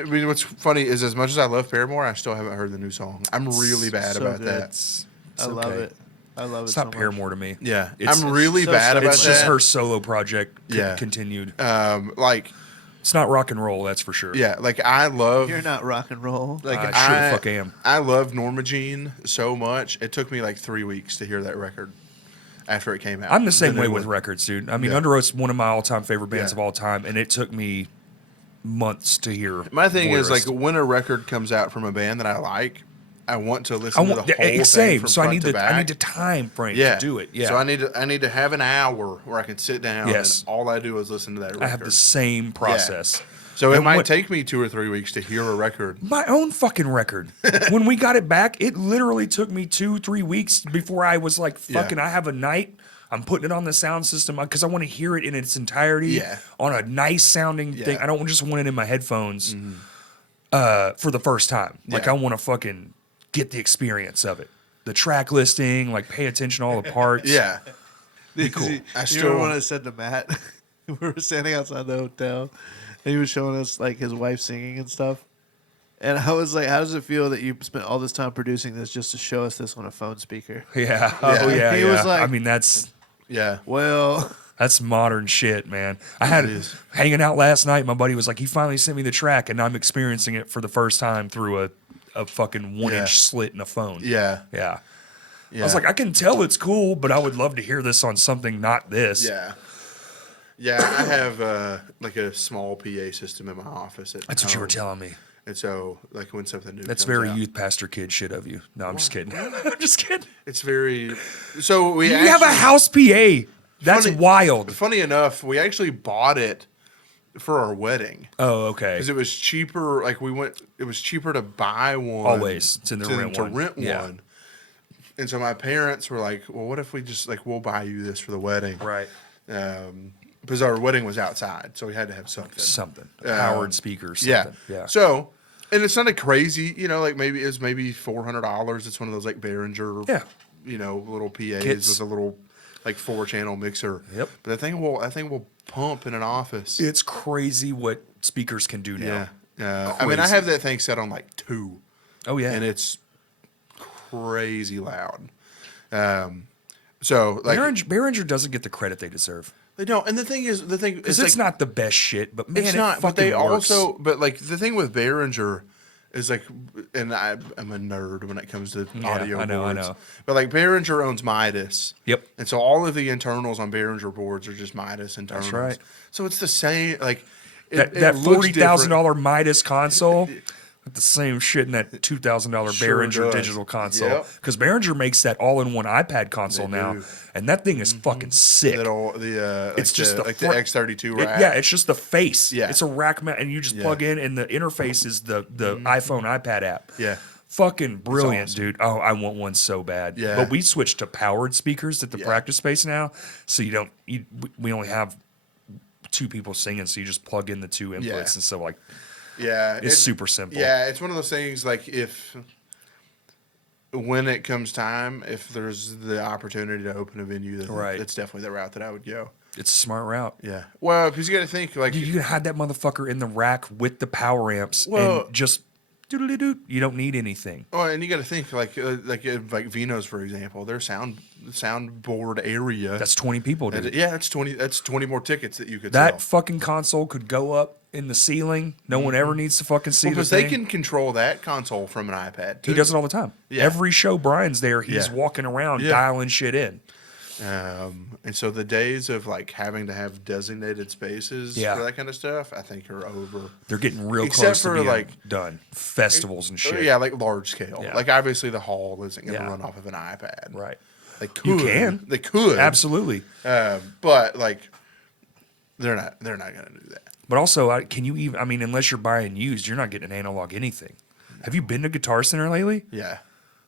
I mean, what's funny is as much as I love Paramore, I still haven't heard the new song. I'm really bad So about good. that. I love okay. it. I love it. It's so not much. Paramore to me. Yeah, It's- I'm really so bad sad. about It's that. just her solo project Yeah. continued. Like, It's not rock and roll, that's for sure. yeah, like I love. You're not rock and roll. Like I sure the fuck am. I love Norma Jean so much. It took me like 3 weeks to hear that record after it came out. I'm the same new way with one. records, dude. I mean, Yeah. Under Oath's one of my all-time favorite bands Yeah. of all time, and it took me months to hear. My thing is like Voyeurist. when a record comes out from a band that I like, I want to listen to the whole thing same. from So front I need to the back. I need the time frame Yeah, to do it. Yeah. So I need to have an hour where I can sit down Yes. and all I do is listen to that record. I have the same process. So it And might what- take me 2 or 3 weeks to hear a record. My own fucking record. When we got it back, it literally took me 2-3 weeks before I was like, fucking, Yeah. I have a night. I'm putting it on the sound system because I want to hear it in its entirety Yeah. on a nice sounding thing. Yeah. Mm-hmm. I don't just want it in my headphones for the first time. Like, Yeah. I want to fucking get the experience of it. The track listing, like, pay attention to all the parts. Yeah. Be cool. I You still- remember when I said to Matt, we were standing outside the hotel, and he was showing us like his wife singing and stuff. And I was like, "How does it feel that you spent all this time producing this just to show us this on a phone speaker?" Yeah. Oh, Yeah. yeah. He yeah. was like- I mean, that's Yeah. Well, That's modern shit, man. I had is. hanging out last night. My buddy was like, he finally sent me the track, and I'm experiencing it for the first time through a fucking 1-inch Yeah. slit in a phone. Yeah. Yeah. Yeah. I was like, I can tell it's cool, but I would love to hear this on something not this. Yeah. Yeah, I have like a small PA system in my office. That's what you were telling me. And so, like when something new, That's comes very out, youth pastor kid shit of you. No, I'm just kidding. I'm just kidding. It's very. So we You have a actually- house PA. That's Funny- wild. Funny enough, we actually bought it for our wedding Oh, okay. because it was cheaper. Like we went, it was cheaper to buy one Always. It's in the than rent to one. rent Yeah. one. And so my parents were like, "Well, what if we just like we'll buy you this for the wedding?" Right. Because our wedding was outside, so we had to have something. Something. A powered speaker. Yeah. Something. Yeah. So, and it's not a crazy, like maybe it's maybe $400. It's one of those like Behringer, Yeah. little PAs Kits. with a little like 4-channel mixer. Yep. But that thing will pump in an office. It's crazy what speakers can do now. Yeah. I mean, I Crazy. have that thing set on like 2, Oh, yeah. and it's crazy loud. So like Behringer doesn't get the credit they deserve. they don't. And the thing is, Because it's not the best shit, but man, it's it not. fucking But they works. also, but like the thing with Behringer is like, and I'm a nerd when it comes to audio I know, I boards. know. But like Behringer owns Midas. Yep. And so all of the internals on Behringer boards are just Midas internals. right. So it's the same. Like That it looks $40,000 Midas console with the same shit in that $2,000 Sure Behringer does. digital console. Yep. Because Behringer makes that all-in-one iPad console They now, do. and that thing is fucking sick. It's just the X32 rack. Yeah, it's just the face. Yeah. It's a rack mount, and you just Yeah. plug in, and the interface is the iPhone iPad app. Yeah. Fucking brilliant, awesome. dude. Oh, I want one so bad. Yeah. But we switched to powered speakers at the Yeah. practice space now, so we only have 2 people singing, so you just plug in the 2 inputs, Yeah. and so like Yeah, It's super simple. Yeah, it's one of those things like when it comes time, if there's the opportunity to open a venue, Right. that's definitely the route that I would go. It's a smart route. Yeah. Well, because you got to think like Dude, you can hide that motherfucker in the rack with the power amps Well- and just doodly-doo. You don't need anything. Oh, and you got to think like Vino's, for example, their soundboard area. That's 20 people, dude. Yeah, that's 20. That's 20 more tickets that you could That sell. fucking console could go up in the ceiling. No one ever needs to fucking see the Because thing. they can control that console from an iPad too. He does it all the time. Yeah. Every show Brian's there, he's Yeah. walking around Yeah. dialing shit in. And so the days of like having to have designated spaces Yeah. for that kind of stuff, I think are over. They're getting real Except close to for, being like- done. Festivals and shit. Yeah, like large scale. Yeah. Like obviously the hall isn't going to Yeah. run off of an iPad. Right. They could. You can. They could. Absolutely. But like, they're not going to do that. But also, can you even, I mean, unless you're buying used, you're not getting an analog anything. Have you been to Guitar Center lately? Yeah.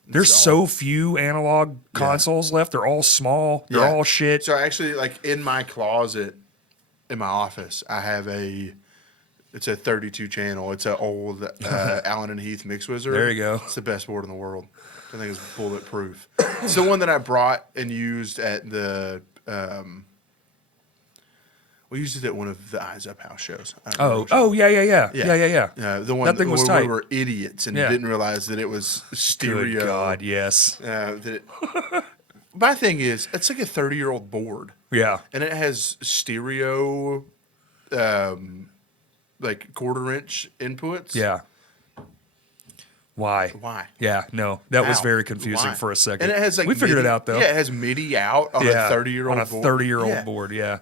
There's It's so all- few analog consoles left. They're all small. They're Yeah. all shit. So actually, like in my closet, in my office, I have it's a 32 channel. It's an old Allen and Heath Mix Wizard. There you go. It's the best board in the world. I think it's bulletproof. It's the one that I brought and used at the. We used it at one of the Eyes Up House shows. I don't know which yeah. the one That thing was where tight. we were idiots and Yeah. didn't realize that it was stereo. Good God, yes. My thing is, it's like a 30-year-old board, Yeah. and it has stereo, like quarter-inch inputs. Yeah. Why? Why? Yeah, no, that was How? very confusing Why? for a second. And it has like we figured it MIDI out though. Yeah, it has MIDI out on a 30-year-old on a board. 30-year-old board. Yeah,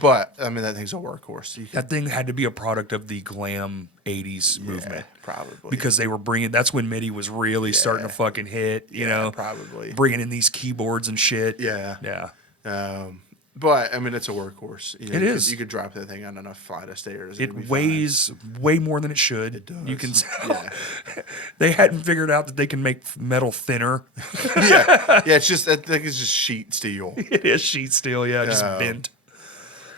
But I mean, that thing's a workhorse. You can, that thing had to be a product of the glam '80s movement probably because they were bringing. That's when MIDI was really starting to fucking hit. You know, probably. bringing in these keyboards and shit. Yeah. yeah. But I mean, it's a workhorse. You know, It is. You could drop that thing on enough flight of stairs. It weighs way more than it should. It does. You can tell. Yeah. They hadn't figured out that they can make metal thinner. yeah. It's just that thing is just sheet steel. It is sheet steel. Yeah, just bent.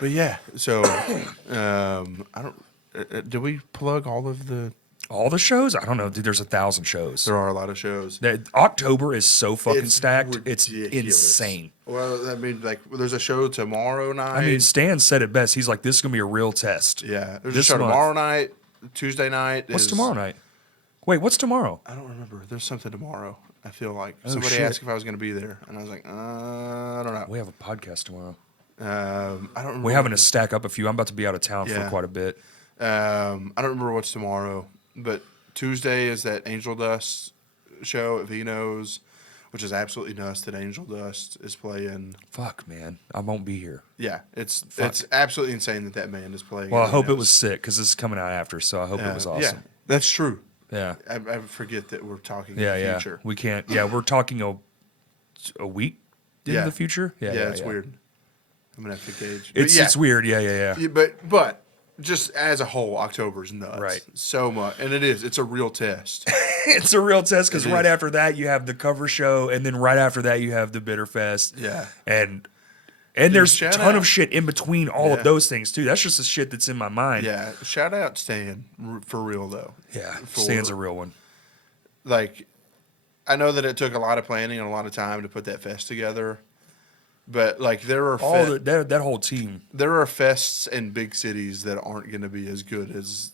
But yeah, so I don't. Do we plug all of the? All the shows? I don't know, dude. There's 1,000 shows. There are a lot of shows. October is so fucking It's stacked. It's ridiculous. insane. Well, I mean, like, there's a show tomorrow night. I mean, Stan said it best. He's like, "This is gonna be a real test." yeah, there's this a show month. tomorrow night. Tuesday night. What's is- tomorrow night? Wait, what's tomorrow? I don't remember. There's something tomorrow. I feel like Oh, somebody shit. asked if I was going to be there, and I was like, I don't know. We have a podcast tomorrow. I don't remember. We're having to stack up a few. I'm about to be out of town for Yeah. quite a bit. I don't remember what's tomorrow, but Tuesday is that Angel Dust show at Vino's, which is absolutely nuts that Angel Dust is playing. Fuck, man, I won't be here. Yeah, it's absolutely insane that man is playing. Well, I at hope it Vino's. was sick because this is coming out after. So I hope it was Yeah, awesome. that's true. Yeah, I forget that we're talking yeah, in the yeah. future. We can't. Yeah, we're talking a week into Yeah. the future. Yeah, it's weird. I'm gonna have to gauge. But It's weird. Yeah. Yeah, but just as a whole, October's nuts. Right. So much, and it is. It's a real test. It's a real test because It right is. after that you have the cover show, and then right after that you have the Bitterfest. Yeah. and there's a shout ton out. of shit in between all Yeah. of those things too. That's just the shit that's in my mind. Yeah. Shout out Stan for real though. yeah. For- Stan's a real one. Like, I know that it took a lot of planning and a lot of time to put that fest together, but like there are That whole team. there are fests in big cities that aren't going to be as good as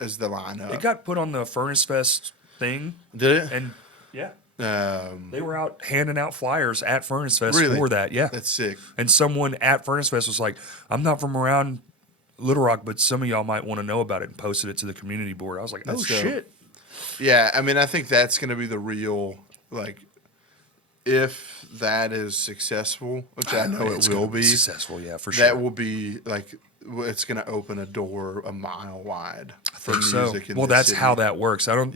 the lineup. It got put on the Furnace Fest thing, Did it? and yeah, Um, they were out handing out flyers at Furnace Fest Really? for that. Yeah, that's sick. and someone at Furnace Fest was like, "I'm not from around Little Rock, but some of y'all might want to know about it," and posted it to the community board. I was like, "Oh That's dope. shit!" Yeah, I mean, I think that's going to be the real, like, if that is successful, which I know It's it will gonna be, successful. Yeah, for sure. that will be, like, it's going to open a door a mile wide for think so. music in Well, this that's city. how that works. I don't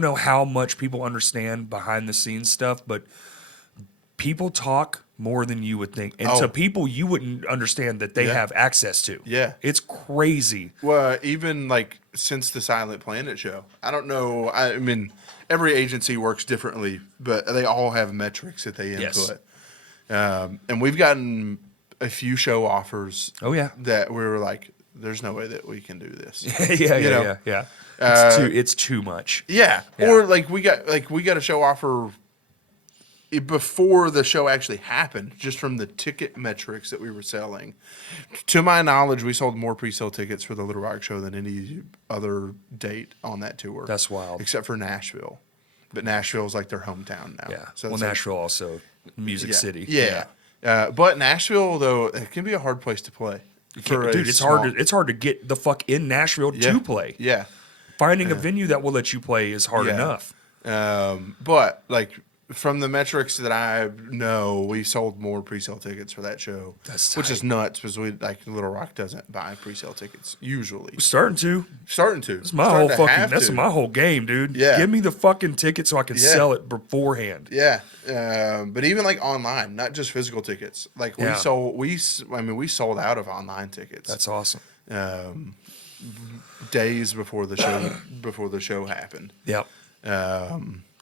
know how much people understand behind the scenes stuff, but people talk more than you would think. And Oh. to people you wouldn't understand that they Yeah. have access to. Yeah. It's crazy. Well, even, like, since the Silent Planet show, I don't know. I mean, every agency works differently, but they all have metrics that they Yes. input. And we've gotten a few show offers Oh yeah. that we were like, there's no way that we can do this. Yeah. It's too much. Yeah. Or like we got a show offer before the show actually happened, just from the ticket metrics that we were selling. To my knowledge, we sold more pre-sale tickets for the Little Rock show than any other date on that tour. That's wild. Except for Nashville. But Nashville's like their hometown now. Yeah. So Well, it's like- Nashville also Music City. Yeah. But Nashville, though, it can be a hard place to play. Dude, it's hard to get the fuck in Nashville to play. Yeah. Finding a venue that will let you play is hard enough. But like from the metrics that I know, we sold more pre-sale tickets for that show, which is nuts because Little Rock doesn't buy pre-sale tickets usually. Starting to. That's That's my whole game, dude. Yeah. Give me the fucking ticket so I can sell it beforehand. Yeah. But even like online, not just physical tickets. Like we sold out of online tickets. That's awesome. Days before the show happened. Yep.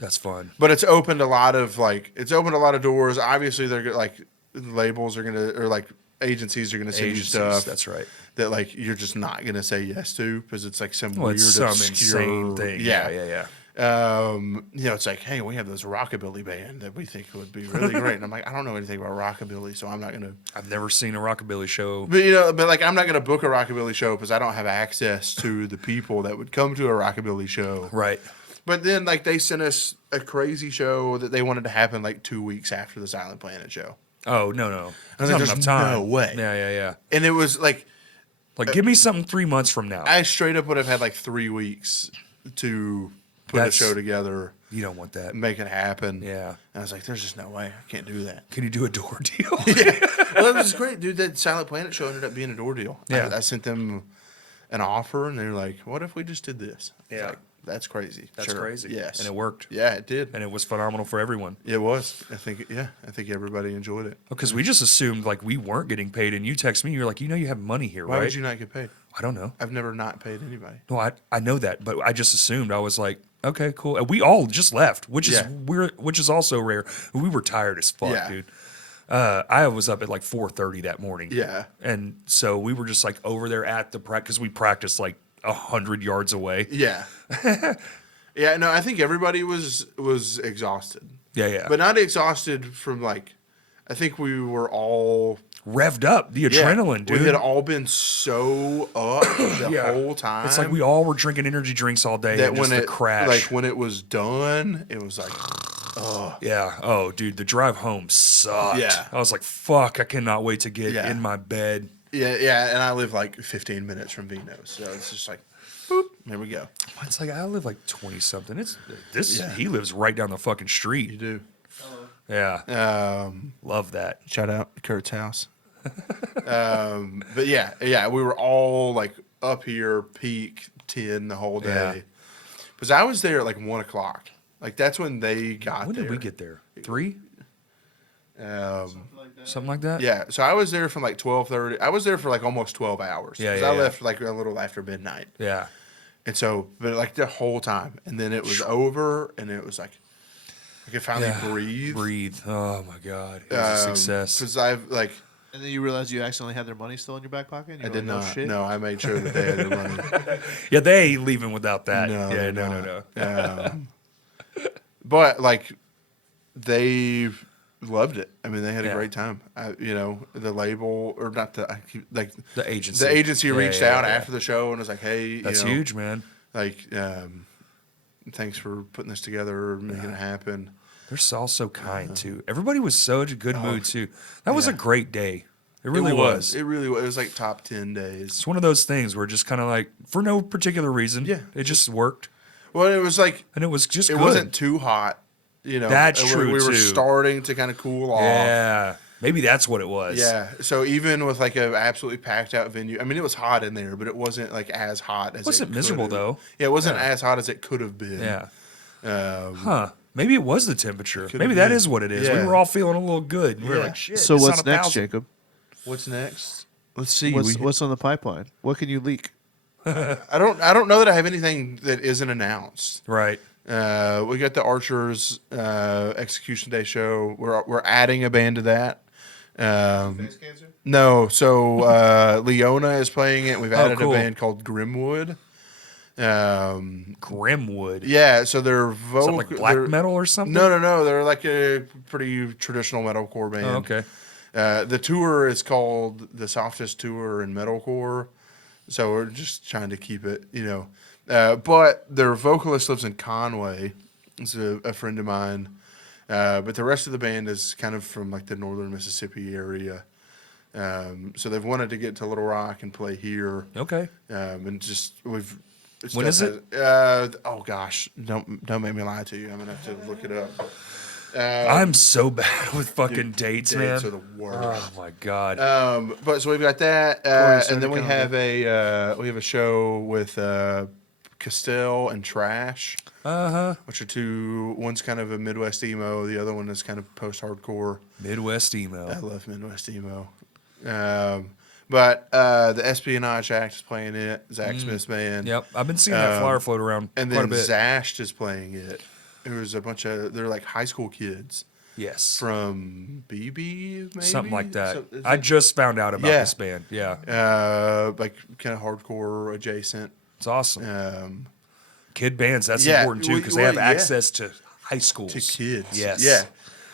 That's fun. But it's opened a lot of doors. Obviously, they're like labels are gonna or like agencies are gonna send you stuff. That's right. That like you're just not gonna say yes to because it's like some weird It's some obscure insane thing. Yeah. It's like, hey, we have this rockabilly band that we think would be really great, and I'm like, I don't know anything about rockabilly, so I'm not gonna. I've never seen a rockabilly show. But like I'm not gonna book a rockabilly show because I don't have access to the people that would come to a rockabilly show. Right. But then, like, they sent us a crazy show that they wanted to happen, like, 2 weeks after the Silent Planet show. Oh, no. I There's was like, not there's enough time. no way. Yeah. And it was, like... give me something 3 months from now. I straight up would have had, like, 3 weeks to put a show together. You don't want that. Make it happen. Yeah. And I was like, there's just no way. I can't do that. Can you do a door deal? Well, it was great, dude. That Silent Planet show ended up being a door deal. Yeah. I sent them an offer, and they were like, what if we just did this? I was Yeah. like, that's crazy. That's crazy. Yes. And it worked. Yeah, it did. And it was phenomenal for everyone. It was. I think everybody enjoyed it. Because we just assumed like we weren't getting paid, and you text me, you're like, you have money here, Why right? would you not get paid? I don't know. I've never not paid anybody. No, I know that, but I just assumed. I was like, okay, cool. And we all just left, which is which is also rare. We were tired as fuck, dude. I was up at like 4:30 that morning. Yeah. And so we were just like over there at the practice. We practiced like 100 yards away. Yeah. Yeah, no, I think everybody was exhausted. Yeah. But not exhausted from like, I think we were all revved up, the adrenaline, dude. We had all been so up the whole time. It's like we all were drinking energy drinks all day. That and when just it the crash, like when it was done, it was like, oh yeah, oh dude, the drive home sucked. Yeah, I was like, fuck, I cannot wait to get in my bed. Yeah, and I live like 15 minutes from Vino's, so it's just like, boop, there we go. It's like I live like 20 something. He lives right down the fucking street. You do. Yeah. Love that. Shout out Kurt's house. But yeah, we were all like up here, peak 10 the whole day. Because I was there at like 1 o'clock. Like that's when they got When there. did we get there? 3? Something like that? Yeah. So I was there from like 12:30. I was there for like almost 12 hours. Yeah, 'Cause I left like a little after midnight. Yeah. And so, but like the whole time. And then it was over and it was like, I could finally breathe. Oh my God. It was a success. Because I've like, And then you realize you accidentally had their money still in your back pocket? I did not. Shit? No, I made sure that they had their money. Yeah, they ain't leaving without that. No, yeah, they're no. But like, they loved it. I mean, they had a Yeah. great time. The label or not the The agency. The agency reached out yeah. after the show and was like, "Hey, That's huge, man. Like, thanks for putting this together, making it happen." They're all so kind too. Everybody was such a good mood too. That was a great day. It really was. It really was. It was like top 10 days. It's one of those things where just kind of like for no particular reason. Yeah. It just worked. Well, it was like And it was just it good. wasn't too hot. That's true, We were too. starting to kind of cool off. Yeah. Maybe that's what it was. Yeah. So even with like an absolutely packed out venue, I mean, it was hot in there, but it wasn't like as hot as It wasn't miserable could've. though. Yeah, it wasn't as hot as it could have been. Yeah. Um, Maybe it was the temperature. could've Maybe that been. is what it is. Yeah. We were all feeling a little good. We were Yeah. like, shit. So it's what's not next, 1,000. Jacob? What's next? Let's see. What's on the pipeline? What can you leak? I don't know that I have anything that isn't announced. Right. We got the Archers Execution Day show. We're adding a band to that. Face cancer? No, so Leona is playing it. We've added cool. a band called Grimwood. Grimwood. Yeah, so they're Something like black metal or something? No. They're like a pretty traditional metalcore band. Oh, okay. The tour is called the softest tour in metalcore, so we're just trying to keep it, but their vocalist lives in Conway. It's a friend of mine, but the rest of the band is kind of from like the northern Mississippi area. So they've wanted to get to Little Rock and play here. Okay. And just we've. When is it? Oh gosh, don't make me lie to you. I'm gonna have to look it up. I'm so bad with fucking dates, man. Dates are the worst. Oh my god. But so we've got that, Corey's and then we starting to have a show with Castell and Trash, which are two. One's kind of a Midwest emo, the other one is kind of post-hardcore. Midwest I emo. love Midwest emo. But the Espionage Act is playing it. Zach Smith's band. Yep, I've been seeing that flyer float around And quite a then bit. Zashed is playing it. There was a bunch of they're like high school kids Yes, from BB, maybe something like that. So, I just found out about this band. Yeah, like kind of hardcore adjacent. it's awesome. Um, Kid bands, that's yeah, important too because they have well, yeah. access to high schools. to kids. Yes.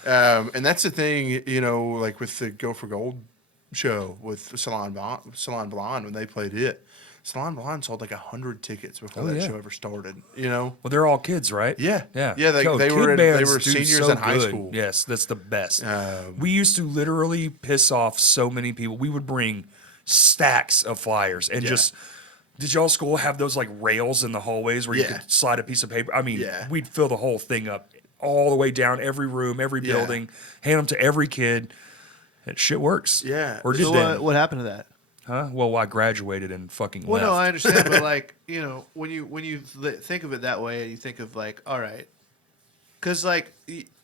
Yeah. And that's the thing, like with the Go for Gold show with Salon Blonde when they played it. Salon Blonde sold like 100 tickets before that yeah. show ever started. Well, they're all kids, right? Yeah. Yeah. Yeah, they Yo, were kid in- bands they were do seniors so in high good. school. Yes, that's the best. Um, We used to literally piss off so many people. We would bring stacks of flyers and Yeah. just. Did y'all school have those like rails in the hallways where you Yeah. could slide a piece of paper? I mean, Yeah. we'd fill the whole thing up all the way down, every room, every Yeah. building, hand them to every kid. And shit works. Yeah. Or did So then? what happened to that? Huh? Well, I graduated and fucking Well, no, I left. understand, but like when you think of it that way, you think of like, all right, because like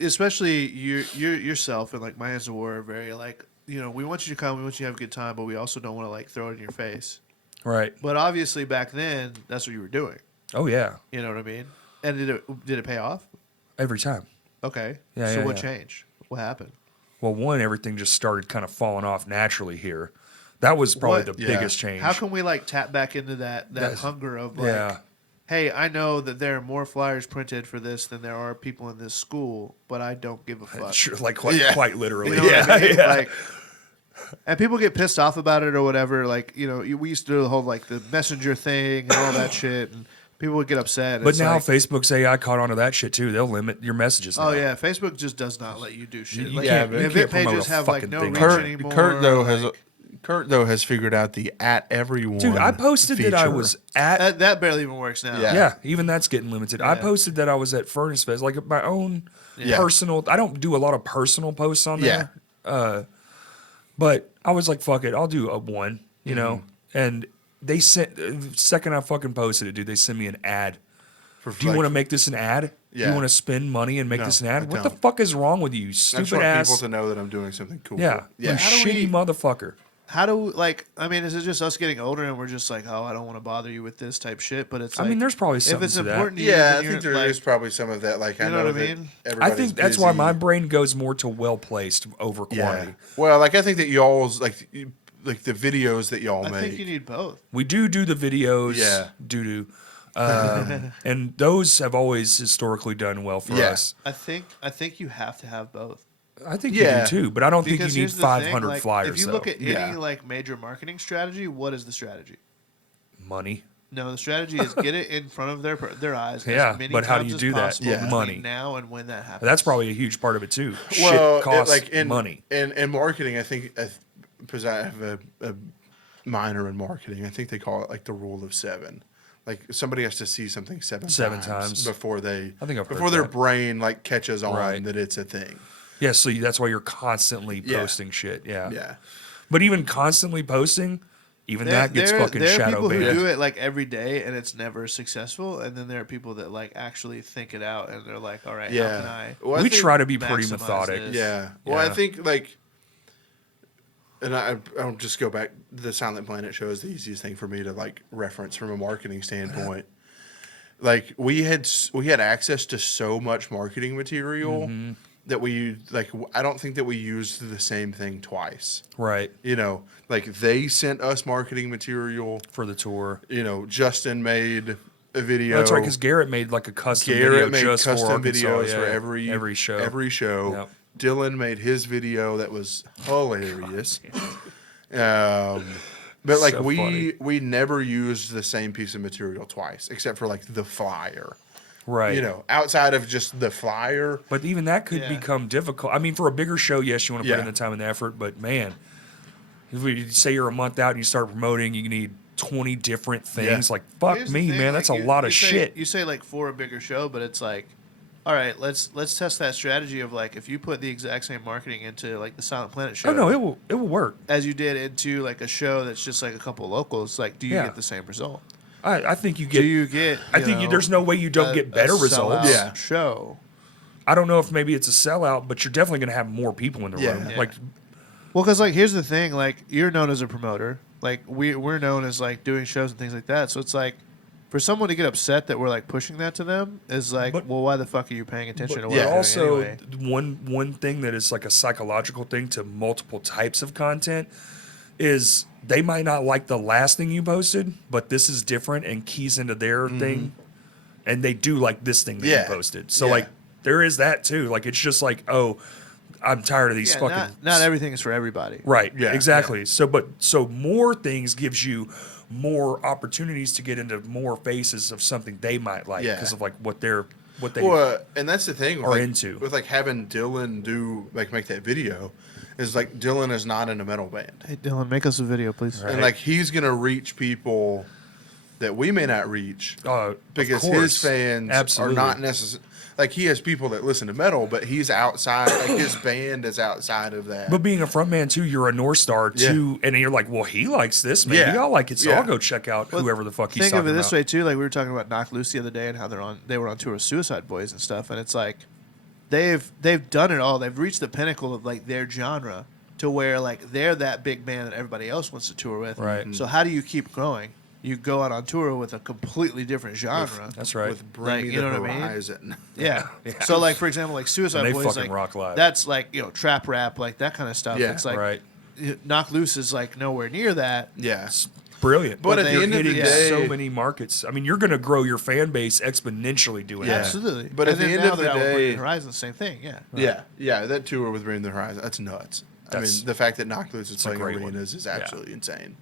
especially you yourself and like my Hands of War are very like we want you to come, we want you to have a good time, but we also don't want to like throw it in your face. Right. But obviously back then, that's what you were doing. Oh yeah. You know what I mean? And did it pay off? Every time. Okay. Yeah, So yeah, what yeah. changed? What happened? Well, one, everything just started kind of falling off naturally here. That was probably What- the Yeah. biggest change. How can we like tap back into that That's- hunger of like, yeah. hey, I know that there are more flyers printed for this than there are people in this school, but I don't give a fuck. Sure, like quite, Yeah. quite You literally. know what I mean? yeah. Like, and people get pissed off about it or whatever. Like, we used to do the whole like the messenger thing and all that shit, and people would get upset. But It's now like, Facebook's AI caught onto that shit too. They'll limit your messages. oh now. yeah, Facebook just does not let you do shit. You Like, can't- you event can't promote pages a have like fucking no thing. reach Kurt, anymore. Kurt though has figured out the at everyone. Dude, I posted that I feature. was at. that barely even works now. Yeah. Yeah, even that's getting limited. I Yeah. posted that I was at Furnace Fest, like my own Yeah. personal. I don't do a lot of personal posts on Yeah. there. But I was like, fuck it, I'll do a one, Mm-hmm. And they sent the second I fucking posted it, dude. They sent me an ad. For Do you like- want to make this an ad? Do you Yeah. want to spend money and make No, this an I ad? What the don't. fuck is wrong with you, I just stupid want ass? people to know that I'm doing something cool. Yeah, Yeah. you How do shitty we- motherfucker. How do I mean, is it just us getting older and we're just like, oh, I don't want to bother you with this type shit? But it's I like, mean, there's probably if something it's to that. important to you, Yeah, then I you're, think there like, is probably some of that. Like, I You know know what I that mean? I everybody's think that's why busy. my brain goes more to well placed over quantity. Well, like I think that y'all's like the videos that y'all I make. think you need both. We do the videos. Yeah. Do. And those have always historically done well for Yeah. us. I think you have to have both. I think Yeah. you do too, but I don't think Because you need here's the thing, 500 like, flyers. If you though. look at Yeah. any like major marketing strategy, what is the strategy? money, No, the strategy is get it in front of their eyes. Yeah, as many but how do times you as do that? possible Yeah. between Money. now and when that happens. that's probably a huge part of it too. Well, Shit costs like in money. in marketing, I think because I have a minor in marketing, I think they call it like the rule of 7. Like somebody has to see something seven times before they I think I've heard before their that. brain like catches on Right. that it's a thing. Yeah, so that's why you're constantly Yeah. posting shit. Yeah. Yeah. But even constantly posting, even that gets fucking there are shadow people who banned. do it like every day and it's never successful, and then there are people that like actually think it out and they're like, all right, how can I? Well, I We think- try to be pretty maximize methodic. this? Yeah. Well, I Yeah. think like, and I'll just go back. The Silent Planet show is the easiest thing for me to like reference from a marketing standpoint. Like we had access to so much marketing material that we like. I don't think that we used the same thing twice. Right. You know, like they sent us marketing material. For the tour. You know, Justin made a video. That's right, because Garrett made like a custom Garrett video made just custom for Arkansas. videos Yeah, for yeah. every show. Every show. Yep. Dylan made his video that was hilarious. But like So funny. we never used the same piece of material twice, except for like the flyer. Right. You know, outside of just the flyer. But even that could Yeah. become difficult. I mean, for a bigger show, yes, you want to put Yeah. in the time and the effort, but man, if we say you're a month out and you start promoting, you need 20 different things. Yeah. Like, fuck Here's the me, thing, man. like, That's a you- lot you of say- shit. You say like for a bigger show, but it's like, all right, let's test that strategy of like if you put the exact same marketing into like the Silent Planet show. Oh no, it will work. as you did into like a show that's just like a couple of locals. Like, do you Yeah. get the same result? I think you Do get. you get? I think there's no way you don't get better results. Yeah. Show. I don't know if maybe it's a sellout, but you're definitely going to have more people in the Yeah. room. Yeah. Like, Well, because like here's the thing, like you're known as a promoter, like we're known as like doing shows and things like that. So it's like for someone to get upset that we're like pushing that to them is like, But- well, why the fuck are you paying attention to but what I'm doing also anyway? one thing that is like a psychological thing to multiple types of content is they might not like the last thing you posted, but this is different and keys into their thing, and they do like this thing that Yeah. you posted. So Yeah. like there is that too. Like it's just like, oh, I'm tired of these Yeah, fucking not everything is for everybody. right. Yeah, exactly. So more things gives you more opportunities to get into more faces of something they might like Yeah. because of like what they Well, and that's the thing are like, into. with like having Dylan do like make that video is like Dylan is not in a metal band. Hey Dylan, make us a video, please. Right. And like he's gonna reach people that we may not reach of because course. his fans Absolutely. are not necessarily like he has people that listen to metal, but he's outside. Like his band is outside of that. But being a frontman too, you're a North Star too, and you're like, well, he likes this, maybe Yeah. I'll like it, so Yeah. I'll go check out Well, whoever the fuck he's Think talking of it this about. way too. Like we were talking about Knock Loose the other day and how they were on tour with Suicide Boys and stuff, and it's like they've done it all. They've reached the pinnacle of like their genre to where like they're that big band that everybody else wants to tour with. Right. So how do you keep growing? You go out on tour with a completely different genre. That's right. with Bring Like, Me you the know what I mean? Horizon. Yeah. Yeah. So like for example, like Suicide And they Boys, fucking like rock live. that's like trap rap, like that kind of stuff. Yeah. It's like Right. Knock Loose is like nowhere near that. Yeah. Brilliant. But at the You're end of the hitting day- so many markets. I mean, you're going to grow your fan base exponentially doing Yeah. that. Absolutely. But And at the then end now of the they're out with Bring Me day- the Horizon, same thing. Yeah. Yeah, that tour with Bring Me the Horizon, that's nuts. I That's- mean, the fact that Knock Loose is a playing great one. arenas is Yeah. absolutely insane.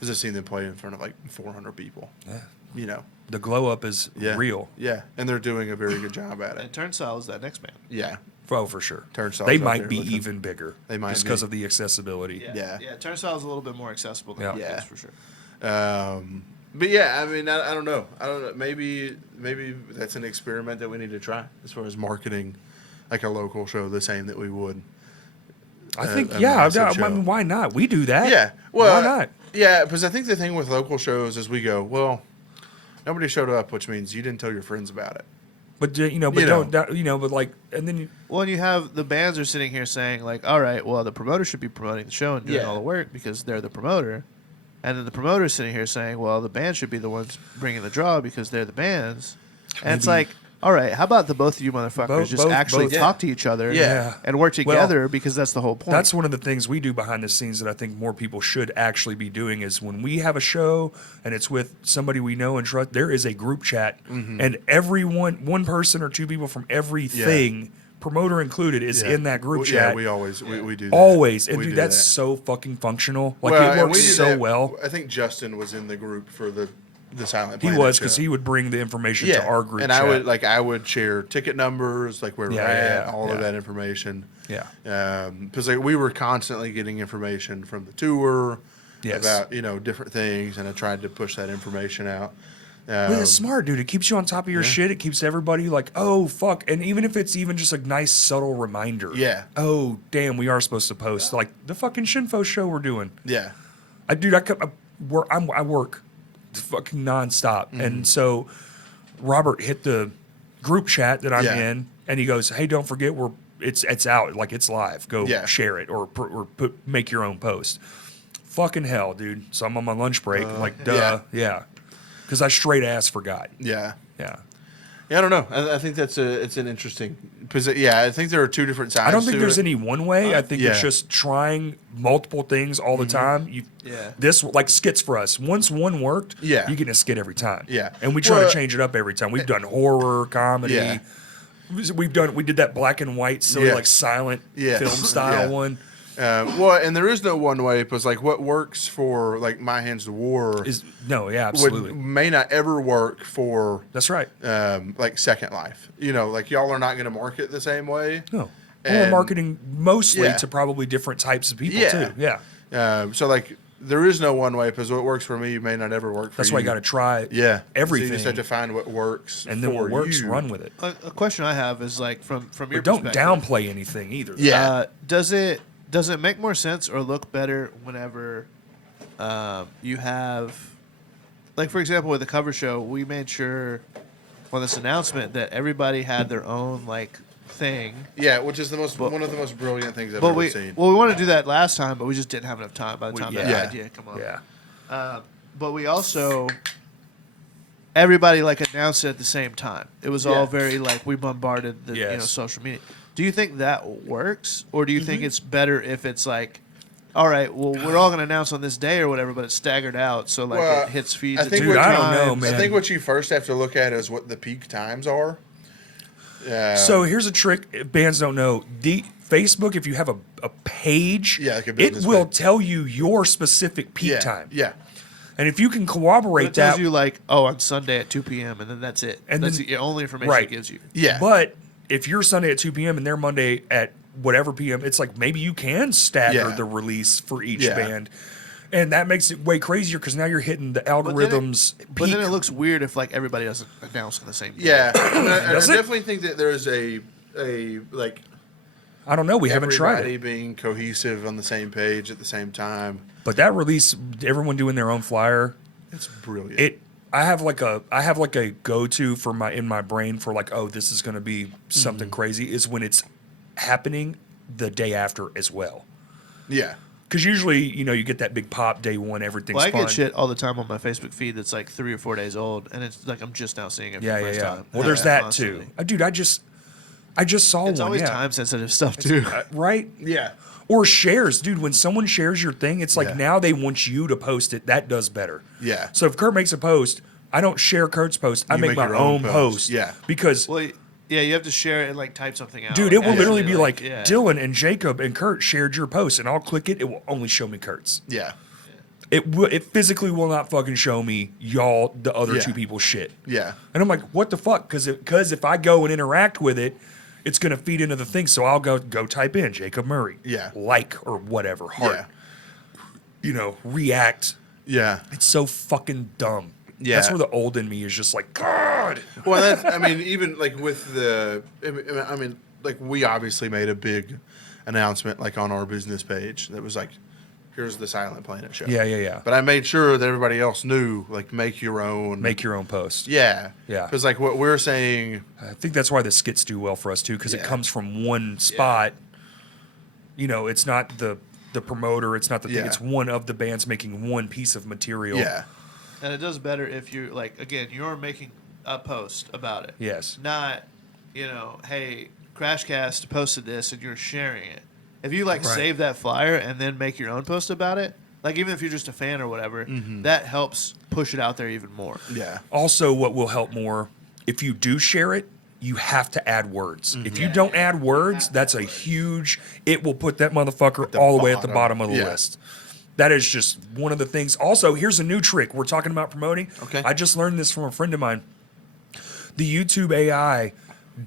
I've just seen them play in front of like 400 people. Yeah. You know, The glow up is yeah, real. Yeah, and they're doing a very good job at And it. Turnstile is that next band. Yeah, Oh, for sure. Turnstiles They up might there be with them. even bigger. They might just be. because of the accessibility. Yeah. Yeah. Turnstile is a little bit more accessible than Yeah. Knock Yeah. Loose for sure. But yeah, I mean, I don't know. I don't know. Maybe that's an experiment that we need to try as far as marketing, like a local show the same that we would. I think, a yeah. massive I show. mean, why not? We do that. Yeah. Well, why not? Yeah, because I think the thing with local shows is we go, well, nobody showed up, which means you didn't tell your friends about it. But but You know. but like, and then you, Well, and you have the bands are sitting here saying like, all right, well, the promoter should be promoting the show and doing Yeah. all the work because they're the promoter. And then the promoter's sitting here saying, well, the band should be the ones bringing the draw because they're the bands. And it's Maybe- like, all right, how about the both of you motherfuckers just Both- actually both. talk to each other Yeah. and work together because that's the whole point. that's one of the things we do behind the scenes that I think more people should actually be doing is when we have a show and it's with somebody we know and trust, there is a group chat and one person or two people from everything, promoter included, is Yeah. in that group Well, chat. Yeah, we always we do that. Always. And We dude, do that's that. so fucking functional. Like Well, it and works we do so that- well. I think Justin was in the group for the Silent He Planet was show. because he would bring the information yeah, to our group and chat. I would share ticket numbers, like where we're Yeah, at, yeah, all yeah. of that information. Yeah. Because like we were constantly getting information from the tour Yes. about different things, and I tried to push that information out. But it's smart, dude. It keeps you on top of your shit. It keeps everybody like, oh, fuck. And even if it's even just a nice, subtle reminder. Yeah. Oh, damn, we are supposed to post. Like the fucking Shinfo show we're doing. Yeah, I work fucking nonstop. And so Robert hit the group chat that I'm Yeah. in, and he goes, hey, don't forget, it's out. Like, it's live. Go Yeah. share it or make your own post. Fucking hell, dude. So I'm on my lunch break. Like, duh. Yeah. Because I straight ass forgot. yeah. Yeah. Yeah, I don't know. I think it's an interesting position. Yeah, I think there are two different sides. I don't think to there's it. any one way. I think it's Yeah. just trying multiple things all the time. Yeah. This like skits for us. Once one worked, Yeah. you get a skit every time. Yeah. and we try Well, to change it up every time. We've done horror, comedy. Yeah. We did that black and white, silly Yeah. like silent Yeah. film style Yeah. one. Well, and there is no one way because like what works for like My Hands to War Absolutely. may not ever work for That's right. like Second Life. Like y'all are not going to market the same way. No, or And- marketing mostly Yeah. to probably different types of people Yeah. too. Yeah, So like there is no one way because what works for me may not ever work for that's you. why you got to try. Yeah, everything. So you just have to find what works, and then for what works, you. run with it. A question I have is like from your But don't perspective. downplay anything either. Yeah. Does it make more sense or look better whenever you have, like for example, with the cover show, we made sure on this announcement that everybody had their own like thing. Yeah, which is one of the most brilliant things I've But ever we seen. we wanted to do that last time, but we just didn't have enough time by the time that yeah. idea come up. Yeah. But we also everybody like announced it at the same time. It was all Yeah. very like we bombarded the Yes. social media. Do you think that works, or do you Mm-hmm. think it's better if it's like, all right, well we're all going to announce on this day or whatever, but it's staggered out so like Well, it hits feeds. I at think different Dude, I don't know, times? man. I think what you first have to look at is what the peak times are. So here's a trick bands don't know. Facebook, if you have a page, Yeah, like a it business will page. tell you your specific peak yeah, time. Yeah. And if you can But corroborate it tells that, you like, oh, on Sunday at 2 p.m. and then that's it. And That's then- the only information right. it gives you. Yeah. But if you're Sunday at 2 p.m. and they're Monday at whatever p.m., it's like maybe you can stagger Yeah. the release for each Yeah. band. And that makes it way crazier because now you're hitting the But then it- algorithms But then peak. it looks weird if like everybody doesn't announce on the same day. Yeah. I Does it? definitely think that there's a like I don't know. We haven't tried everybody it. being cohesive on the same page at the same time. But that release, everyone doing their own flyer, It's brilliant. I have like a go-to for in my brain for like, oh, this is going to be something crazy is when it's happening the day after as well. Yeah. Because usually, you get that big pop day one, everything's Well, I fun. get shit all the time on my Facebook feed that's like 3 or 4 days old, and it's like I'm just now seeing it. Yeah, for the yeah, first yeah. time. Well, there's that Constantly. too. Dude, I just saw It's one. always Yeah. time sensitive stuff too. Right? Yeah. Or shares, dude. When someone shares your thing, it's like Yeah. now they want you to post it. That does better. Yeah. So if Kurt makes a post, I don't share Kurt's post. I You make make my your own own post. post. Yeah. Because Well, yeah, you have to share it and like type something out. dude, it will Actually, literally be like yeah. Dylan and Jacob and Kurt shared your post, and I'll click it. It will only show me Kurt's. Yeah. It physically will not fucking show me y'all the other Yeah. two people's shit. Yeah. And I'm like, what the fuck? Because if I go and interact with it, it's gonna feed into the thing. So I'll go type in Jacob Murray, Yeah. like or whatever, heart, Yeah. react. Yeah. It's so fucking dumb. Yeah. That's where the old in me is just like, God. Well, even like with like we obviously made a big announcement like on our business page that was like, here's the Silent Planet show. Yeah, yeah, yeah. But I made sure that everybody else knew, like, make your own. Make your own post. Yeah. Yeah. Because, like, what we're saying. I think that's why the skits do well for us too, because it Yeah. comes from one spot. It's not the promoter, it's not the thing. Yeah. It's one of the bands making one piece of material. Yeah. And it does better if you like again, you're making a post about it. Yes. Not, hey, Crashcast posted this and you're sharing it. If you like Right. save that flyer and then make your own post about it, like even if you're just a fan or whatever, that helps push it out there even more. Yeah. Also, what will help more, if you do share it, you have to add words. If you don't add words, that's a huge, it will put that motherfucker the all the way at the bottom. bottom of the Yeah. list. That is just one of the things. Also, here's a new trick. We're talking about promoting. Okay. I just learned this from a friend of mine. The YouTube AI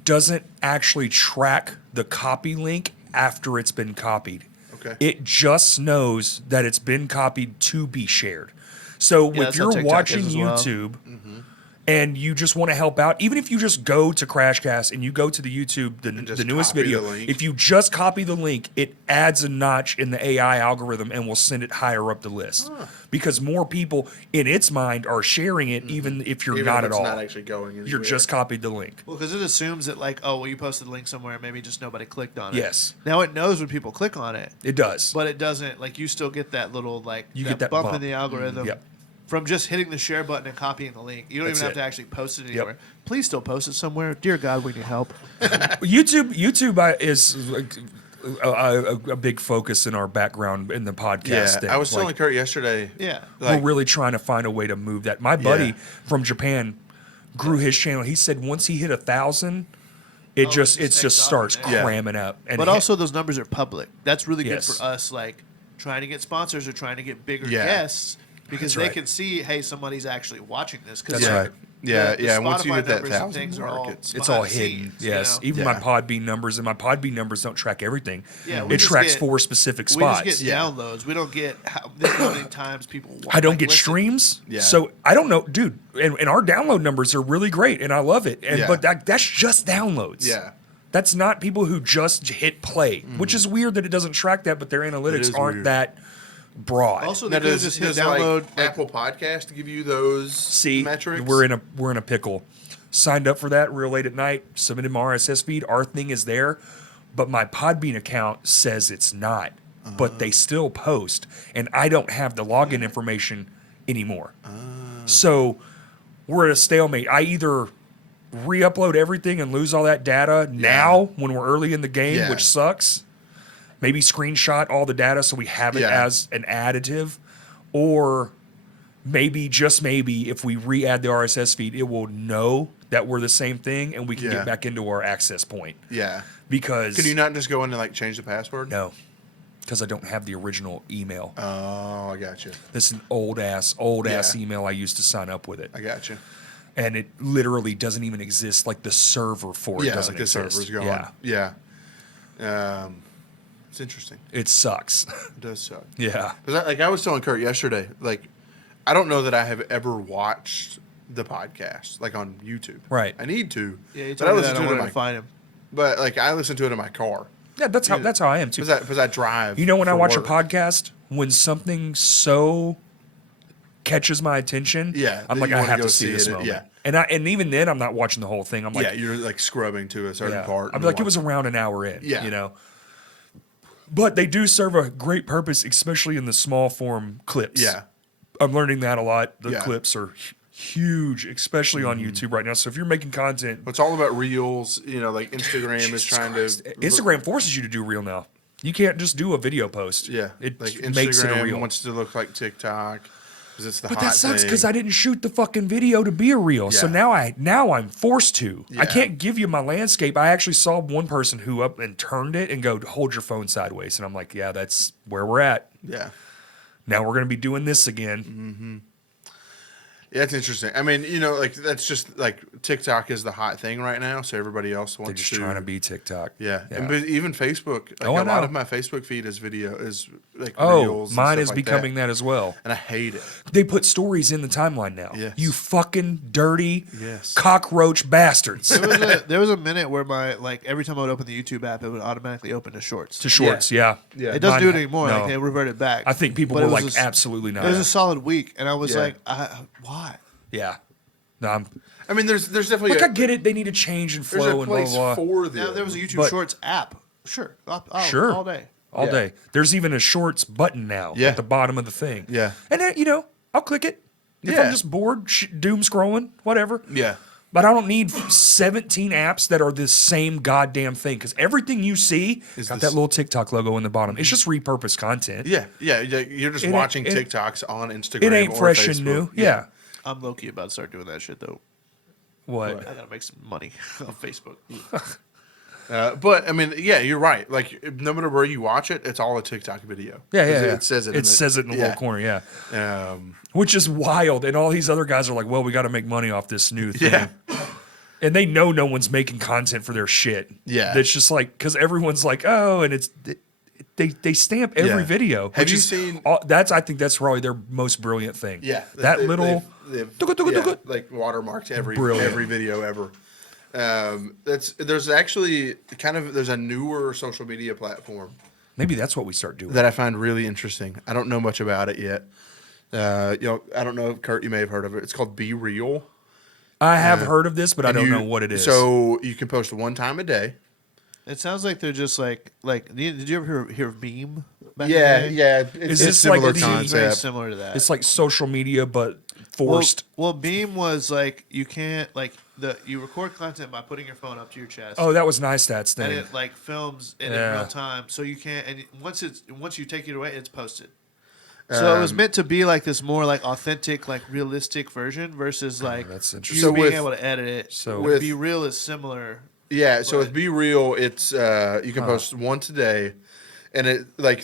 doesn't actually track the copy link after it's been copied. Okay. It just knows that it's been copied to be shared. So Yeah, if that's how you're TikTok watching is as well. YouTube and you just want to help out, even if you just go to Crashcast and you go to the YouTube, just the newest copy video, the link. if you just copy the link, it adds a notch in the AI algorithm and will send it higher up the list. Because more people in its mind are sharing it, even if you're Even not if at it's all. not actually going anywhere. You're just copied the link. Well, because it assumes that like, oh, well, you posted the link somewhere, maybe just nobody clicked on it. Yes. Now it knows when people click on it, It does. but it doesn't like you still get that little like You get that bump bump. in the algorithm. Yep. from just hitting the share button and copying the link. You don't That's even have it. to actually post it anywhere. Please still post it somewhere. Dear God, we need help. YouTube is like a big focus in our background in the podcast. Yeah, thing. I was telling Like, Kurt yesterday. Yeah. like, we're really trying to find a way to move that. My buddy Yeah. from Japan grew his channel. He said once he hit 1,000, it it just just takes off starts from there. Yeah. cramming up. And But also, those numbers are public. That's really good Yes. for us, like trying to get sponsors or trying to get bigger Yeah. guests because That's they right. can see, hey, somebody's actually watching this. That's yeah, right. yeah. And once you Spotify hit that numbers and 1,000 things are all mark, it's it's behind all the hidden. scenes, Yes, you know? even my Yeah. Podbean numbers, and my Podbean numbers don't track everything. Yeah, we it just tracks get- 4 specific We spots. just get Yeah. downloads. We don't get how many times people. I don't like, get listen. streams, Yeah. so I don't know, dude. And our download numbers are really great, and I love it. And Yeah. but that's just downloads. Yeah. That's not people who just hit play, which is weird that it doesn't track that. But their analytics is aren't weird. that broad. Also, Now, they could does, just hit does download. like Apple Podcast give you those See, metrics? we're in a pickle. Signed up for that real late at night. Submitted my RSS feed. Our thing is there, but my Podbean account says it's not. But they still post, and I don't have the login information anymore. So we're at a stalemate. I either re-upload everything and lose all that data now when we're early in the game, Yeah. which sucks. Maybe screenshot all the data so we have it Yeah. as an additive, or maybe, just maybe, if we re-add the RSS feed, it will know that we're the same thing and we can Yeah. get back into our access point. Yeah. Because Can you not just go in and like change the password? no, because I don't have the original email. Oh, I got you. This is an old ass Yeah. email I used to sign up with it, I got you. and it literally doesn't even exist. Like the server for it Yeah, doesn't like the exist. server's gone. Yeah, Yeah. It's interesting. it sucks. It does suck. Yeah, Because I was telling Kurt yesterday, like, I don't know that I have ever watched the podcast like on YouTube. Right. I need to. Yeah, you but I told me listen that. I to it in wanted my. to find him. But like I listen to it in my car. yeah. That's how I am too. Because I drive. You know, when I for watch work. a podcast, when something so catches my attention, Yeah, I'm that like, you I wanna have go to see see this it, moment. yeah. And even then, I'm not watching the whole thing. I'm like, Yeah, you're like scrubbing to a certain yeah. part. I'd and be like, it watch- was around an hour in. Yeah. You know. But they do serve a great purpose, especially in the small form clips. Yeah. I'm learning that a lot. The Yeah. clips are huge, especially on YouTube right now. So if you're making content, It's all about reels. You know, like Instagram is Jesus trying Christ. to. Instagram forces you to do reel now. You can't just do a video post. Yeah. It like makes it a Instagram reel. wants to look like TikTok because it's the But hot that sucks thing. because I didn't shoot the fucking video to be a reel. So Yeah. now I'm forced to. I Yeah. can't give you my landscape. I actually saw one person who up and turned it and go, hold your phone sideways. And I'm like, yeah, that's where we're at. Yeah. Now we're gonna be doing this again. Mm-hmm. Yeah, it's interesting. I mean, you know, like that's just like TikTok is the hot thing right now, so everybody else wants They're just trying to be TikTok. Yeah, and but even Facebook, like Oh, I a lot know. of my Facebook feed is video, is like Oh, reels. and mine stuff is like becoming that as well. and I hate it. They put stories in the timeline now. Yes. You fucking dirty Yes. cockroach bastards. There was a minute where my like every time I would open the YouTube app, it would automatically open to Shorts. To shorts, yeah. Yeah. It doesn't Mine- do it anymore. no. Like they reverted back. I think people But it were was like, a s- absolutely not. It was a solid week, and I was Yeah. like, why? Yeah. No, I'm I mean, there's definitely like, I get it. They need to change and there's flow a and blah, place blah, blah. for them. Now there was a YouTube But- Shorts app. Sure, Sure. all day. All Yeah. day. There's even a shorts button now Yeah. at the bottom of the thing. Yeah. And then, I'll click it. If Yeah. I'm just bored, doom scrolling, whatever. Yeah. But I don't need 17 apps that are the same goddamn thing, because everything you see Is got this- that little TikTok logo in the bottom. It's just repurposed content. Yeah, you're just It ain't- watching it- TikToks on Instagram. It ain't or fresh Facebook. and new. Yeah. I'm low key about to start doing that shit though. What? I gotta make some money on Facebook. But I mean, yeah, you're right. Like, no matter where you watch it, it's all a TikTok video. Yeah, 'Cause yeah. It says it. It says it in the little corner, yeah. Um, Which is wild. And all these other guys are like, well, we got to make money off this new thing. Yeah. And they know no one's making content for their shit. Yeah. It's just like, because everyone's like, oh, and they stamp every Yeah. video. Have which you is seen- I think that's probably their most brilliant thing. yeah, That little. they've, Tuka. like watermarked every Brilliant. video ever. There's actually there's a newer social media platform Maybe that's what we start doing. that I find really interesting. I don't know much about it yet. I don't know, Kurt, you may have heard of it. It's called Be Real. I have heard of this, but I And don't you- know what it is. So you can post one time a day. It sounds like they're just like. Did you ever hear of back in the day. yeah. Is It's this similar like Beam is concept. very similar to that. It's like social media, but forced. Well, Beam was like you can't like you record content by putting your phone up to your chest. Oh, that was NiceStats and thing. it like films it in Yeah. real time, so you can't. And once you take it away, it's posted. So it was meant to be like this more like authentic, like realistic version versus like that's you interesting. So being with- able to edit it. so With with- Be Real is similar. Yeah, so But- with Be Real, it's you can post once a day, and it like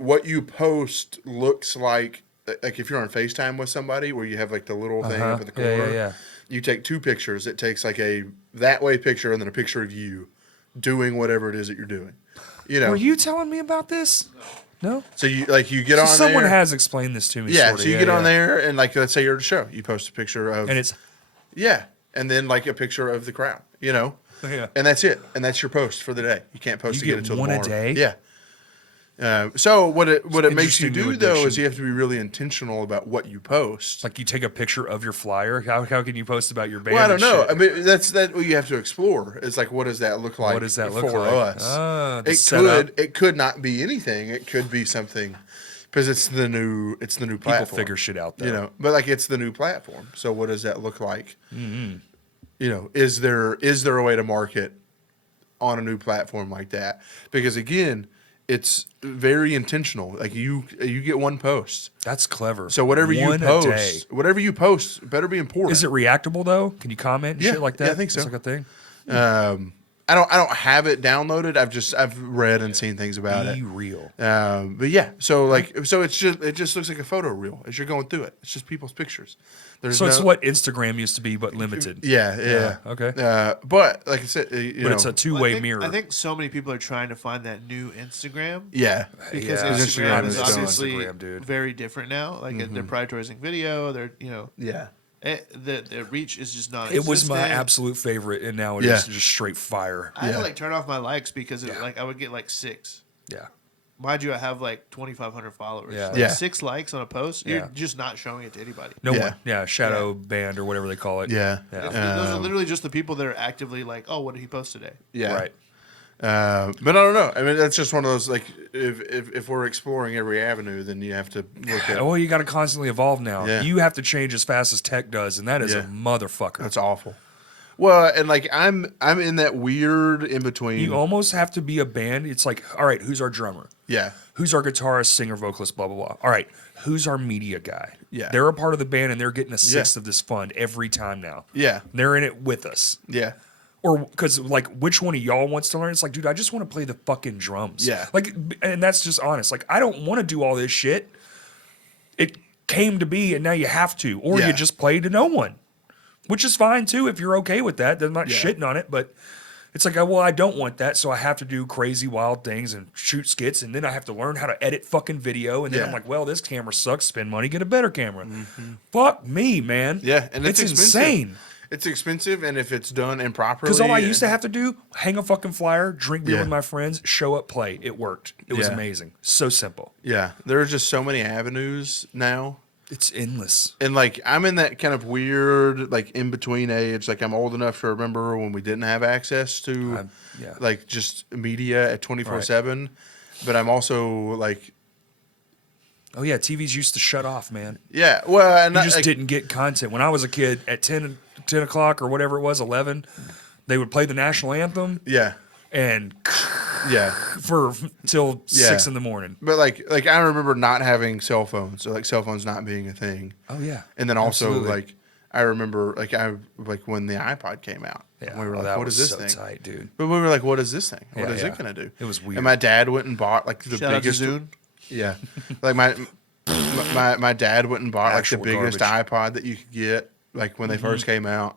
what you post looks like if you're on FaceTime with somebody where you have like the little thing up in the Yeah, corner. yeah. You take 2 pictures. It takes like a that way picture and then a picture of you doing whatever it is that you're doing. You know, Were you telling me about this? No. so you get So on someone there. has explained this to me. Yeah, sorta. so you get on there and like let's say you're at a show, you post a picture of and it's and then like a picture of the crowd, yeah. and that's it, and that's your post for the day. You can't post You again get until one a tomorrow. day? Yeah. So what it makes you interesting do new though is addition. you have to be really intentional about what you post. Like you take a picture of your flyer. How can you post about your band? Well, I don't and know. shit? I mean, that's what you have to explore. It's like, what does that look like? What does that look for like? us? The It setup. could not be anything. It could be something because it's the new People platform. figure shit out though. But like it's the new platform. So what does that look like? Mm-hmm. Is there a way to market on a new platform like that? Because again, it's very intentional. Like you get one post. That's clever. So whatever One you a day. post better be important. Is it reactable though? Can you comment and Yeah, shit like that? yeah, I think so. It's like a thing. I don't have it downloaded. I've read and seen things about Be it. real. But yeah, so it just looks like a photo reel as you're going through it. It's just people's pictures. There's So it's what Instagram used to be, but limited. Yeah. Okay. But like I said, But it's a two-way mirror. I think so many people are trying to find that new Instagram. yeah. Because Yeah, Instagram Instagram is is obviously Instagram, dude. very different now. Like they're prioritizing video. They're Yeah. the reach is just not. It was my existent. absolute favorite, and now it Yeah. is just straight fire. I had to Yeah. like turn off my likes because I would get like 6. Yeah. Mind you, I have like 2,500 followers. Yeah. Like Yeah. 6 likes on a post, Yeah. you're just not showing it to anybody. No Yeah. one. Yeah. Shadow band or whatever they call it. Yeah. Yeah. Those are literally just the people that are actively like, oh, what did he post today? Yeah. Right. But I don't know. I mean, that's just one of those like if we're exploring every avenue, then you have to look at. Well, you got to constantly evolve now. Yeah. You have to change as fast as tech does, and that is a Yeah. motherfucker. That's awful. Well, and like I'm in that weird in between. You almost have to be a band. It's like, all right, who's our drummer? Yeah. Who's our guitarist, singer, vocalist, blah, blah, blah. All right, who's our media guy? Yeah. They're a part of the band, and they're getting a sixth of this fund every time now. Yeah. They're in it with us. Yeah. Or because, like, which one of y'all wants to learn? It's like, dude, I just want to play the fucking drums. Yeah. Like, and that's just honest. Like, I don't want to do all this shit. It came to be, and now you have to. Or Yeah. you just play to no one, which is fine, too, if you're okay with that. I'm not Yeah. shitting on it, but it's like, well, I don't want that, so I have to do crazy, wild things and shoot skits, and then I have to learn how to edit fucking video, and then Yeah. I'm like, well, this camera sucks. Spend money, get a better camera. Fuck me, man. Yeah, and it's expensive. insane. It's expensive, and if it's done improperly, Because all I used to have to do, hang a fucking flyer, drink beer Yeah. with my friends, show up, play. It worked. It was Yeah. amazing. So simple. Yeah, there are just so many avenues now. It's endless. And like I'm in that kind of weird, like in between age. Like I'm old enough to remember when we didn't have access to, yeah. like just media at 24/7. But I'm also like, Oh, yeah, TVs used to shut off, man. yeah, well, and You I, just like, didn't get content. When I was a kid, at 10 o'clock or whatever it was, 11, they would play the national anthem Yeah, and yeah. for till Yeah. 6 in the morning. But like I remember not having cell phones, so like cell phones not being a thing. Oh, yeah. And then also Absolutely. like I remember like when the iPod came out. Yeah, and we were oh, like, that what was is this so thing? tight, dude. But we were like, what is this thing? What Yeah, is yeah. it gonna do? It was weird. And my dad went and bought like the Shout out to biggest. Zune. Yeah, like my dad went and bought like the Actual biggest garbage. iPod that you could get like when they first came out.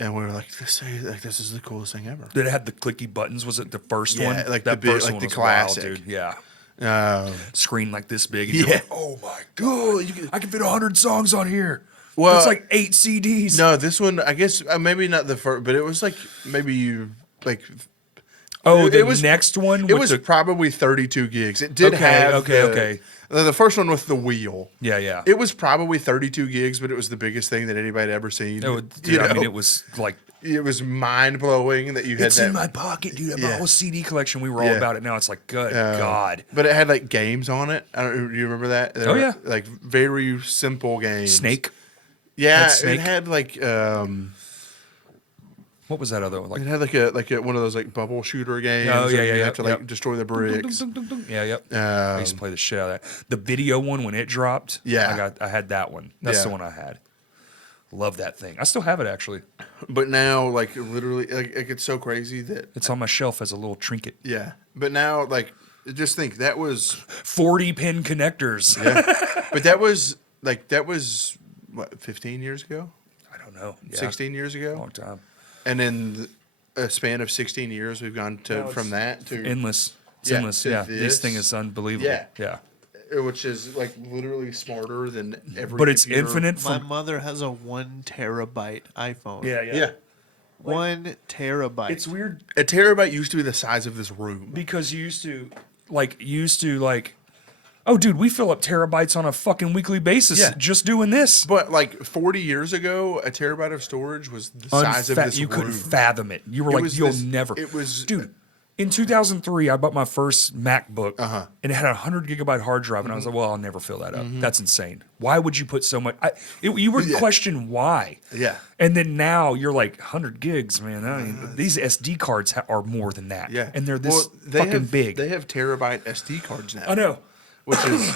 And we were like, this is the coolest thing ever. Did it have the clicky buttons? Was it the first Yeah, one? like that the big- first like one the was wild, classic. dude. Yeah. Um, Screen like this big. And you're Yeah. like, oh my god, I can fit 100 songs on here. Well, That's like 8 CDs. no, this one I guess maybe not the first, but it was like maybe you like. Oh, it the was next one. It with was the, probably 32 gigs. It did Okay, have okay, the- okay. The first one with the wheel. Yeah. It was probably 32 gigs, but it was the biggest thing that anybody had ever seen. Dude, I mean, it was like, it was mind blowing that you had it's that. in my pocket, dude. I have Yeah. a whole CD collection. We were all Yeah. about it. Now it's like, good God. But it had like games on it. I don't. Do you remember that? They Oh, were, yeah. like very simple games. Snake. Yeah, Had Snake. it had like What was that other one? it Like, had like a one of those like bubble shooter games. Oh, yeah, where yeah, You yeah, have to like yep. destroy the bricks. Yeah, yep. I used to play the shit out of that. The video one when it dropped. Yeah. I had that one. That's the Yeah. one I had. Love that thing. I still have it actually. But now, like literally, like it's so crazy that It's on my shelf as a little trinket. yeah. But now, like, just think that was 40 pin connectors. but that was what 15 years ago, I don't know. Yeah. 16 years ago, Long time. and in a span of 16 years, we've gone to Now from it's that to Endless. It's Yeah, endless. to Yeah. this. This thing is unbelievable. Yeah. Which is like literally smarter than every. But it's computer. infinite My from. mother has a 1 terabyte iPhone. Yeah, 1 terabyte. It's weird a terabyte used to be the size of this room. because you used to like, oh, dude, we fill up terabytes on a fucking weekly basis Yeah. just doing this. But like 40 years ago, a terabyte of storage was the size of this You room. couldn't fathom it. You were It like, was you'll this- never. it was- dude. In 2003, I bought my first MacBook, Uh-huh. and it had a 100 gigabyte hard drive, and I was like, "Well, I'll never fill that up. That's insane. Why would you put so much?" You would Yeah. question why. Yeah. And then now you're like 100 gigs, man. I mean, these SD cards are more than that. Yeah, and they're this Well, they fucking have, big. They have terabyte SD cards now. I know. which is,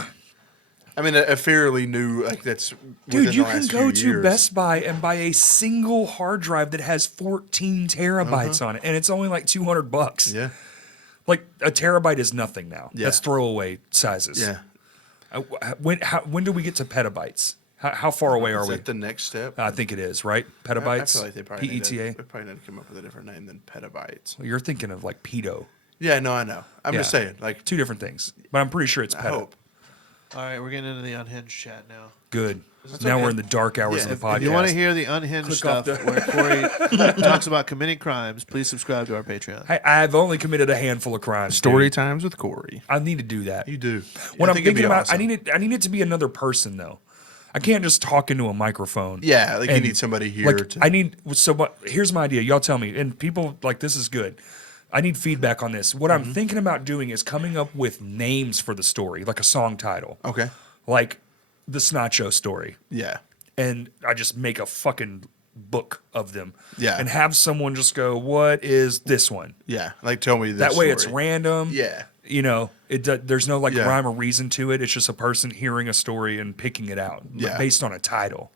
I mean, a fairly new like that's. Dude, within you the can last go few to years. Best Buy and buy a single hard drive that has 14 terabytes on it, and it's only like $200. Yeah, Like a terabyte is nothing now. Yeah. That's throwaway sizes. yeah. When do we get to petabytes? How far away are Is we? that the next step? I think it is, right? I Petabytes. feel like they probably need to, PETA. they probably need to come up with a different name than petabytes. You're thinking of like pedo. Yeah, no, I know. I'm just Yeah. saying, like, Two different things, but I'm pretty sure it's I peta. hope. All right, we're getting into the unhinged chat now. Good. Now okay. we're in the dark hours Yeah, of the podcast. If you want to hear the unhinged Click stuff off where Corey talks about committing crimes, please subscribe to our Patreon. I've only committed a handful of crimes. Story dude. times with Corey. I need to do that. You do. When I I'm think it'd thinking be about, awesome. I need it to be another person though. I can't just talk into a microphone. Yeah, like you And, need somebody here Like to. I need. So what? Here's my idea. Y'all tell me. And people like this is good. I need feedback on this. What Mm-hmm. I'm thinking about doing is coming up with names for the story, like a song title, Okay. like the Snacho story, Yeah. and I just make a fucking book of them. Yeah. And have someone just go, "What is this one?" Yeah. Like, tell me this. That way, it's story. random. Yeah. You know, there's no like Yeah. rhyme or reason to it. It's just a person hearing a story and picking it out Yeah. based on a title.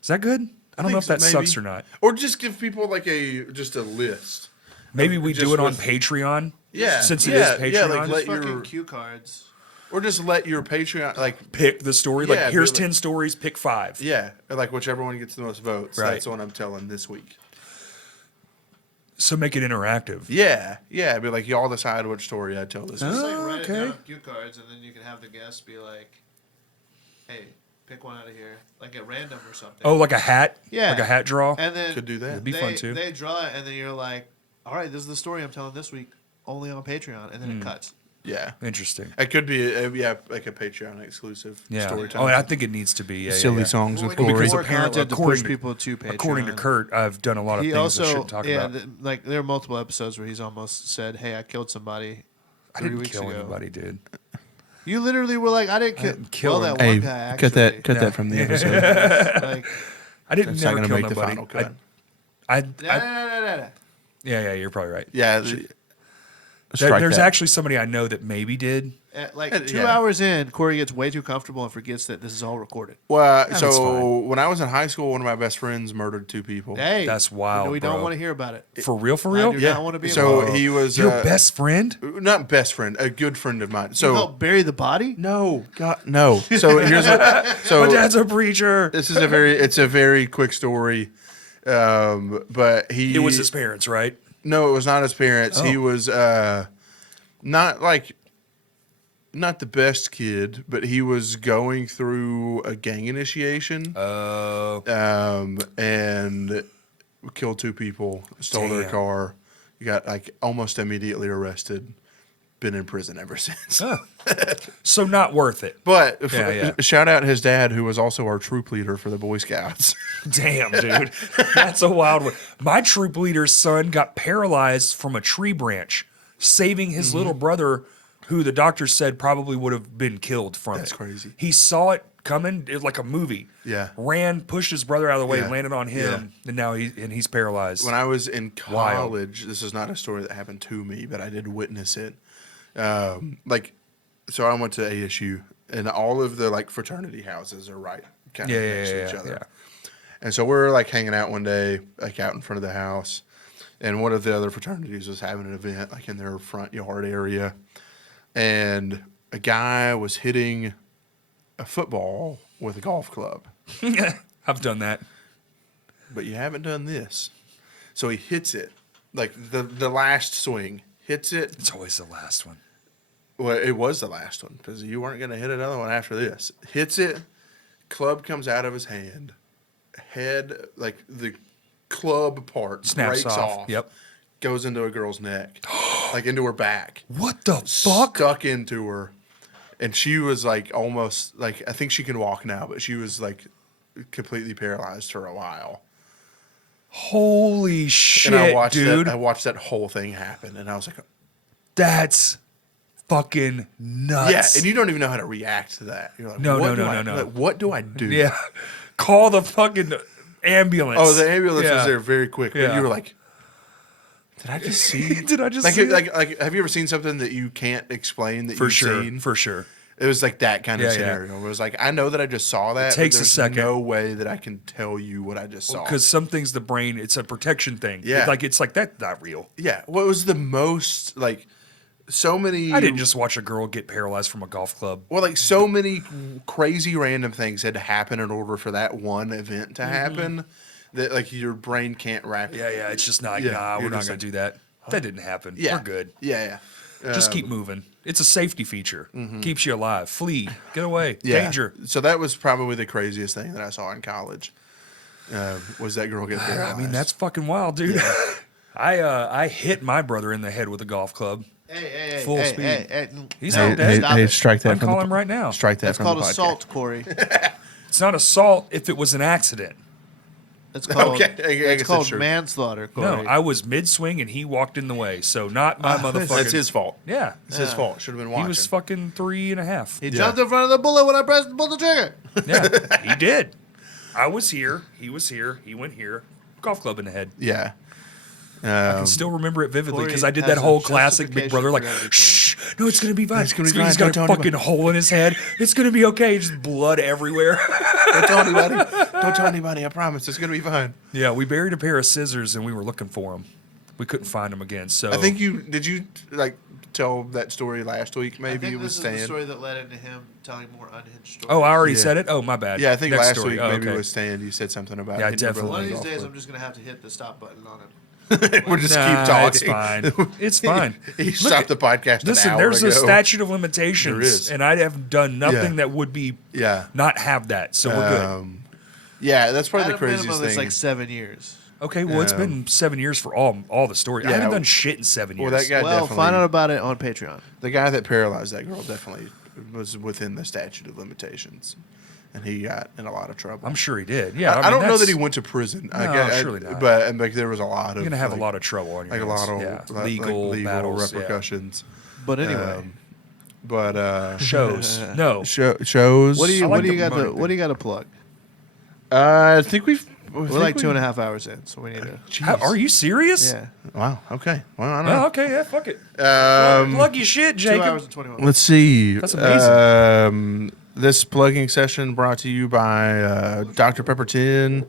Is that good? I don't know if think that so, sucks maybe. or not. Or just give people like just a list. Maybe we do just it on with- Patreon. Yeah. Since it Yeah, is Patreon. yeah, like Just let fucking your cue cards. or just let your Patreon like Pick the story. Yeah, Like, here's be like- 10 stories, pick 5. yeah, like whichever one gets the most votes. Right. That's the one I'm telling this week. So make it interactive. Yeah, yeah. It'd be like y'all decide which story I tell this. Oh, week. Just like write okay. it down on cue cards, and then you can have the guests be like, "Hey, pick one out of here," like at random or something. Oh, like a hat? Yeah. Like a hat draw? and then Could do that. It'd be they, fun, too. They draw it, and then you're like, "All right, this is the story I'm telling this week, only on Patreon," and then Hmm. it cuts. Yeah, Interesting. it could be like a Patreon exclusive Yeah. story time. Oh, I think it needs to be. Yeah, silly yeah, yeah. songs Well, with we need Corey. because more apparently- content to according push to- people to Patreon. According to Kurt, I've done a lot of he things also, I shouldn't talk about. like there are multiple episodes where he's almost said, "Hey, I killed somebody." I 3 didn't weeks kill ago. anybody, dude. You literally were like, "I didn't kill." didn't kill well, him. that one Hey, guy actually. cut Yeah. that from the episode. Like, I didn't That's not never gonna kill make the nobody. final cut. I, nah. yeah, you're probably right. Yeah, There's actually somebody I know that maybe did. Like 2 Yeah. hours in, Corey gets way too comfortable and forgets that this is all recorded. Well, That's so fine. when I was in high school, one of my best friends murdered 2 people. Hey, That's wild, We don't bro. want to hear about it. For real, for I real? do not want to be So involved. he was Your best friend? not best friend, a good friend of mine. You So help bury the body. no, God, no. So here's My so dad's a preacher. this is it's a very quick story. But It was his parents, right? No, it was not his parents. He Oh. was not the best kid, but he was going through a gang initiation. Oh. And killed 2 people, stole their Damn. car. You got like almost immediately arrested. been in prison ever since. Oh. So not worth it. But Yeah. shout out his dad, who was also our troop leader for the Boy Scouts. Damn, dude. That's a wild one. My troop leader's son got paralyzed from a tree branch, saving his little brother, who the doctor said probably would have been killed from it. That's crazy. He saw it coming, it was like a movie. Yeah. Ran, pushed his brother out of the way, Yeah. landed on him, and now he's paralyzed. When I was in Wild. college, this is not a story that happened to me, but I did witness it. So I went to ASU, and all of the like fraternity houses are right kind of next to each other. Yeah. And so we're like hanging out one day, like out in front of the house, and one of the other fraternities was having an event like in their front yard area, and a guy was hitting a football with a golf club. I've done that. But you haven't done this. So he hits it, like the last swing, hits it. It's always the last one. Well, it was the last one because you weren't going to hit another one after this. Hits it, club comes out of his hand, head, like the club part Snaps breaks off. Yep. goes into a girl's neck, like into her back. What the fuck? Stuck into her. And she was like almost, like, I think she can walk now, but she was like completely paralyzed for a while. Holy shit, And I watched dude. I watched that whole thing happen, and I was like, That's fucking nuts. yeah. And you don't even know how to react to that. You're like, No. like, what do I do? Yeah. Call the fucking ambulance. Oh, the ambulance Yeah. was there very quick. But Yeah. you were like, did I just see? Did I just like, see that? like, have you ever seen something that you can't explain that For you've sure. seen? For sure. It was like that kind of Yeah, yeah. scenario. It was like, I know that I just saw that. takes but a there's second. no way that I can tell you what I just saw. Because some things, the brain, it's a protection thing. Yeah. It's like that's not real. Yeah. What was the most, like, so many. I didn't just watch a girl get paralyzed from a golf club. Well, like, so many crazy random things had to happen in order for that one event to happen that, like, your brain can't wrap it. Yeah. It's just not, Yeah, nah, you're we're not just going to like, do that. That didn't happen. Yeah. We're good. Yeah. Just keep moving. It's a safety feature. Keeps you alive. Flee. Get away. Yeah. Danger. So that was probably the craziest thing that I saw in college. Was that girl get paralyzed? I mean, that's fucking wild, dude. I hit my brother in the head with a golf club. Hey, Full speed. Hey, He's Hey, not dead. Stop it. strike that. I'm from the calling him right now. Strike that That's from called the podcast. assault, Corey. It's not assault if it was an accident. It's called, Okay, I guess it's that's called true. manslaughter, Corey. No, I was mid swing and he walked in the way. So not my motherfucker. That's his fault. Yeah. It's his fault. Should have been watching. He was fucking 3.5. He jumped in front of the bullet when I pressed pulled the trigger. Yeah, he did. I was here. He was here. He went here. Golf club in the head. Yeah. I can still remember it vividly because Corey I did has that a whole classic Big justification Brother, like, for everything. shh, no, it's gonna be fine. It's gonna be He's fine. got Don't a tell fucking hole in his head. It's gonna be okay. Just blood everywhere. Don't tell anybody. Don't tell anybody. I promise. It's gonna be fine. Yeah, we buried a pair of scissors and we were looking for them. We couldn't find them again. So I think you like tell that story last week. I Maybe think it was this is the Stan. story that led into him telling more unhinged stories. Oh, I already Yeah. said it. Oh, my bad. Yeah, I think Next last story. week Oh, maybe okay. it was Stan. You said something about. Yeah, hitting your definitely. brother One of with these a days, golf I'm just gonna have to hit the stop button on him. club. We'll just Nah, keep talking. It's fine. It's fine. He Look stopped the podcast. Listen, an hour there's ago. a statute of limitations, There is. and I have done nothing Yeah. that would be Yeah. not have that. So we're good. Yeah, that's probably At the a craziest minimum, thing. it's like 7 years. Okay, well, it's been 7 years for all the story. I Yeah, haven't done shit in 7 years. well, that guy Well, definitely. find out about it on Patreon. The guy that paralyzed that girl definitely was within the statute of limitations, and he got in a lot of trouble. I'm sure he did. Yeah, I don't know that's- that he went to prison. No, surely not. But like, there was a lot of. You're gonna have like, a lot of trouble on your like a hands. lot of yeah. like, legal, battles, repercussions. But anyway, But yeah. shows. No, shows. what do you I like what do you the got to promoting what do you got to plug? I think we've. We're like 2.5 hours in, so we need to. How, are you serious? Yeah, Wow. Okay. Well, I don't Oh, know. okay, yeah, fuck it. Um, Plug your shit, 2 Jacob. hours and 21. Let's see. That's amazing. This plugging session brought to you by Dr. Pepper 10,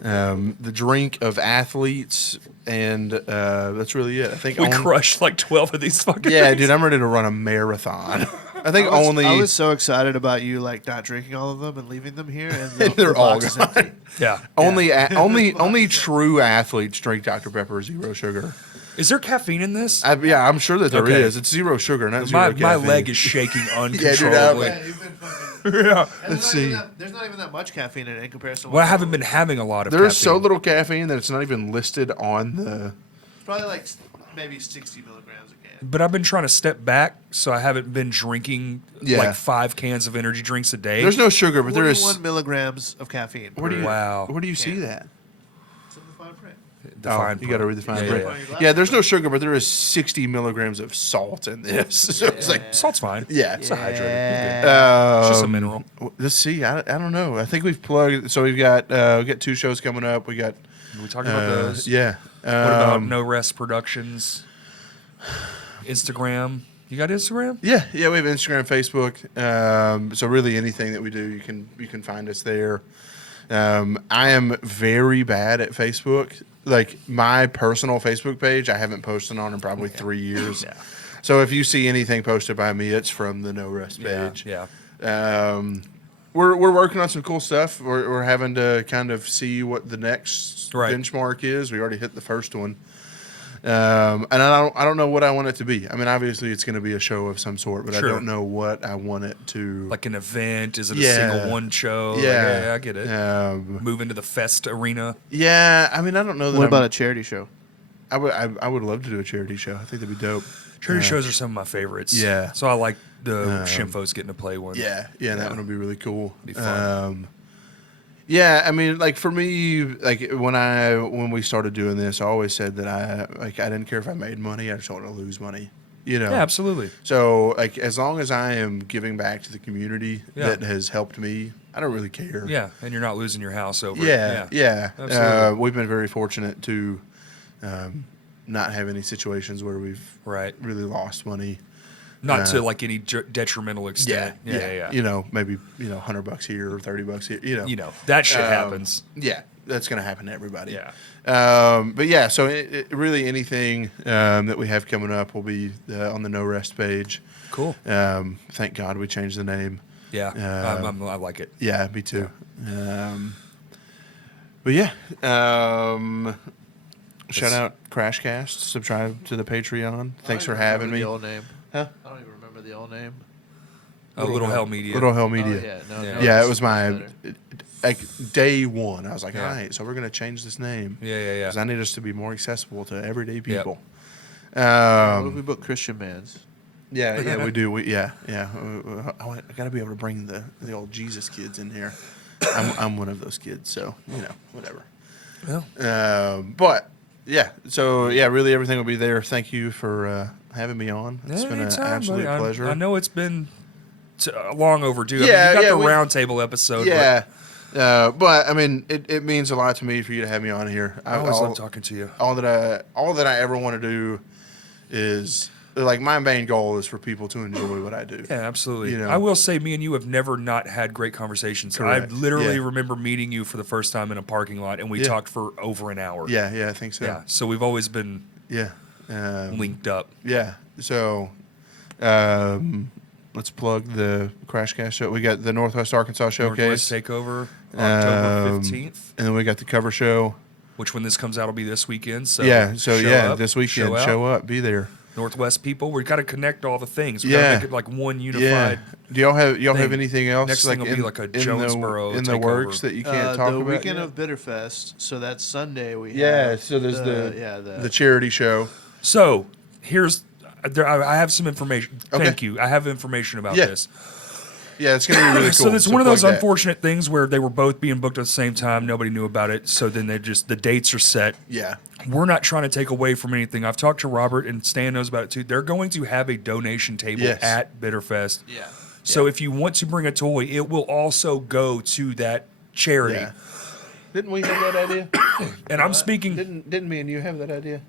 the drink of athletes, and that's really it. I think We only- crushed like 12 of these fucking Yeah, things. dude, I'm ready to run a marathon. I think I was so excited about you like not drinking all of them and leaving them here, and the, they're the all box is gone. empty. Yeah. only true athletes drink Dr. Pepper 0 sugar. Is there caffeine in this? I'm sure that there is. Okay. It's 0 sugar, not 0 my caffeine. leg is shaking dude, uncontrollably. Yeah, you've been fucking. Yeah. Let's see. There's not even that much caffeine in it in comparison. to Well, I what's haven't in been having a lot of There's so caffeine. little caffeine that it's not even listed on the. Probably like maybe 60 milligrams a can. But I've been trying to step back, so I haven't been drinking Yeah. like 5 cans of energy drinks a day. There's no sugar, but there is. 41 milligrams of caffeine. Where do you? Wow. Where do you see Yeah. that? It's in the fine print. The fine you got to read the fine Yeah, print. yeah, Yeah, there's no sugar, but there is 60 milligrams of salt in this. So it's like, Salt's fine. yeah. It's a hydrator. You're good. It's just a mineral. Let's see. I don't know. I think we've plugged. So we got 2 shows coming up. We got. We talking about those? Yeah. What about No Rest Productions? Instagram. You got Instagram? Yeah, we have Instagram, Facebook. So really, anything that we do, you can find us there. I am very bad at Facebook. Like my personal Facebook page, I haven't posted on in probably 3 years. Yeah. So if you see anything posted by me, it's from the No Rest page. Yeah. We're working on some cool stuff. We're having to kind of see what the next benchmark is. We already hit the first one. And I don't know what I want it to be. I mean, obviously it's going to be a show of some sort, but Sure. I don't know what I want it to. Like an event? Is it a Yeah. single one show? Yeah. Yeah, I get it. Move into the Fest arena. Yeah, I mean, I don't know that. What about a charity show? I would love to do a charity show. I think that'd be dope. Charity shows are some of my favorites. Yeah. So I like the Shimfos getting to play one. Yeah, that one would be really cool. Be fun. Yeah, I mean, like for me, like when we started doing this, I always said that I didn't care if I made money. I just don't want to lose money. You know. Yeah, absolutely. So like as long as I am giving back to the community Yeah. that has helped me, I don't really care. Yeah, and you're not losing your house over it. Yeah. Absolutely. We've been very fortunate to not have any situations where we've Right. really lost money. Not to like any detrimental extent. Yeah. You know, maybe $100 here or $30 here. You know, that shit happens. Yeah, that's going to happen to everybody. Yeah. But yeah, so really anything that we have coming up will be on the No Rest page. Cool. Thank God we changed the name. Yeah. I like it. Yeah, me too. But yeah, shout out Crashcast. Subscribe to the Patreon. Thanks for having me. The old name. Huh? I don't even remember the old name. Little Hell Media. Little Hell Media. Oh, yeah, no, Yeah. no, Yeah, this it was is my better. like day one. I was like, Yeah. all right, so we're gonna change this name. Yeah. Because I need us to be more accessible to everyday people. What if we book Christian Man's? Yeah, we do. I got to be able to bring the old Jesus kids in here. I'm one of those kids, so whatever. Well, But yeah, so yeah, really everything will be there. Thank you for having me on. It's been an anytime, absolute buddy. pleasure. I know it's been long overdue. Yeah, you got the we- roundtable episode. Yeah, but I mean, it means a lot to me for you to have me on here. I always love talking to you. All that I ever want to do is like my main goal is for people to enjoy what I do. Yeah, absolutely. You know. I will say, me and you have never not had great conversations. Correct. I literally Yeah. remember meeting you for the first time in a parking lot, and we Yeah. talked for over an hour. Yeah, I think so. Yeah. So we've always been Yeah. linked up. Yeah. So, let's plug the Crashcast show. We got the Northwest Arkansas Northwest Showcase, Takeover, October 15th. and then we got the cover show. Which, when this comes out, will be this weekend. So So show up, this weekend, out. show up, be there. Northwest people, we got to connect all the things. We got Yeah. to make it like one Yeah. unified. Do y'all have thing. anything else Next thing will be like a Jonesboro in the takeover. works that you can't talk the about? weekend yet? of Bitterfest. So that's Sunday. We Yeah. have So there's the charity show. So here's, I have some information. Okay. Thank you. I have information about Yeah. this. Yeah, it's gonna be really cool. So it's one of those plug that. unfortunate things where they were both being booked at the same time. Nobody knew about it. So then the dates are set. Yeah. We're not trying to take away from anything. I've talked to Robert, and Stan knows about it too. They're going to have a donation table Yes. at Bitterfest. Yeah. So if you want to bring a toy, it will also go to that charity. Yeah. Didn't we have that idea? And I'm speaking, Didn't me and you have that idea?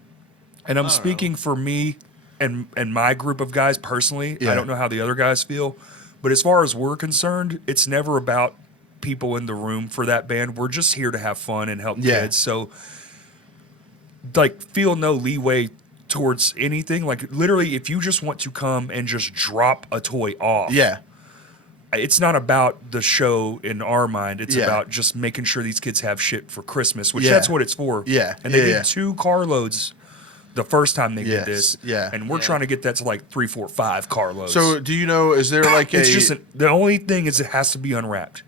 and I'm speaking for me and my group of guys personally. Yeah. I don't know how the other guys feel, but as far as we're concerned, it's never about people in the room for that band. We're just here to have fun and help Yeah. kids. So, like, feel no leeway towards anything. Like, literally, if you just want to come and just drop a toy off, Yeah. it's not about the show in our mind. It's Yeah. about just making sure these kids have shit for Christmas, which Yeah. that's what it's for. Yeah. And they Yeah, did yeah. 2 carloads the first time they Yes. did this. Yeah. And we're trying to get that to like 3, 4, 5 carloads. So do you know? Is there like it's just the only thing is it has to be unwrapped.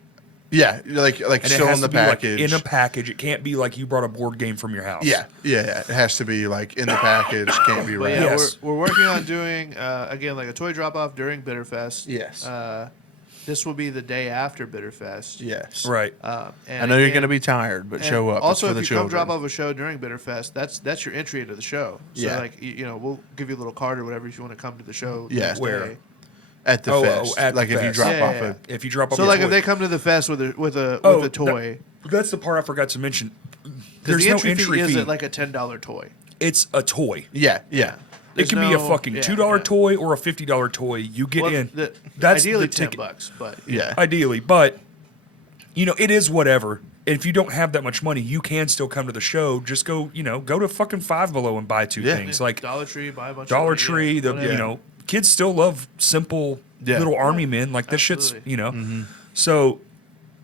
Yeah, like And still it has in the to be like package. in a package. It can't be like you brought a board game from your house. yeah. It has to be like in the package. Can't be But right. yeah, Yes. we're working on doing again like a toy drop off during Bitterfest. Yes. This will be the day after Bitterfest. Yes. Right. And I know you're again- going to be tired, but and show up. Also, it's for if the you come children. drop off a show during Bitterfest, that's your entry into the show. So Yeah. like you know, we'll give you a little card or whatever if you want to come to the show. Yeah. next Where? day. At the Oh, fest. at the like if you fest. drop Yeah, off yeah, a. If you drop off So a like toy. if they come to the fest with a Oh, with a toy, that's the part I forgot to mention. 'cause There's the no entry entry fee fee. is like a $10 toy. It's a toy. Yeah. It There's can be a no- fucking yeah, $2 yeah. toy or a $50 toy. You get Well, in. That's the ideally ticket. $10, but Yeah. Ideally, but you know, it is whatever. If you don't have that much money, you can still come to the show. Just go, go to fucking Five Below and buy two Yeah. things. Like Dollar Tree, buy a bunch. Dollar of Tree, whatever. kids still love simple Yeah. little army men. Like this Absolutely. shit's, So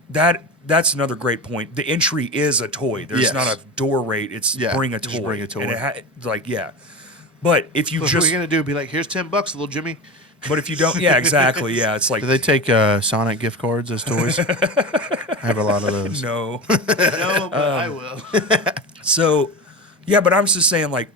that's another great point. The entry is a toy. There's Yes. not a door rate. It's Yeah, bring a toy. just bring a toy. And but if you What just, are you gonna do? Be like, here's $10, little Jimmy. but if you don't, yeah, exactly, yeah. It's like Do they take Sonic gift cards as toys? I have a lot of those. no. No, but I will. So, yeah, but I'm just saying, like,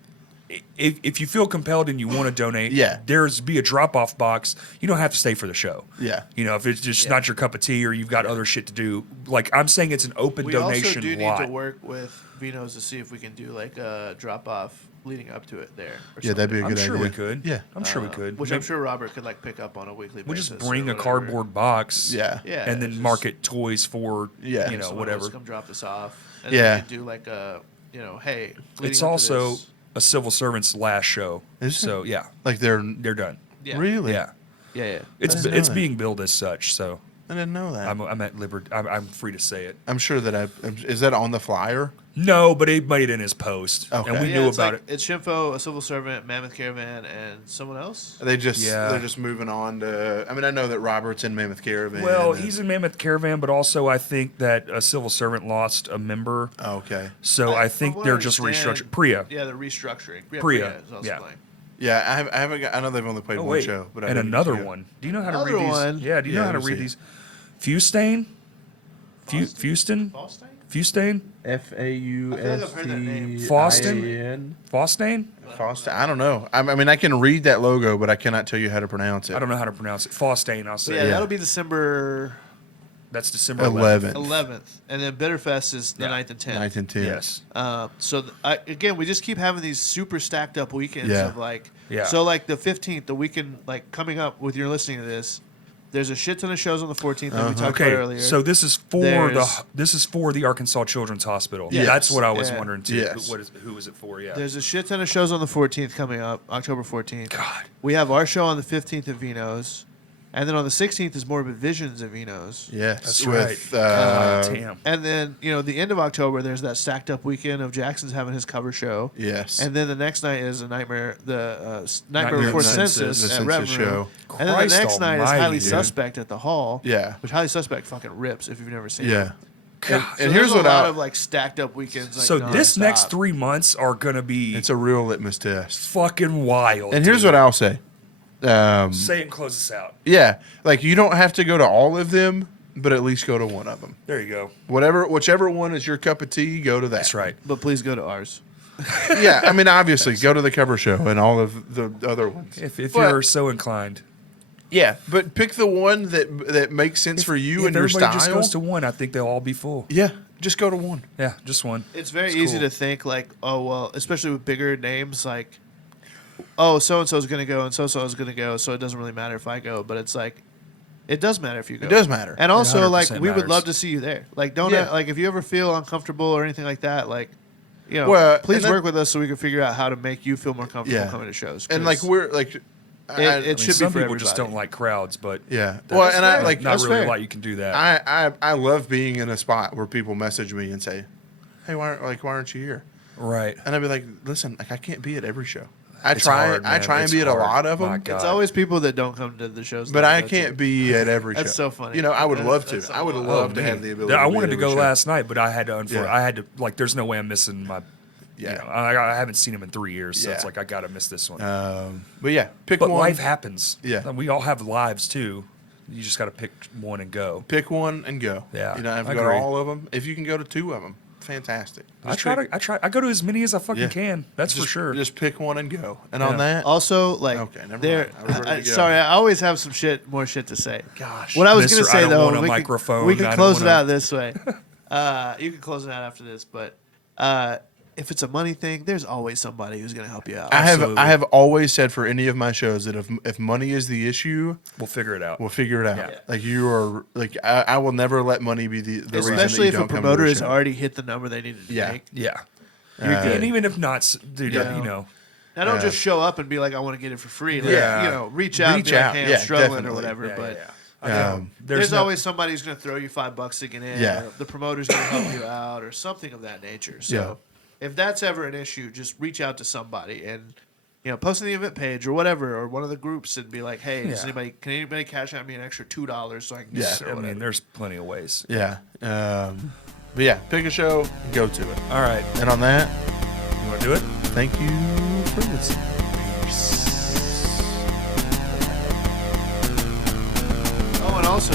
if you feel compelled and you want to donate, Yeah. there's be a drop off box. You don't have to stay for the show. Yeah. If it's just Yeah. not your cup of tea or you've got other shit to do, like I'm saying, it's an open We also donation do need lot. to work with Vino's to see if we can do like a drop off leading up to it there. Or Yeah, that'd be a I'm good sure idea. we could. Yeah. I'm sure we could. Which Maybe- I'm sure Robert could like pick up on a weekly We'll basis. just or bring a whatever. cardboard box. Yeah. Yeah, And then just- market toys for, Yeah. Someone else whatever. come drop this off. And Yeah. then we can do like a, hey. leading It's up to also this- a civil servant's last show. Is it? So, yeah, Like they're they're done. Yeah. really. Yeah. Yeah. It's didn't know it's that. being billed as such, so I didn't know that. I'm at liberty. I'm free to say it. I'm sure that is that on the flyer? No, but he made it in his post, Okay. and we Yeah, knew it's about like, it. It's Shimfo, a civil servant, Mammoth Caravan, and someone else. They're just Yeah. moving on to. I mean, I know that Robert's in Mammoth Caravan. Well, and- he's in Mammoth Caravan, but also I think that a civil servant lost a member, Oh, okay. so I From think what they're I just understand- restructuring. Priya. Yeah, they're restructuring. Yeah, Priya, is also yeah. playing. Yeah, I haven't. I know they've only played Oh one wait, show, but I and didn't another see it. one. Do you know how to Another read these? one? Yeah, do you Yeah, know how to let me read see. these? Fustain? Fustain? Boston? Fustain? Faustin. Faustain? Faustin. I don't know. I mean, I can read that logo, but I cannot tell you how to pronounce it. I don't know how to pronounce it. Faustain, I'll So say. yeah, Yeah. that'll be December That's December 11th. 11th, and then Bitterfest is the Yeah. 9th and 10th. 9th and 10th. Yes. Again, we just keep having these super stacked up weekends Yeah. of like. Yeah. So like the 15th, the weekend like coming up with you're listening to this. There's a shit ton of shows on the 14th that we talked about Okay, earlier. so this is for the Arkansas Children's Hospital. Yes. That's what I was Yeah. wondering too. Yes. Who is it for? Yeah. there's a shit ton of shows on the 14th coming up, October 14th. God. We have our show on the 15th at Vino's, and then on the 16th is Morbid Visions at Vino's. Yes. That's with, right. Damn. And then the end of October, there's that stacked up weekend of Jackson's having his cover show. Yes. And then the next night is a Nightmare Before Nightmare Census the at Census Rev show. Room. And then the Christ next night is almighty, Highly dude. Suspect at the Hall. Yeah. Which Highly Suspect fucking rips if you've never seen it. Yeah. And, God. So and here's there's what a lot I. of like stacked up weekends. Like, So this next nonstop. 3 months are gonna be It's a real litmus test. fucking wild. And here's dude. what I'll say. Say it and close this out. Yeah, like you don't have to go to all of them, but at least go to one of them. There you go. Whichever one is your cup of tea, go to that. That's right. But please go to ours. Yeah, I mean, obviously, go to the cover show and all of the other ones. If But- you're so inclined. Yeah, but pick the one that makes sense for you If and your everybody style. just goes to one, I think they'll all be full. Yeah, just go to one. Yeah, just one. It's very It's easy cool. to think like, oh well, especially with bigger names like, oh so and so is gonna go and so is gonna go, so it doesn't really matter if I go. But it's like, it does matter if you go. It does matter. And also, like, 100% we would matters. love to see you there. Like, don't Yeah. like if you ever feel uncomfortable or anything like that, like, Well, please and that- work with us so we can figure out how to make you feel more comfortable Yeah. coming to shows. And like 'cause we're like, it I mean, should be some for people just everybody. don't like crowds, but yeah. that's Well, and I fair. like not That's really fair. a lot you can do that. I love being in a spot where people message me and say, "Hey, why aren't you here?" Right. And I'd be like, "Listen, like I can't be at every show. I It's try hard, I man. try and It's be at a hard. lot of My them, God. It's always people that don't come to the shows. but that I go can't to. be at every show. That's so funny. You know, I would love to. That's so I would funny. love to man. have the ability. I to be wanted at to every go show. last night, but I had to. Yeah. I had to. Like, there's no way I'm missing my. Yeah. You know, I haven't seen him in 3 years, so it's Yeah. like I gotta miss this one. But yeah, pick but one. life happens. Yeah. We all have lives too. You just got to pick one and go. Pick one and go. Yeah, You don't have I to go to agree. all of them. If you can go to 2 of them, fantastic. I go to as many as I fucking Yeah. can. That's for sure. Just pick one and go. And Yeah. on that, Also, like, Okay, never there. mind. I was ready to go. Sorry, I always have some more shit to say. Gosh. What I was Mr. going to say I don't though, want a we microphone. can I don't close it wanna- out this way. You can close it out after this, but if it's a money thing, there's always somebody who's going to help you out. Absolutely. I have always said for any of my shows that if money is the issue, We'll figure it out. we'll figure it out. Yeah. Like you are like I will never let money be the reason that Especially you if a don't come to promoter the has show. already hit the number they needed to Yeah. make. Yeah. You're good. And even if not, dude, Yeah. you know. Now don't Yeah. just show up and be like, I want to get it for free. Like, Yeah. you know, reach out and Reach be like, out. hey, I'm Yeah, struggling definitely. or whatever. Yeah, but yeah, yeah. there's no- always somebody who's going to throw you $5 to get in. Yeah. Or the promoter's going to help you out or something of that nature. So if that's ever an issue, just reach out to somebody and, you know, post on the event page or whatever, or one of the groups and be like, hey, can anybody cash out me an extra $2 so I can get Yeah. it or I whatever. mean, there's plenty of ways. Yeah. But yeah, pick a show, and go to it. All right. And on that, You want to do it? thank you for listening. Oh, and also,